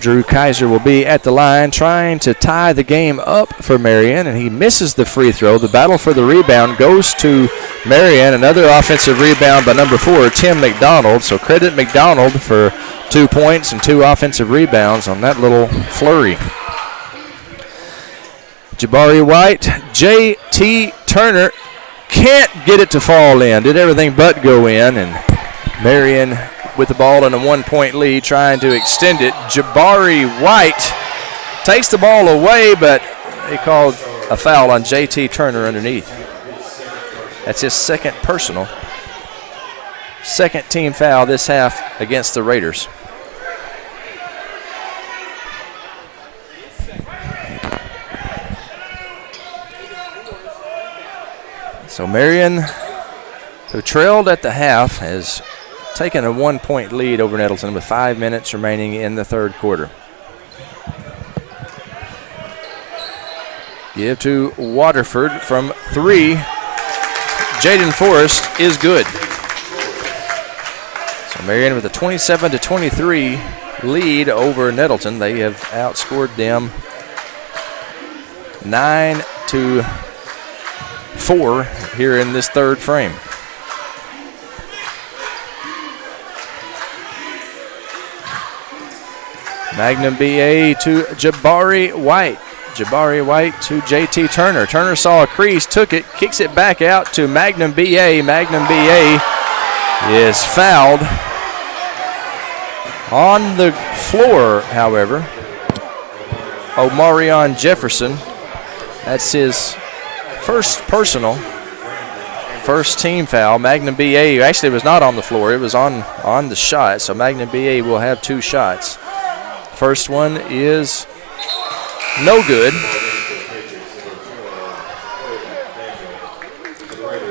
Drew Kaiser will be at the line trying to tie the game up for Marion, and he misses the free throw. The battle for the rebound goes to Marion. Another offensive rebound by number 4, Tim McDonald. So credit McDonald for 2 points and 2 offensive rebounds on that little flurry. Jabari White, J.T. Turner can't get it to fall in. Did everything but go in, and Marion with the ball in a 1-point lead, trying to extend it. Jabari White takes the ball away, but he called a foul on J.T. Turner underneath. That's his second personal. Second team foul this half against the Raiders. So Marion, who trailed at the half, has taken a 1-point lead over Nettleton with 5 minutes remaining in the third quarter. Give to Waterford from 3. Jaden Forrest is good. So Marion with a 27-23 lead over Nettleton. They have outscored them 9-4 here in this third frame. Magnum BA to Jabari White. Jabari White to J.T. Turner. Turner saw a crease, took it, kicks it back out to Magnum BA. Magnum BA is fouled. On the floor, however, Marion Jefferson. That's his first personal, first team foul. Magnum BA actually was not on the floor. It was on the shot, so Magnum BA will have 2 shots. First one is no good.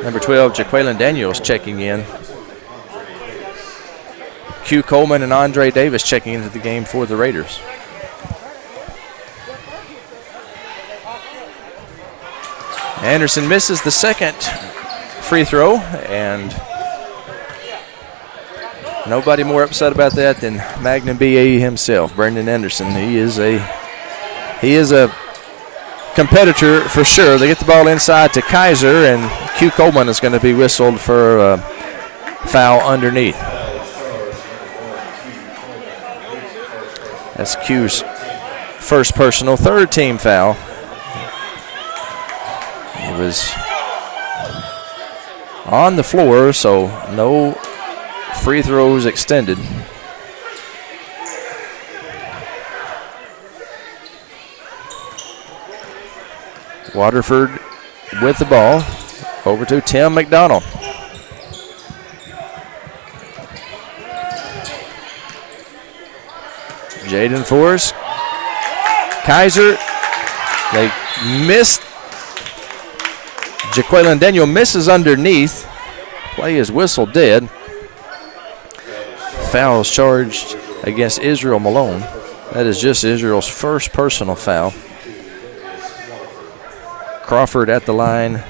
Number 12, Jaqueline Daniels checking in. Q Coleman and Andre Davis checking into the game for the Raiders. Anderson misses the second free throw, and nobody more upset about that than Magnum BA himself, Brandon Anderson. He is a competitor for sure. They get the ball inside to Kaiser, and Q Coleman is going to be whistled for a foul underneath. That's Q's first personal, third team foul. It was on the floor, so no free throws extended. Waterford with the ball. Over to Tim McDonald. Jaden Forrest. Kaiser. They missed. Jaqueline Daniel misses underneath. Play is whistled dead. Fouls charged against Israel Malone. That is just Israel's first personal foul. Crawford at the line.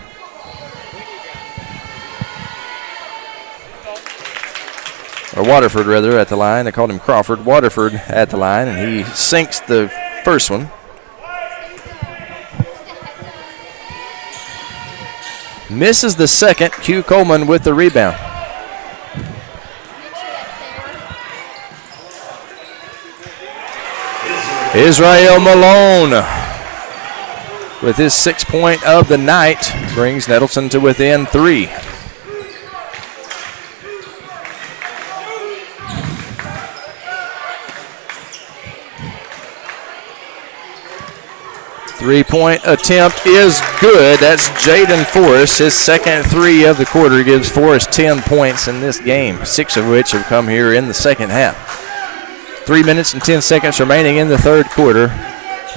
Or Waterford, rather, at the line. They called him Crawford. Waterford at the line, and he sinks the first one. Misses the second. Q Coleman with the rebound. Israel Malone, with his 6th point of the night, brings Nettleton to within 3. Three-point attempt is good. That's Jaden Forrest. His second 3 of the quarter gives Forrest 10 points in this game, 6 of which have come here in the second half. 3 minutes and 10 seconds remaining in the third quarter.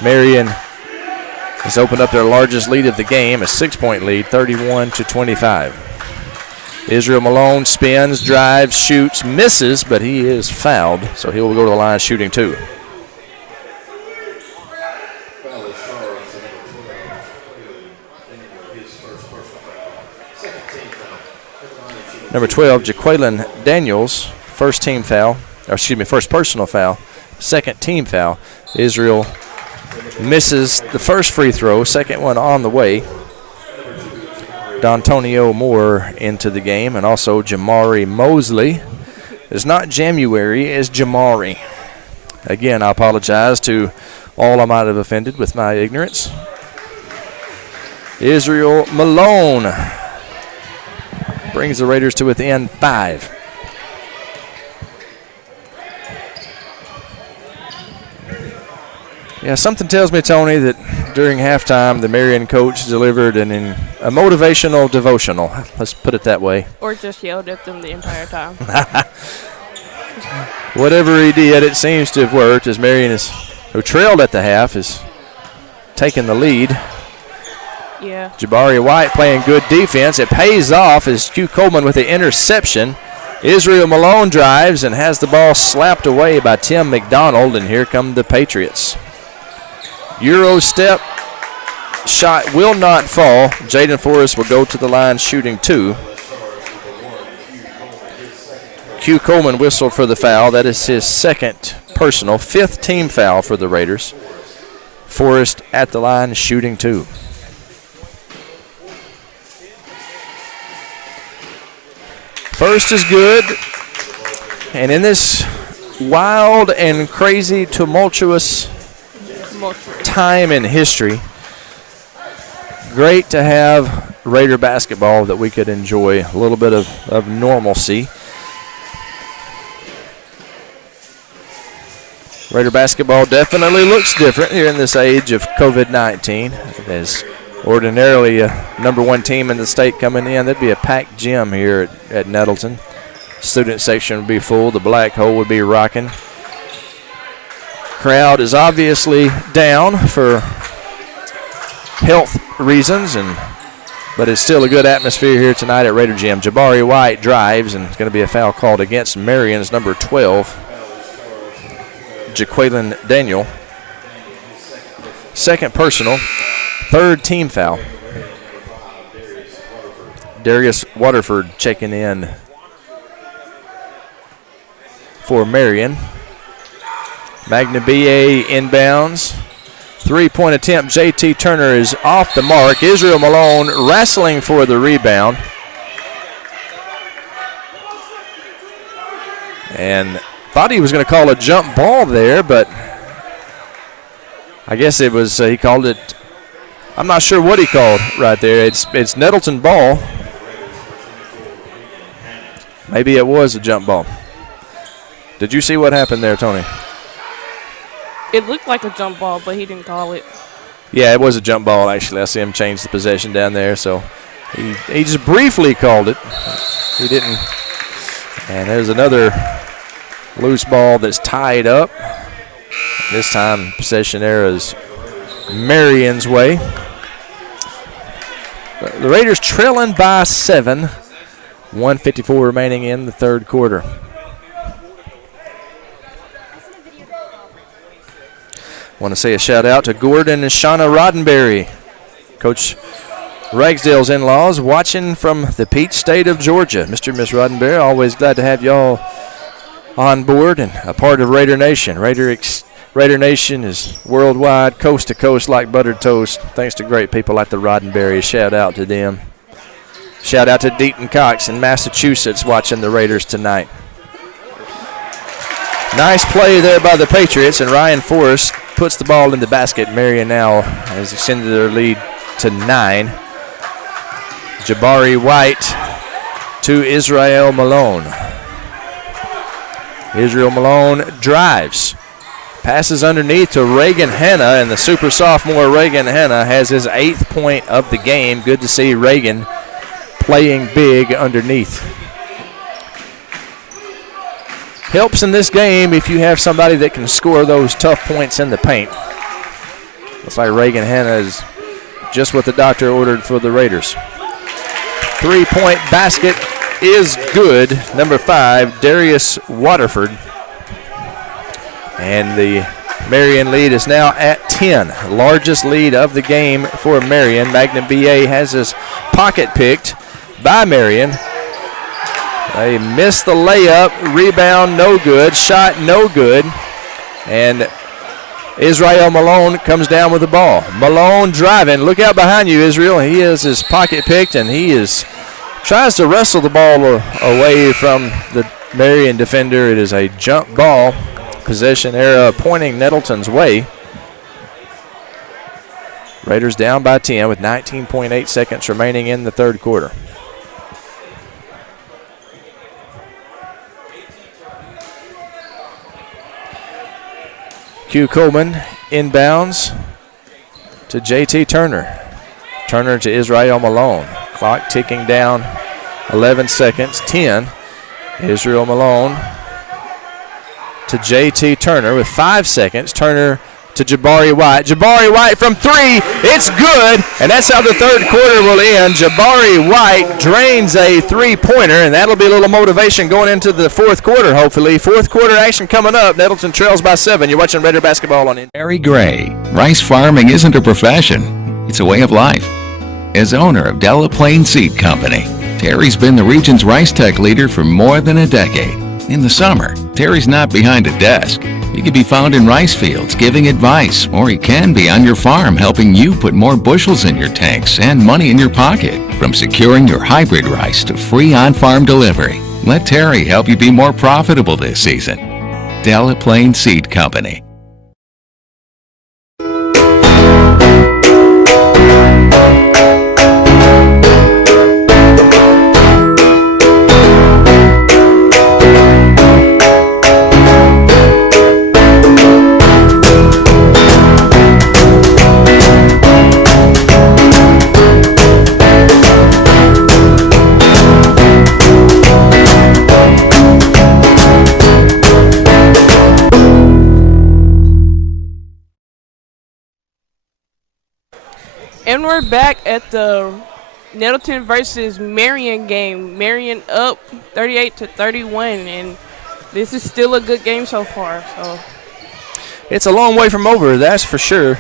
Marion has opened up their largest lead of the game, a 6-point lead, 31-25. Israel Malone spins, drives, shoots, misses, but he is fouled, so he will go to the line shooting 2. Number 12, Jaqueline Daniels, first personal foul, second team foul. Israel misses the first free throw, second one on the way. D'Antonio Moore into the game, and also Jamari Mosley. It's not January, it's Jamari. Again, I apologize to all I might have offended with my ignorance. Israel Malone brings the Raiders to within 5. Yeah, something tells me, Tony, that during halftime the Marion coach delivered a motivational devotional. Let's put it that way. Or just yelled at them the entire time. Whatever he did, it seems to have worked, as Marion, who trailed at the half, is taking the lead. Yeah. Jabari White playing good defense. It pays off as Q Coleman with the interception. Israel Malone drives and has the ball slapped away by Tim McDonald, and here come the Patriots. Euro step shot will not fall. Jaden Forrest will go to the line shooting 2. Q Coleman whistled for the foul. That is his second personal, 5th team foul for the Raiders. Forrest at the line shooting 2. First is good, and in this wild and crazy, tumultuous time in history, great to have Raider basketball that we could enjoy a little bit of normalcy. Raider basketball definitely looks different here in this age of COVID-19, as ordinarily a number 1 team in the state coming in. That'd be a packed gym here at Nettleton. Student section would be full. The black hole would be rocking. Crowd is obviously down for health reasons, but it's still a good atmosphere here tonight at Raider Gym. Jabari White drives, and it's going to be a foul called against Marion's number 12, Jaqueline Daniel. Second personal. 3rd team foul. Darius Waterford checking in for Marion. Magna BA inbounds. 3-point attempt. JT Turner is off the mark. Israel Malone wrestling for the rebound. And thought he was going to call a jump ball there, but I guess it was, he called it, I'm not sure what he called right there. It's Nettleton ball. Maybe it was a jump ball. Did you see what happened there, Tony? It looked like a jump ball, but he didn't call it. Yeah, it was a jump ball, actually. I see him change the possession down there. So he just briefly called it. He didn't. And there's another loose ball that's tied up. This time, possession there is Marion's way. The Raiders trailing by 7. 1:54 remaining in the third quarter. Want to say a shout out to Gordon and Shauna Roddenberry, Coach Ragsdale's in-laws, watching from the Peach State of Georgia. Mr. and Miss Roddenberry, always glad to have y'all on board and a part of Raider Nation. Raider Nation is worldwide, coast to coast like buttered toast. Thanks to great people like the Roddenberrys. Shout out to them. Shout out to Deaton Cox in Massachusetts watching the Raiders tonight. Nice play there by the Patriots, and Ryan Forrest puts the ball in the basket. Marion now has extended their lead to 9. Jabari White to Israel Malone. Israel Malone drives. Passes underneath to Reagan Hanna, and the super sophomore Reagan Hanna has his 8th point of the game. Good to see Reagan playing big underneath. Helps in this game if you have somebody that can score those tough points in the paint. Looks like Reagan Hanna is just what the doctor ordered for the Raiders. 3-point basket is good. Number 5, Darius Waterford. And the Marion lead is now at 10. Largest lead of the game for Marion. Magnum BA has his pocket picked by Marion. They missed the layup. Rebound no good. Shot no good. And Israel Malone comes down with the ball. Malone driving. Look out behind you, Israel. He has his pocket picked, and he tries to wrestle the ball away from the Marion defender. It is a jump ball. Possession era pointing Nettleton's way. Raiders down by 10 with 19.8 seconds remaining in the third quarter. Q Coleman inbounds to JT Turner. Turner to Israel Malone. Clock ticking down 11 seconds, 10. Israel Malone to JT Turner with 5 seconds. Turner to Jabari White. Jabari White from 3. It's good, and that's how the third quarter will end. Jabari White drains a three-pointer, and that'll be a little motivation going into the fourth quarter, hopefully. Fourth quarter action coming up. Nettleton trails by 7. You're watching Raider basketball on Terry Gray. Rice farming isn't a profession. It's a way of life. As owner of Delaplaine Seed Company, Terry's been the region's rice tech leader for more than a decade. In the summer, Terry's not behind a desk. He can be found in rice fields giving advice, or he can be on your farm helping you put more bushels in your tanks and money in your pocket. From securing your hybrid rice to free on-farm delivery, let Terry help you be more profitable this season. Delaplaine Seed Company. And we're back at the Nettleton versus Marion game. Marion up 38-31, and this is still a good game so far. So it's a long way from over, that's for sure.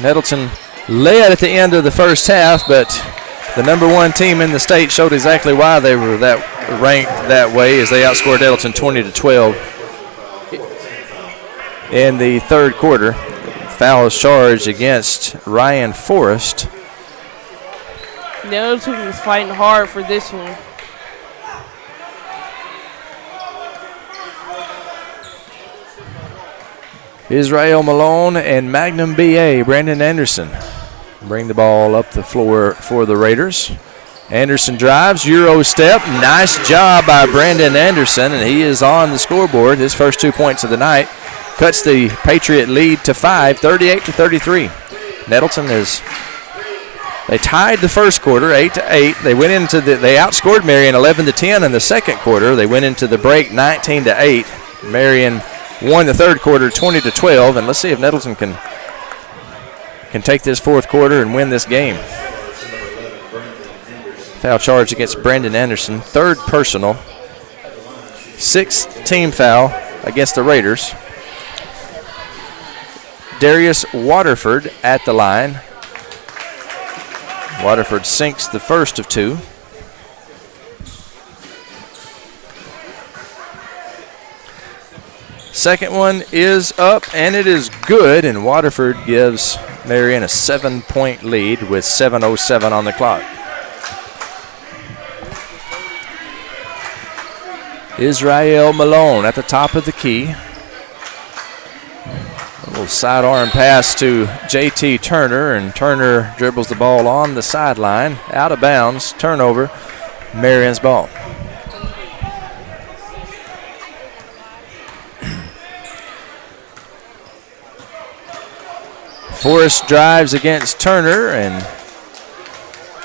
Nettleton led at the end of the first half, but the number 1 team in the state showed exactly why they were ranked that way, as they outscored Nettleton 20-12 in the third quarter. Foul is charged against Ryan Forrest. Nettleton is fighting hard for this one. Israel Malone and Magnum BA, Brandon Anderson, bring the ball up the floor for the Raiders. Anderson drives, Euro step. Nice job by Brandon Anderson, and he is on the scoreboard. His first 2 points of the night. Cuts the Patriot lead to 5, 38-33. Nettleton they tied the first quarter, 8-8. They outscored Marion 11-10 in the second quarter. They went into the break 19-8. Marion won the third quarter 20-12, and let's see if Nettleton can take this fourth quarter and win this game. Foul charge against Brandon Anderson, third personal, 6th team foul against the Raiders. Darius Waterford at the line. Waterford sinks the first of 2. Second one is up, and it is good, and Waterford gives Marion a 7-point lead with 7:07 on the clock. Israel Malone at the top of the key. Little sidearm pass to J.T. Turner, and Turner dribbles the ball on the sideline, out of bounds, turnover, Marion's ball. Forrest drives against Turner, and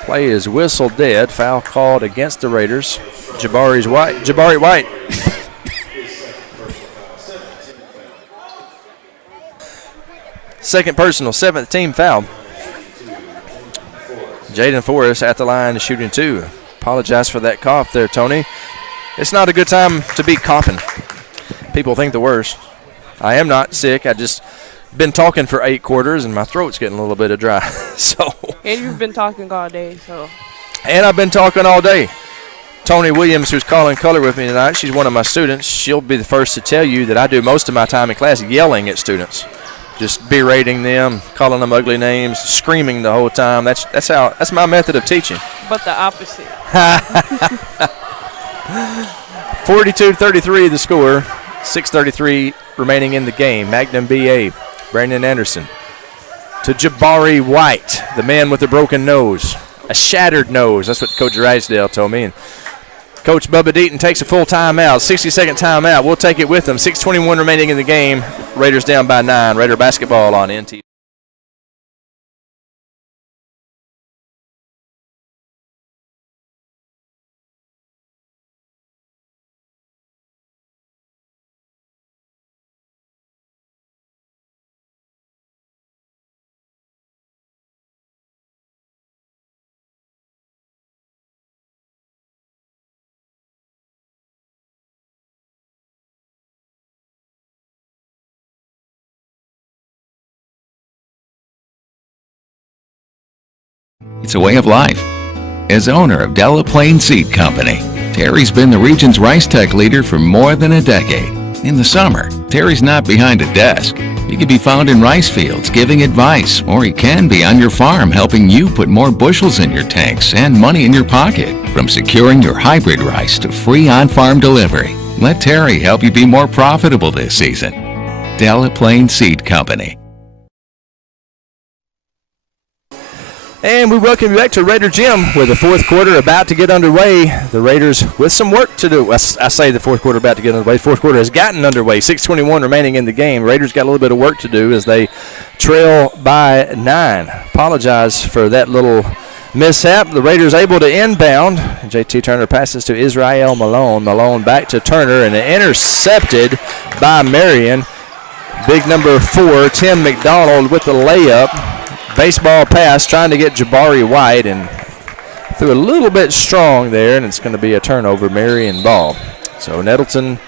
play is whistled dead. Foul called against the Raiders. Jabari White. Second personal, 7th team foul. Jaden Forrest at the line shooting 2. Apologize for that cough there, Tony. It's not a good time to be coughing. People think the worst. I am not sick. I just been talking for 8 quarters and my throat's getting a little bit dry. And you've been talking all day, so. And I've been talking all day. Tony Williams, who's calling color with me tonight, she's one of my students. She'll be the first to tell you that I do most of my time in class yelling at students. Just berating them, calling them ugly names, screaming the whole time. That's my method of teaching. But the opposite. 42-33 the score. 6:33 remaining in the game. Magnum BA, Brandon Anderson to Jabari White, the man with the broken nose, a shattered nose. That's what Coach Rysdale told me. And Coach Bubba Deaton takes a full timeout, 60-second timeout. We'll take it with them. 6:21 remaining in the game. Raiders down by 9. Raider basketball on NT. It's a way of life. As owner of Delaplaine Seed Company, Terry's been the region's rice tech leader for more than a decade. In the summer, Terry's not behind a desk. He can be found in rice fields giving advice, or he can be on your farm helping you put more bushels in your tanks and money in your pocket. From securing your hybrid rice to free on-farm delivery, let Terry help you be more profitable this season. Delaplaine Seed Company. And we welcome you back to Raider Gym, where the fourth quarter about to get underway. The Raiders with some work to do. I say the fourth quarter about to get underway. The fourth quarter has gotten underway. 6:21 remaining in the game. Raiders got a little bit of work to do as they trail by 9. Apologize for that little mishap. The Raiders able to inbound. J.T. Turner passes to Israel Malone. Malone back to Turner, and intercepted by Marion. Big number 4, Tim McDonald with the layup. Baseball pass trying to get Jabari White, and threw a little bit strong there, and it's going to be a turnover, Marion ball. So Nettleton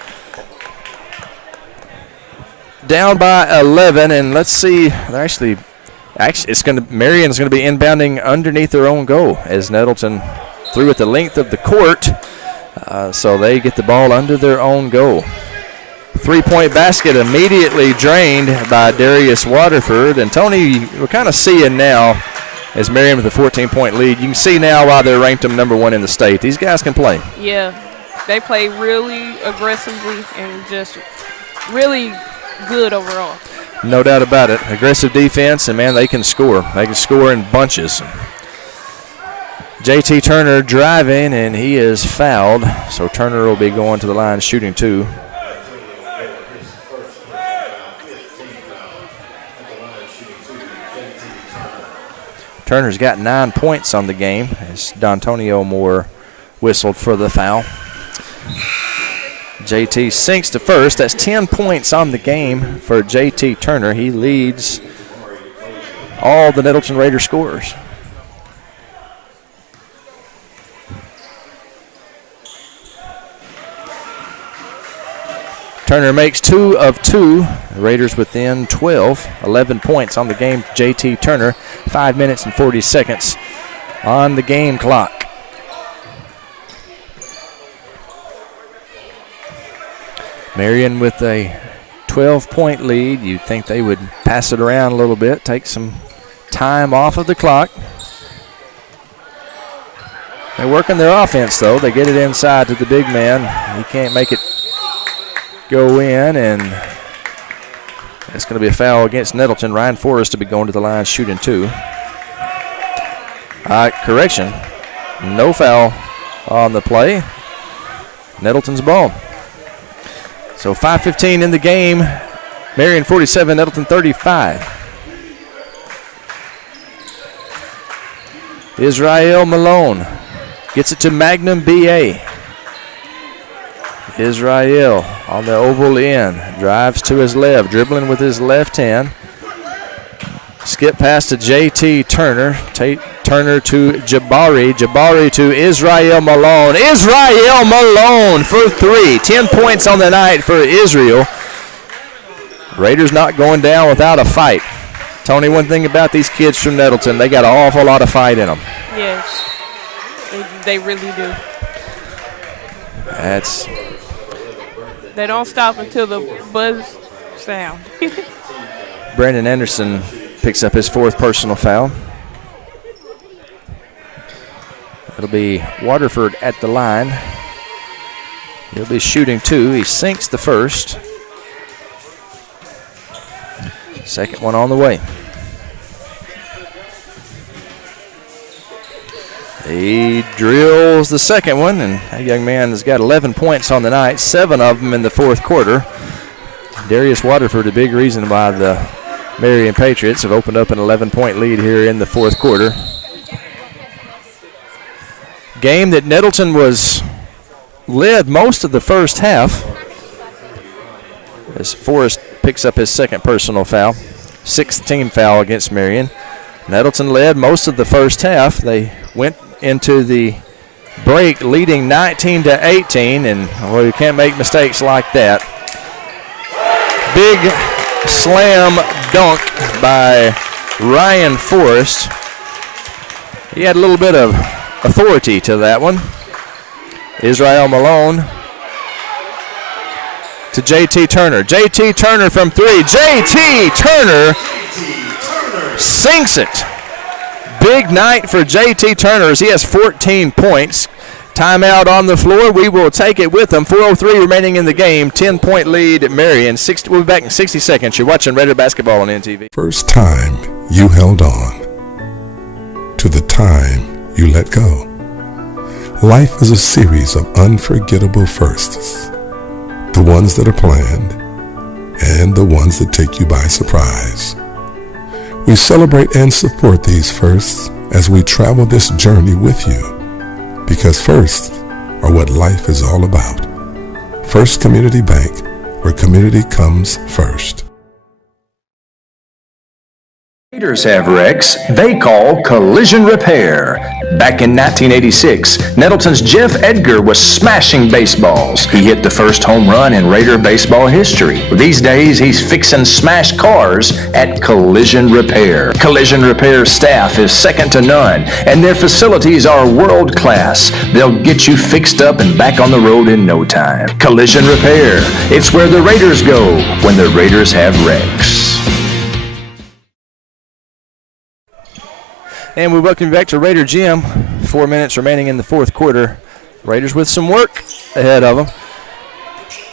down by 11, and let's see, they're Marion's going to be inbounding underneath their own goal as Nettleton threw at the length of the court, so they get the ball under their own goal. 3-point basket immediately drained by Darius Waterford. And Tony, we're kind of seeing now, as Marion with a 14-point lead, you can see now why they're ranked them number 1 in the state. These guys can play. Yeah, they play really aggressively and just really good overall. No doubt about it. Aggressive defense, and, man, they can score. They can score in bunches. J.T. Turner driving, and he is fouled. So Turner will be going to the line shooting 2. Turner's got 9 points on the game as D'Antonio Moore whistled for the foul. JT sinks to first. That's 10 points on the game for JT Turner. He leads all the Nettleton Raiders scorers. Turner makes 2 of 2. The Raiders within 12, 11 points on the game. JT Turner, 5 minutes and 40 seconds on the game clock. Marion with a 12-point lead. You'd think they would pass it around a little bit, take some time off of the clock. They're working their offense, though. They get it inside to the big man. He can't make it go in, and It's going to be a foul against Nettleton. Ryan Forrest to be going to the line shooting 2. Correction. No foul on the play. Nettleton's ball. So 5:15 in the game. Marion 47, Nettleton 35. Israel Malone gets it to Magnum B.A. Israel on the oval end. Drives to his left, dribbling with his left hand. Skip pass to J.T. Turner. Turner to Jabari. Jabari to Israel Malone. Israel Malone for 3. 10 points on the night for Israel. Raiders not going down without a fight. Tony, one thing about these kids from Nettleton, they got an awful lot of fight in them. Yes, they really do. They don't stop until the buzz sound. Brandon Anderson picks up his 4th personal foul. It'll be Waterford at the line. He'll be shooting 2. He sinks the first. Second one on the way. He drills the second one, and that young man has got 11 points on the night, 7 of them in the 4th quarter. Darius Waterford, a big reason why the Marion Patriots have opened up an 11-point lead here in the 4th quarter. Game that Nettleton was led most of the first half. As Forrest picks up his 2nd personal foul, 6th team foul against Marion. Nettleton led most of the first half. They went into the break leading 19-18, and well, you can't make mistakes like that. Big slam dunk by Ryan Forrest. He had a little bit of authority to that one. Israel Malone to J.T. Turner. J.T. Turner from 3. J.T. Turner sinks it. Big night for J.T. Turner as he has 14 points. Timeout on the floor. We will take it with them. 4:03 remaining in the game. 10-point lead, Marion. We'll be back in 60 seconds. You're watching Raider basketball on NTV. First time you held on to the time you let go. Life is a series of unforgettable firsts. The ones that are planned and the ones that take you by surprise. We celebrate and support these firsts as we travel this journey with you. Because firsts are what life is all about. First Community Bank, where community comes first. Raiders have wrecks they call collision repair. Back in 1986, Nettleton's Jeff Edgar was smashing baseballs. He hit the first home run in Raider baseball history. These days, he's fixing smashed cars at Collision Repair. Collision Repair staff is second to none, and their facilities are world class. They'll get you fixed up and back on the road in no time. Collision Repair. It's where the Raiders go when the Raiders have wrecks. And we welcome you back to Raider Gym. 4 minutes remaining in the 4th quarter. Raiders with some work ahead of them.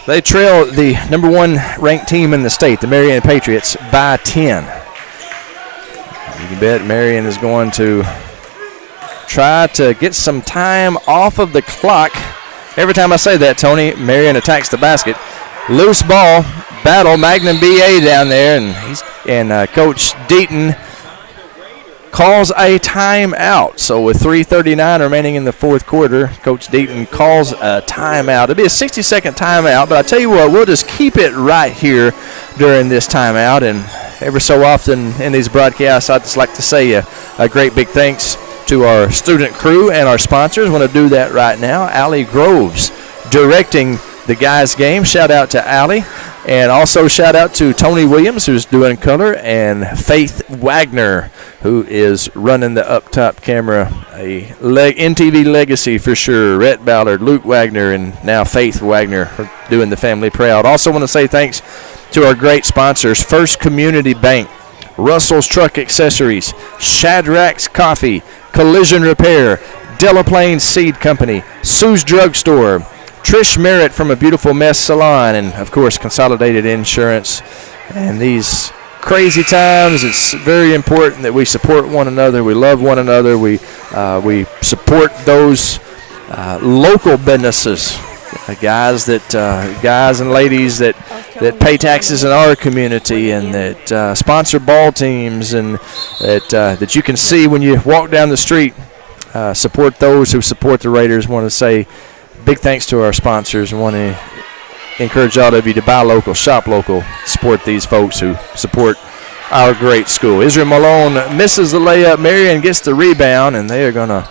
They trail the number 1 ranked team in the state, the Marion Patriots, by 10. You can bet Marion is going to try to get some time off of the clock. Every time I say that, Tony, Marion attacks the basket. Loose ball, battle, Magnum B.A. down there, and Coach Deaton calls a timeout. So with 3:39 remaining in the 4th quarter, Coach Deaton calls a timeout. It'll be a 60-second timeout, but I tell you what, we'll just keep it right here during this timeout. And every so often in these broadcasts, I'd just like to say a great big thanks to our student crew and our sponsors. I want to do that right now. Allie Groves directing the guys' game. Shout out to Allie. And also shout out to Tony Williams, who's doing color, and Faith Wagner, who is running the up-top camera. A NTV legacy for sure. Rhett Ballard, Luke Wagner, and now Faith Wagner are doing the family proud. Also want to say thanks to our great sponsors, First Community Bank, Russell's Truck Accessories, Shadrachs Coffee, Collision Repair, Delaplaine Seed Company, Sue's Drugstore, Trish Merritt from A Beautiful Mess Salon, and, of course, Consolidated Insurance. And these crazy times, it's very important that we support one another. We love one another. We support those local businesses, guys and ladies that pay taxes in our community and that sponsor ball teams and that you can see when you walk down the street. Support those who support the Raiders. Want to say big thanks to our sponsors and want to encourage all of you to buy local, shop local, support these folks who support our great school. Israel Malone misses the layup. Marion gets the rebound, and they are going to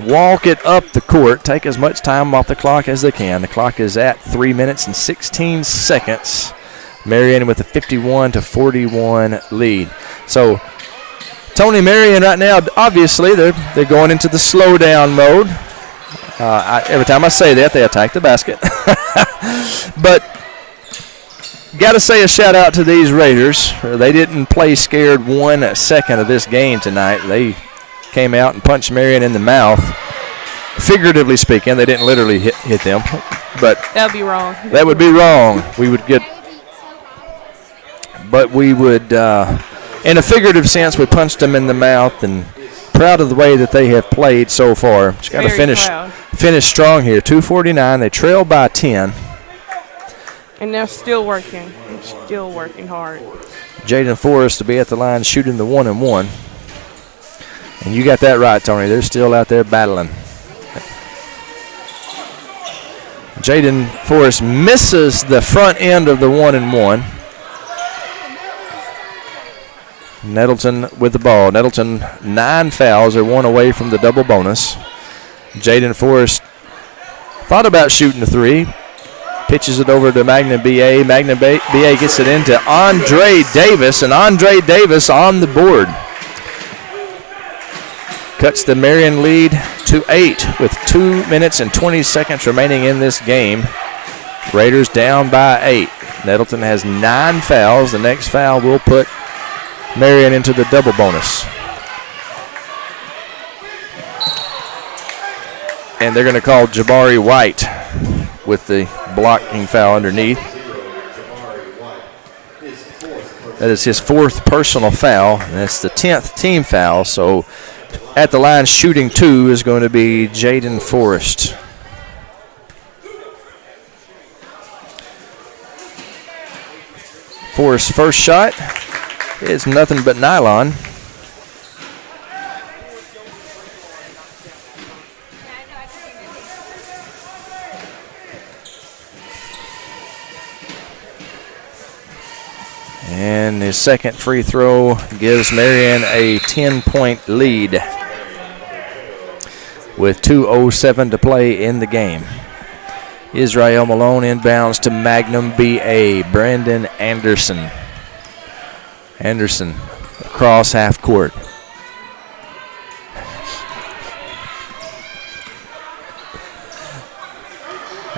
walk it up the court, take as much time off the clock as they can. The clock is at 3 minutes and 16 seconds. Marion with a 51-41 lead. So Tony, Marion right now, obviously, they're going into the slowdown mode. Every time I say that, they attack the basket. But got to say a shout-out to these Raiders. They didn't play scared 1 second of this game tonight. They came out and punched Marion in the mouth. Figuratively speaking, they didn't literally hit them. But that would be wrong. That would be wrong. We would get – but we would in a figurative sense, we punched them in the mouth, and proud of the way that they have played so far. Just got to finish strong here. 2:49. They trail by 10. And they're still working. They're still working hard. Jaden Forrest to be at the line shooting the 1-and-1. And you got that right, Tony. They're still out there battling. Jaden Forrest misses the front end of the 1-and-1. Nettleton with the ball. Nettleton 9 fouls. They're 1 away from the double bonus. Jaden Forrest thought about shooting the 3. Pitches it over to Magnum B.A. Magnum B.A. gets it into Andre Davis, and Andre Davis on the board. Cuts the Marion lead to 8 with 2 minutes and 20 seconds remaining in this game. Raiders down by 8. Nettleton has 9 fouls. The next foul will put Marion into the double bonus. And they're going to call Jabari White with the blocking foul underneath. That is his 4th personal foul, and that's the 10th team foul. So at the line shooting 2 is going to be Jaden Forrest. Forrest's first shot is nothing but nylon. And his second free throw gives Marion a 10-point lead with 2:07 to play in the game. Israel Malone inbounds to Magnum B.A. Brandon Anderson. Anderson across half court.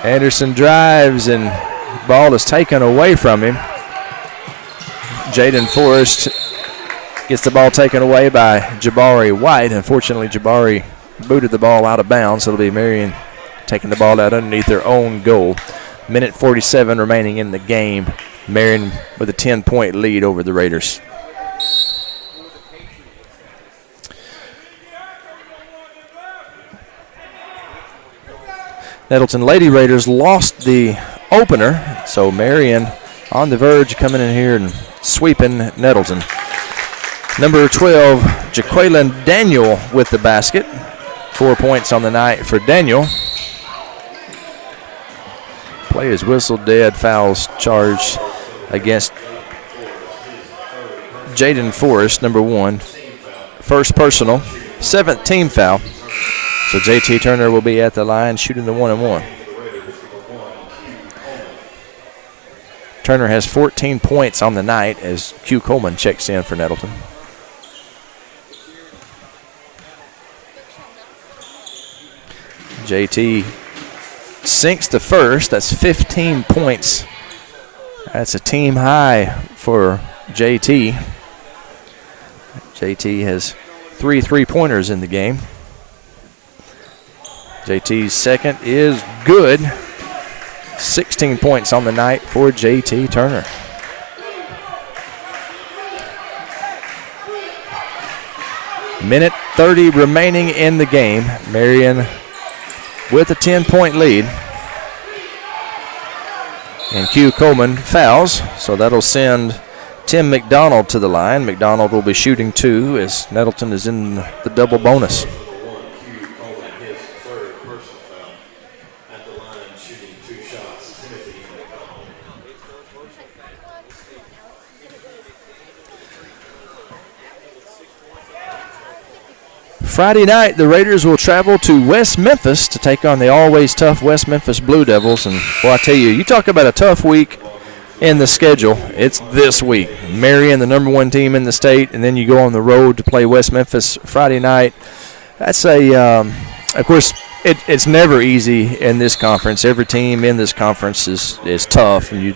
Anderson drives, and ball is taken away from him. Jaden Forrest gets the ball taken away by Jabari White. Unfortunately, Jabari booted the ball out of bounds, so it'll be Marion taking the ball out underneath their own goal. Minute 47 remaining in the game. Marion with a 10-point lead over the Raiders. Nettleton Lady Raiders lost the opener, so Marion on the verge coming in here and sweeping Nettleton. Number 12, Jaqueline Daniel with the basket. 4 points on the night for Daniel. Play is whistled dead. Fouls charged against Jaden Forrest, number 1. First personal, 7th team foul. So JT Turner will be at the line shooting the 1-and-1. Turner has 14 points on the night as Q Coleman checks in for Nettleton. JT sinks to first. That's 15 points. That's a team high for JT. JT has 3 3-pointers in the game. JT's second is good. 16 points on the night for J.T. Turner. Minute 30 remaining in the game. Marion with a 10-point lead. And Q Coleman fouls, so that'll send Tim McDonald to the line. McDonald will be shooting 2 as Nettleton is in the double bonus. Friday night, the Raiders will travel to West Memphis to take on the always tough West Memphis Blue Devils. And, boy, I tell you, you talk about a tough week in the schedule, it's this week. Marion, the number 1 team in the state, and then you go on the road to play West Memphis Friday night. That's of course, it's never easy in this conference. Every team in this conference is tough. And you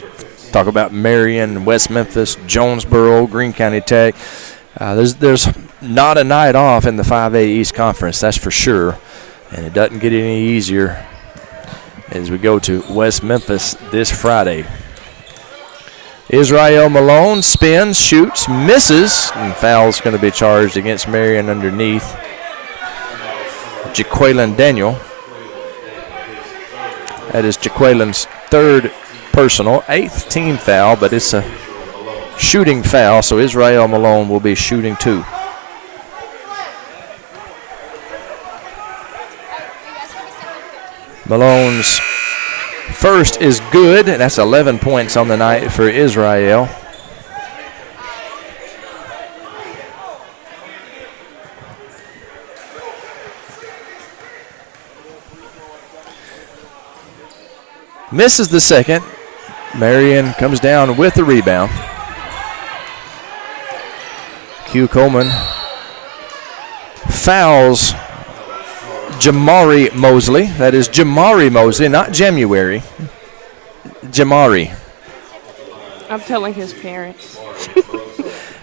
talk about Marion, West Memphis, Jonesboro, Greene County Tech. There's not a night off in the 5A East Conference, that's for sure. And it doesn't get any easier as we go to West Memphis this Friday. Israel Malone spins, shoots, misses, and foul's going to be charged against Marion underneath Jaqueline Daniel. That is Jaqueline's 3rd personal, 8th team foul, but it's a shooting foul, so Israel Malone will be shooting 2. Malone's first is good, and that's 11 points on the night for Israel. Misses the second. Marion comes down with the rebound. Q Coleman fouls Jamari Mosley. That is Jamari Mosley, not January. Jamari. I'm telling his parents.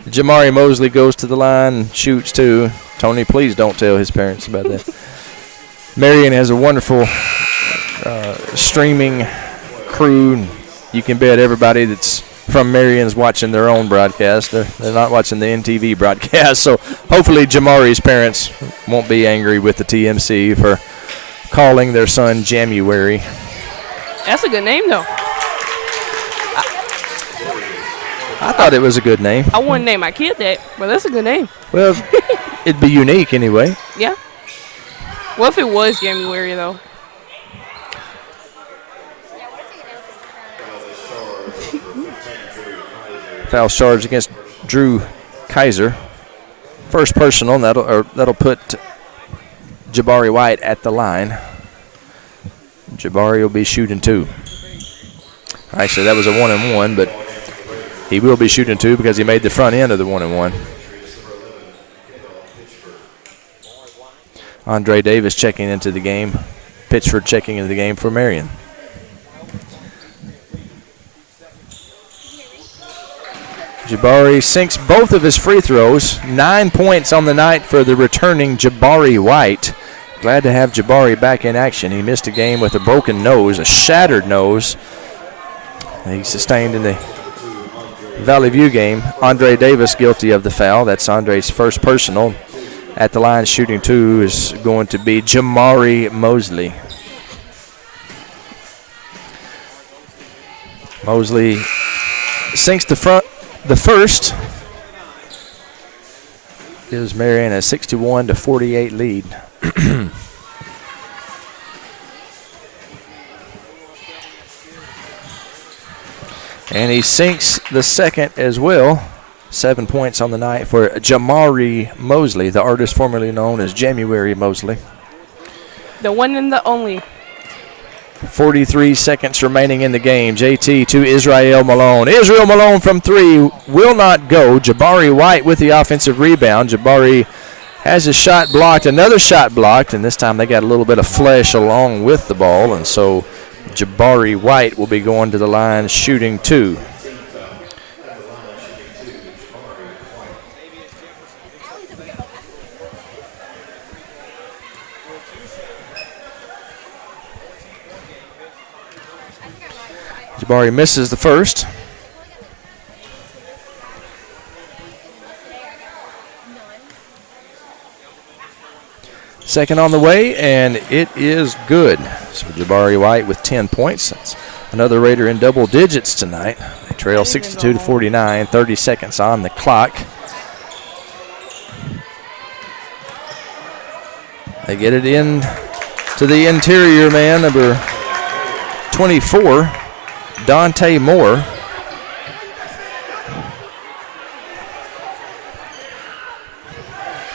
Jamari Mosley goes to the line and shoots 2. Tony, please don't tell his parents about that. Marion has a wonderful streaming crew. You can bet everybody that's from Marion's watching their own broadcast. They're not watching the NTV broadcast. So hopefully Jamari's parents won't be angry with the TMC for calling their son January. That's a good name, though. I thought it was a good name. I wouldn't name my kid that, but that's a good name. Well, it'd be unique anyway. Yeah. What if it was January, though? Foul charge against Drew Kaiser. First personal, and that'll put Jabari White at the line. Jabari will be shooting 2. Actually, that was a 1-and-1, but he will be shooting 2 because he made the front end of the 1-and-1. Andre Davis checking into the game. Pittsford checking into the game for Marion. Jabari sinks both of his free throws. 9 points on the night for the returning Jabari White. Glad to have Jabari back in action. He missed a game with a broken nose, a shattered nose. He sustained in the Valley View game. Andre Davis guilty of the foul. That's Andre's first personal. At the line shooting 2 is going to be Jamari Mosley. Mosley sinks the first. Gives Marion a 61-48 lead. And he sinks the second as well. 7 points on the night for Jamari Mosley, the artist formerly known as January Mosley. The one and the only. 43 seconds remaining in the game. JT to Israel Malone. Israel Malone from 3 will not go. Jabari White with the offensive rebound. Jabari has his shot blocked, another shot blocked, and this time they got a little bit of flesh along with the ball, and so Jabari White will be going to the line shooting 2. Jabari misses the first. Second on the way, and it is good. So Jabari White with 10 points. That's another Raider in double digits tonight. They trail 62-49, 30 seconds on the clock. They get it in to the interior man, number 24, Dante Moore.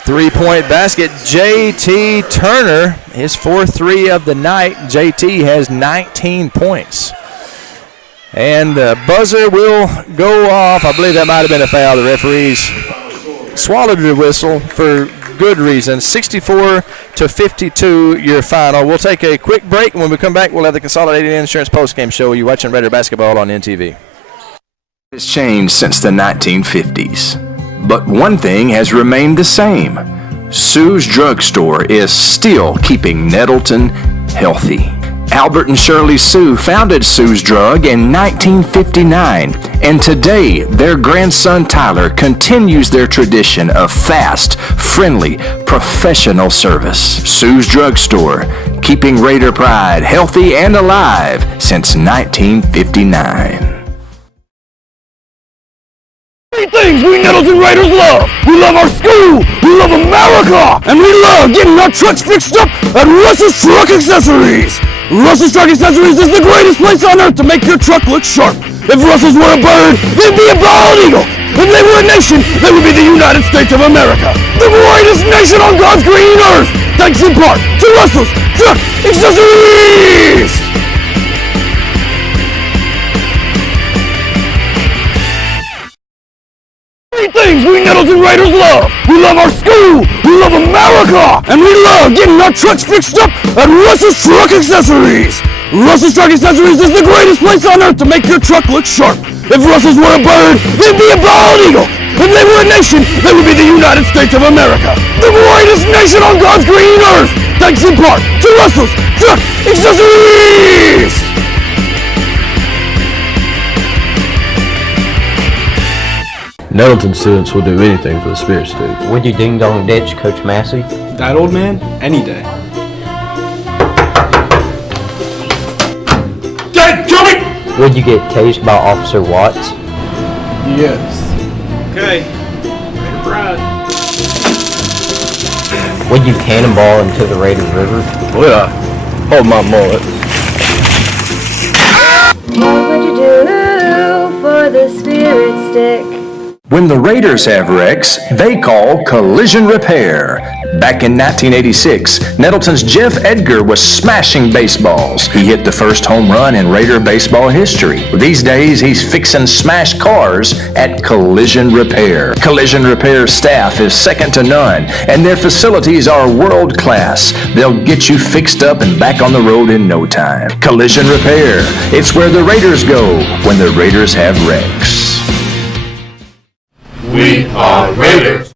Three-point basket, J.T. Turner, his fourth three of the night. J.T. has 19 points. And the buzzer will go off. I believe that might have been a foul. The referees swallowed the whistle for good reason. 64-52, your final. We'll take a quick break, and when we come back, we'll have the Consolidated Insurance postgame show. You're watching Raider basketball on NTV. It's changed since the 1950s. But one thing has remained the same. Sue's Drugstore is still keeping Nettleton healthy. Albert and Shirley Sue founded Sue's Drug in 1959, and today their grandson Tyler continues their tradition of fast, friendly, professional service. Sue's Drugstore, keeping Raider pride healthy and alive since 1959. Three things we Nettleton Raiders love. We love our school, we love America, and we love getting our trucks fixed up at Russell's Truck Accessories. Russell's Truck Accessories is the greatest place on earth to make your truck look sharp. If Russell's were a bird, they'd be a bald eagle. If they were a nation, they would be the United States of America. The greatest nation on God's green earth. Thanks in part to Russell's Truck Accessories. Three things we Nettleton Raiders love. We love our school, we love America, and we love getting our trucks fixed up at Russell's Truck Accessories. Russell's Truck Accessories is the greatest place on earth to make your truck look sharp. If Russell's were a bird, they'd be a bald eagle. If they were a nation, they would be the United States of America. The greatest nation on God's green earth. Thanks in part to Russell's Truck Accessories. Nettleton students will do anything for the Spirit student. Would you ding dong ditch Coach Massey? That old man? Any day. Dad, Johnny! Would you get tased by Officer Watts? Yes. Okay. Raider pride. Would you cannonball into the Raider River? Would I? Hold my mullet. What would you do for the Spirit stick? When the Raiders have wrecks, they call Collision Repair. Back in 1986, Nettleton's Jeff Edgar was smashing baseballs. He hit the first home run in Raider baseball history. These days, he's fixing smashed cars at Collision Repair. Collision Repair staff is second to none, and their facilities are world class. They'll get you fixed up and back on the road in no time. Collision Repair. It's where the Raiders go when the Raiders have wrecks. We are Raiders.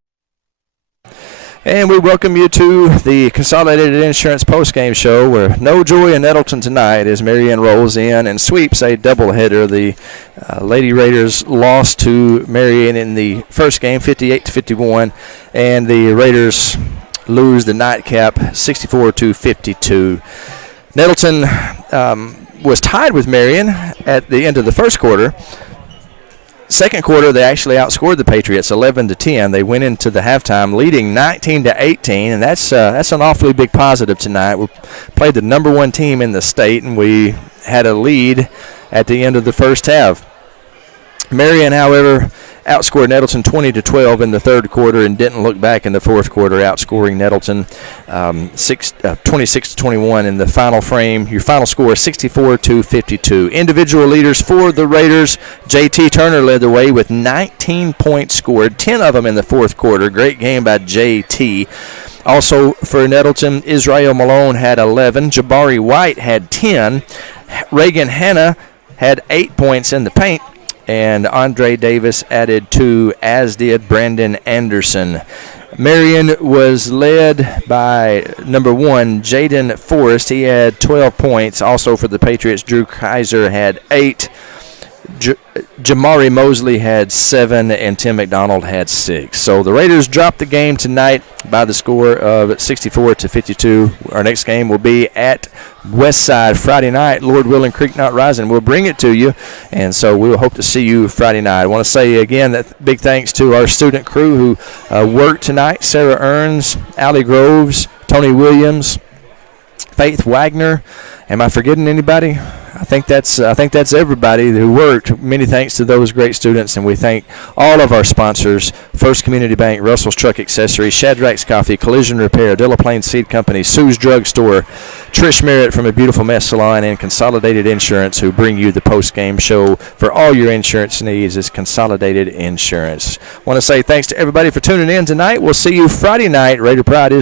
And we welcome you to the Consolidated Insurance postgame show, where no joy in Nettleton tonight as Marion rolls in and sweeps a doubleheader. The Lady Raiders lost to Marion in the first game, 58-51, and the Raiders lose the nightcap, 64-52. Nettleton was tied with Marion at the end of the first quarter. Second quarter, they actually outscored the Patriots 11-10. They went into the halftime leading 19-18, and that's an awfully big positive tonight. We played the number one team in the state, and we had a lead at the end of the first half. Marion, however, outscored Nettleton 20-12 in the third quarter and didn't look back in the fourth quarter, outscoring Nettleton 26-21 in the final frame. Your final score, 64-52. Individual leaders for the Raiders. J.T. Turner led the way with 19 points scored, 10 of them in the fourth quarter. Great game by J.T. Also for Nettleton, Israel Malone had 11. Jabari White had 10. Reagan Hanna had 8 points in the paint. And Andre Davis added 2, as did Brandon Anderson. Marion was led by number 1, Jaden Forrest. He had 12 points. Also for the Patriots, Drew Kaiser had 8. Jamari Mosley had 7, and Tim McDonald had 6. So the Raiders dropped the game tonight by the score of 64-52. Our next game will be at Westside Friday night. Lord willing, Creek Not Rising. We'll bring it to you, and so we'll hope to see you Friday night. I want to say again that big thanks to our student crew who worked tonight: Sarah Earns, Allie Groves, Tony Williams, Faith Wagner. Am I forgetting anybody? I think that's everybody who worked. Many thanks to those great students, and we thank all of our sponsors: First Community Bank, Russell's Truck Accessories, Shadrachs Coffee, Collision Repair, Delaplaine Seed Company, Sue's Drugstore, Trish Merritt from A Beautiful Mess Salon, and Consolidated Insurance, who bring you the post-game show for all your insurance needs. Is Consolidated Insurance. Want to say thanks to everybody for tuning in tonight. We'll see you Friday night. Raider Pride is